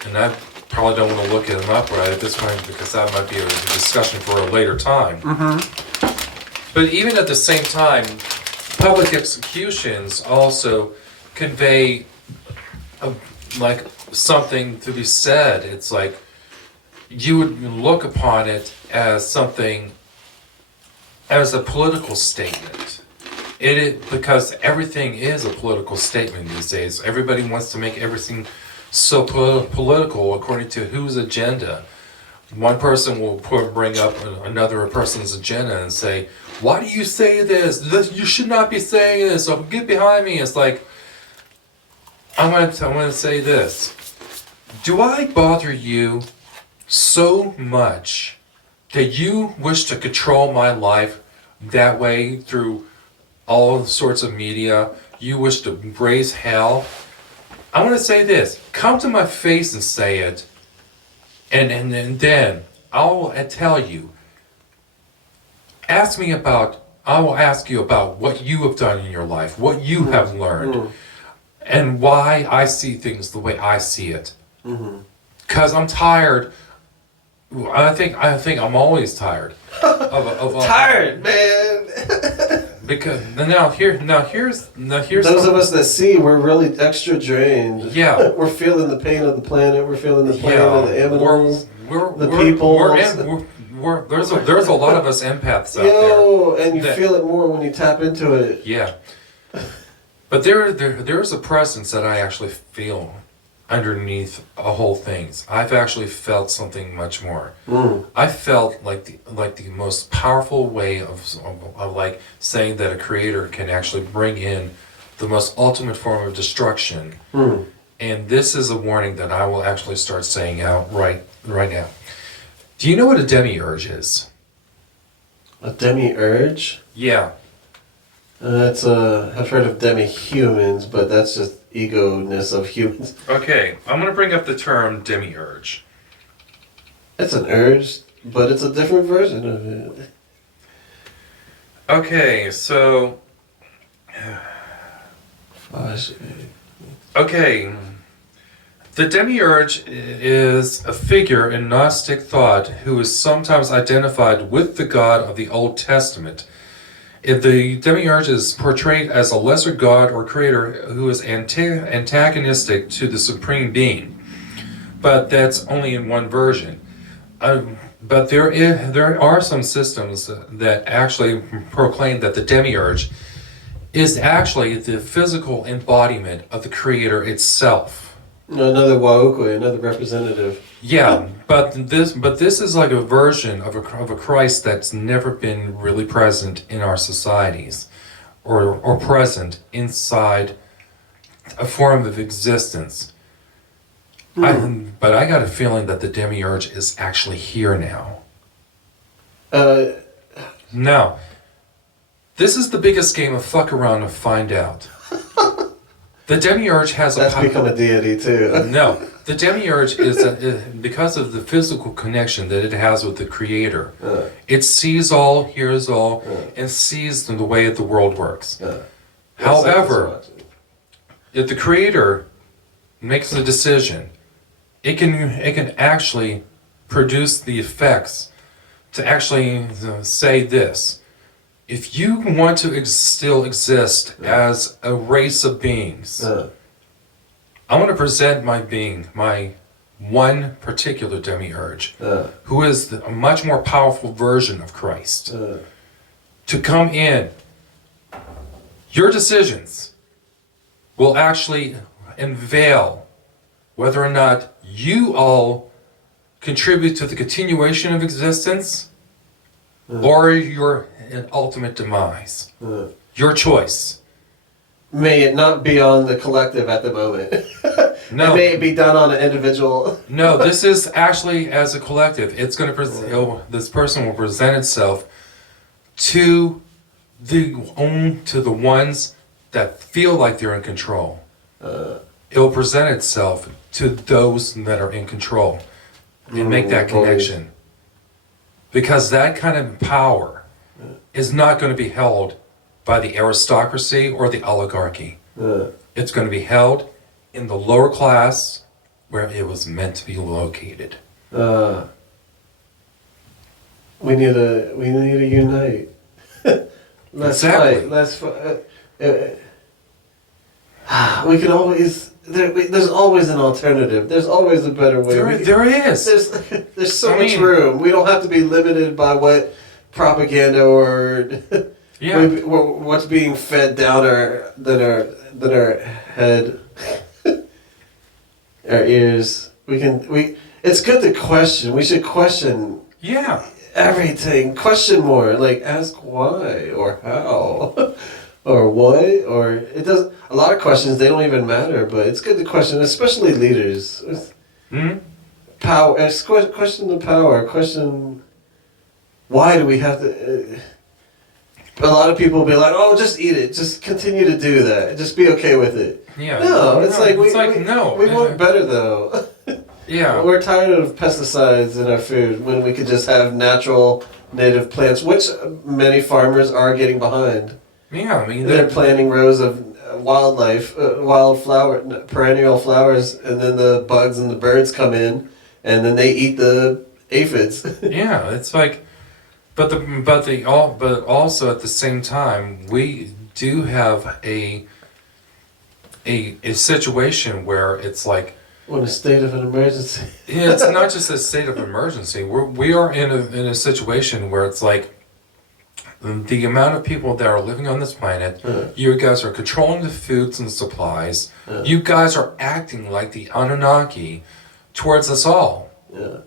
and I probably don't want to look them up right at this point because that might be a discussion for a later time. But even at the same time, public executions also convey like something to be said. It's like you would look upon it as something, as a political statement. Because everything is a political statement these days. Everybody wants to make everything so political according to whose agenda. One person will bring up another person's agenda and say, "Why do you say this? You should not be saying this. So get behind me." It's like, I'm gonna say this. Do I bother you so much that you wish to control my life that way through all sorts of media? You wish to raise hell? I want to say this. Come to my face and say it. And then I'll tell you. I will ask you about what you have done in your life, what you have learned, and why I see things the way I see it. Because I'm tired. I think I'm always tired. Tired, man. Because here's those of us that see, we're really extra drained. Yeah. We're feeling the pain of the planet. We're feeling the pain of the animals, people. There's a lot of us empaths out there. And you feel it more when you tap into it. Yeah. But there's a presence that I actually feel underneath a whole things. I've actually felt something much more. I felt like the most powerful way of like saying that a creator can actually bring in the most ultimate form of destruction. And this is a warning that I will actually start saying out right now. Do you know what a demiurge is? A demiurge? Yeah. I've heard of demi-humans, but that's just ego-ness of humans. Okay, I'm going to bring up the term demiurge. It's an urge, but it's a different version of it. Okay, so... Okay, the demiurge is a figure in Gnostic thought who is sometimes identified with the God of the Old Testament. If the demiurge is portrayed as a lesser god or creator who is antagonistic to the supreme being, but that's only in one version. But there are some systems that actually proclaim that the demiurge is actually the physical embodiment of the creator itself. Another Waukwe, another representative. Yeah, but this is like a version of a Christ that's never been really present in our societies, or present inside a form of existence. But I got a feeling that the demiurge is actually here now. Now, this is the biggest game of fuck around to find out. The demiurge has That's become a deity too. No, the demiurge is because of the physical connection that it has with the creator. It sees all, hears all, and sees the way the world works. However, if the creator makes a decision, it can actually produce the effects to actually say this. If you want to still exist as a race of beings, I want to present my being, my one particular demiurge, who is a much more powerful version of Christ, to come in. Your decisions will actually unveil whether or not you all contribute to the continuation of existence or your ultimate demise. Your choice. May it not be on the collective at the moment. No. May it be done on an individual. No, this is actually as a collective. It's going to this person will present itself to the ones that feel like they're in control. It will present itself to those that are in control and make that connection. Because that kind of power is not going to be held by the aristocracy or the oligarchy. It's going to be held in the lower class where it was meant to be located. We need to unite. Let's fight. Let's fight. We can always. There's always an alternative. There's always a better way. There is. There's so much room. We don't have to be limited by what propaganda or Yeah. What's being fed down our head, our ears. It's good to question. We should question Yeah. everything. Question more. Like, ask why or how or what, or it doesn't. A lot of questions, they don't even matter, but it's good to question, especially leaders. Hmm. Power. Question the power. Question why do we have to. A lot of people will be like, "Oh, just eat it. Just continue to do that. Just be okay with it." Yeah. No, it's like we no. want better though. Yeah. We're tired of pesticides in our food when we could just have natural native plants, which many farmers are getting behind. Yeah, I mean, They're planting rows of wildflower, perennial flowers, and then the bugs and the birds come in, and then they eat the aphids. yeah, it's like, but also at the same time, we do have a situation where it's like, In a state of an emergency. it's not just a state of emergency. We are in a situation where it's like, the amount of people that are living on this planet, you guys are controlling the foods and supplies. You guys are acting like the Anunnaki towards us all. Yeah,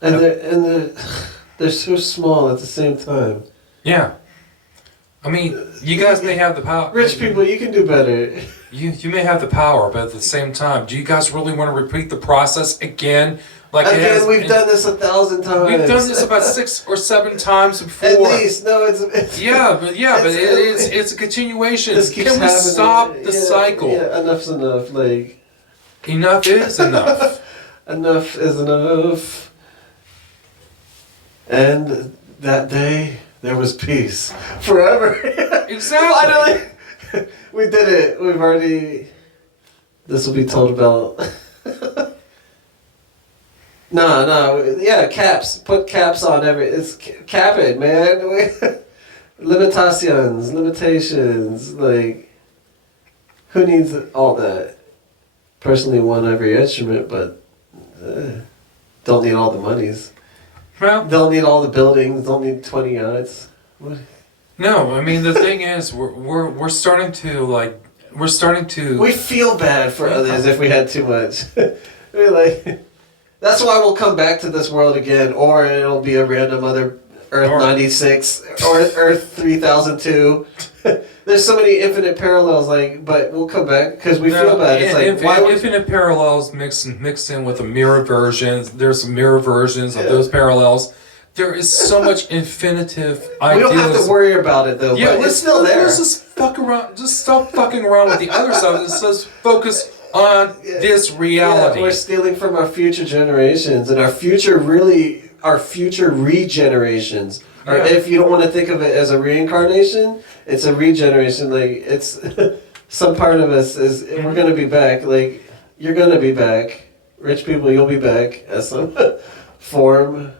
and they're so small at the same time. Yeah, I mean, you guys may have the power. Rich people, you can do better. You may have the power, but at the same time, do you guys really want to repeat the process again? Like We've done this 1,000 times. We've done this about 6 or 7 times before. At least, no, it's it's a continuation. This keeps Can we happening. stop the cycle? Yeah, enough's enough. Like, enough is enough. enough is enough. And that day there was peace forever. Exactly. Finally, we did it. We've already. This will be told about. No, yeah, caps. Put caps on it's cap it, man. Limitations, like, who needs all that? Personally, want every instrument, but don't need all the monies. Well, Don't need all the buildings. Don't need 20 yachts. What? no, I mean the thing is, we're starting to. We feel bad for others if we had too much. We're like. That's why we'll come back to this world again, or it'll be a random other Earth 96 or Earth 3002. There's so many infinite parallels, but we'll come back because we feel bad. It's like infinite parallels mixed in with the mirror versions. There's some mirror versions of those parallels. There is so much infinitive ideas. We don't have to worry about it though. Yeah, but it's still there. Let's just fuck around. Just stop fucking around with the other stuff. Let's just focus on this reality. Yeah, we're stealing from our future generations and our future regenerations. Yeah. Or if you don't want to think of it as a reincarnation, it's a regeneration. Like, it's some part of us is we're gonna be back. Like, you're gonna be back. Rich people, you'll be back as some form.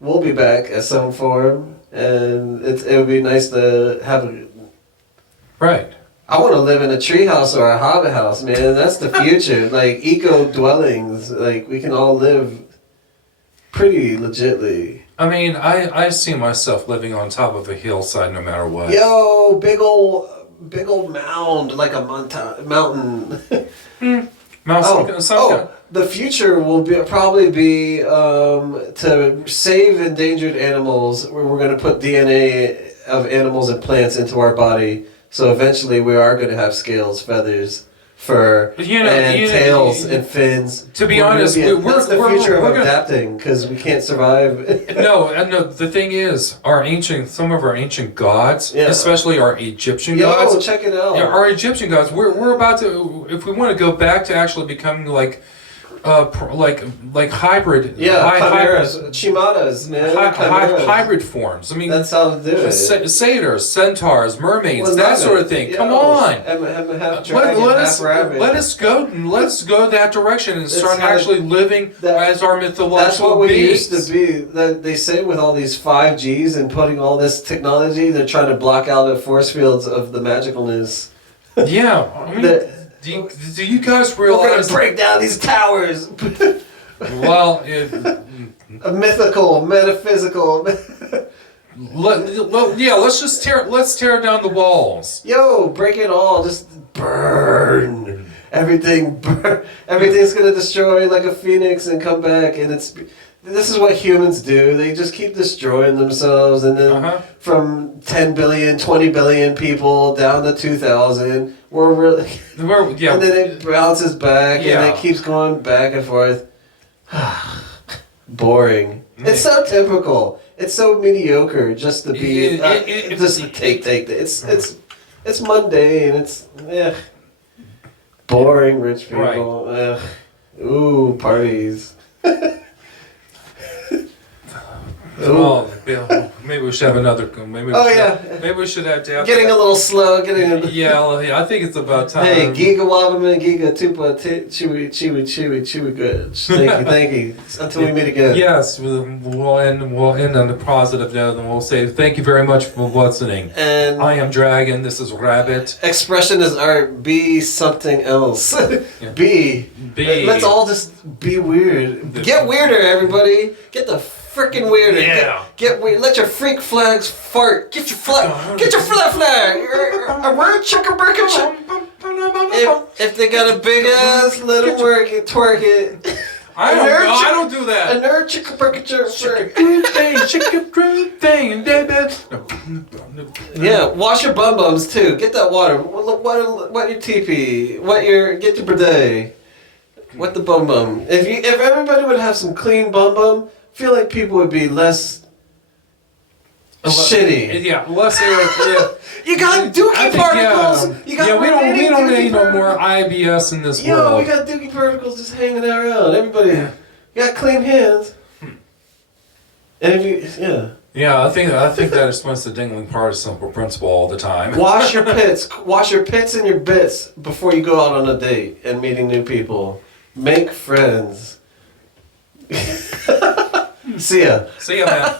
We'll be back as some form, and it would be nice to have a. Right. I want to live in a treehouse or a hobbit house, man. That's the future. Like, eco dwellings. Like, we can all live pretty legitly. I mean, I see myself living on top of a hillside no matter what. Yo, big old mound, like a mountain. The future will probably be to save endangered animals. We're going to put DNA of animals and plants into our body. So eventually we are going to have scales, feathers, fur, and tails and fins. To be honest, that's the future of adapting because we can't survive. No. The thing is, some of our ancient gods, especially our Egyptian gods. Yo, check it out. Yeah, our Egyptian gods. We're about to, if we want to go back to actually becoming like hybrid. Yeah, chimeras, chimatas, man. Hybrid forms. I mean, that's how to do it. Satyrs, centaurs, mermaids, that sort of thing. Come on. Let us go that direction and start actually living as our mythological beings. That's what we used to be. That they say with all these 5Gs and putting all this technology, they're trying to block out the force fields of the magicalness. Yeah, I mean. Do you guys realize... We're going to break down these towers! Well, a mythical, metaphysical... Let's just tear down the walls. Yo, break it all. Just burn. Everything's gonna destroy like a phoenix and come back. And this is what humans do. They just keep destroying themselves. And then from 10 billion, 20 billion people down to 2,000, and then it bounces back and it keeps going back and forth. Boring. It's so typical. It's so mediocre just to be take. It's mundane. It's boring. Rich people. Right. Ooh, parties. Well, maybe we should have another. Maybe we should have to. Getting a little slow. I think it's about time. Hey, Giga Wabbaman, Giga Tupa, Chewy, good. Thank you. Until we meet again. Yes, we'll end on a positive note, and we'll say thank you very much for listening. And I am Dragon. This is Rabbit. Expression is art. Be something else. Be. Let's all just be weird. Get weirder, everybody. Get the freaking weirder. Yeah. Get weird. Let your freak flags fart. Get your flag. Get your flag. A word chicka burka chick. If they got a big ass, let them work it, twerk it. I don't do that. A nerd chicka burka chick. Yeah, wash your bum bums too. Get that water. Wet your teepee. Get your bidet. Wet the bum bum. If everybody would have some clean bum bum, I feel like people would be less shitty. Yeah, less. Yeah. You got dookie particles. We don't need no more IBS in this world. We got dookie particles just hanging around. Everybody, you got clean hands. And if you, Yeah, I think that explains the dingling participle principle all the time. Wash your pits and your bits before you go out on a date and meeting new people. Make friends. See ya. See ya, man.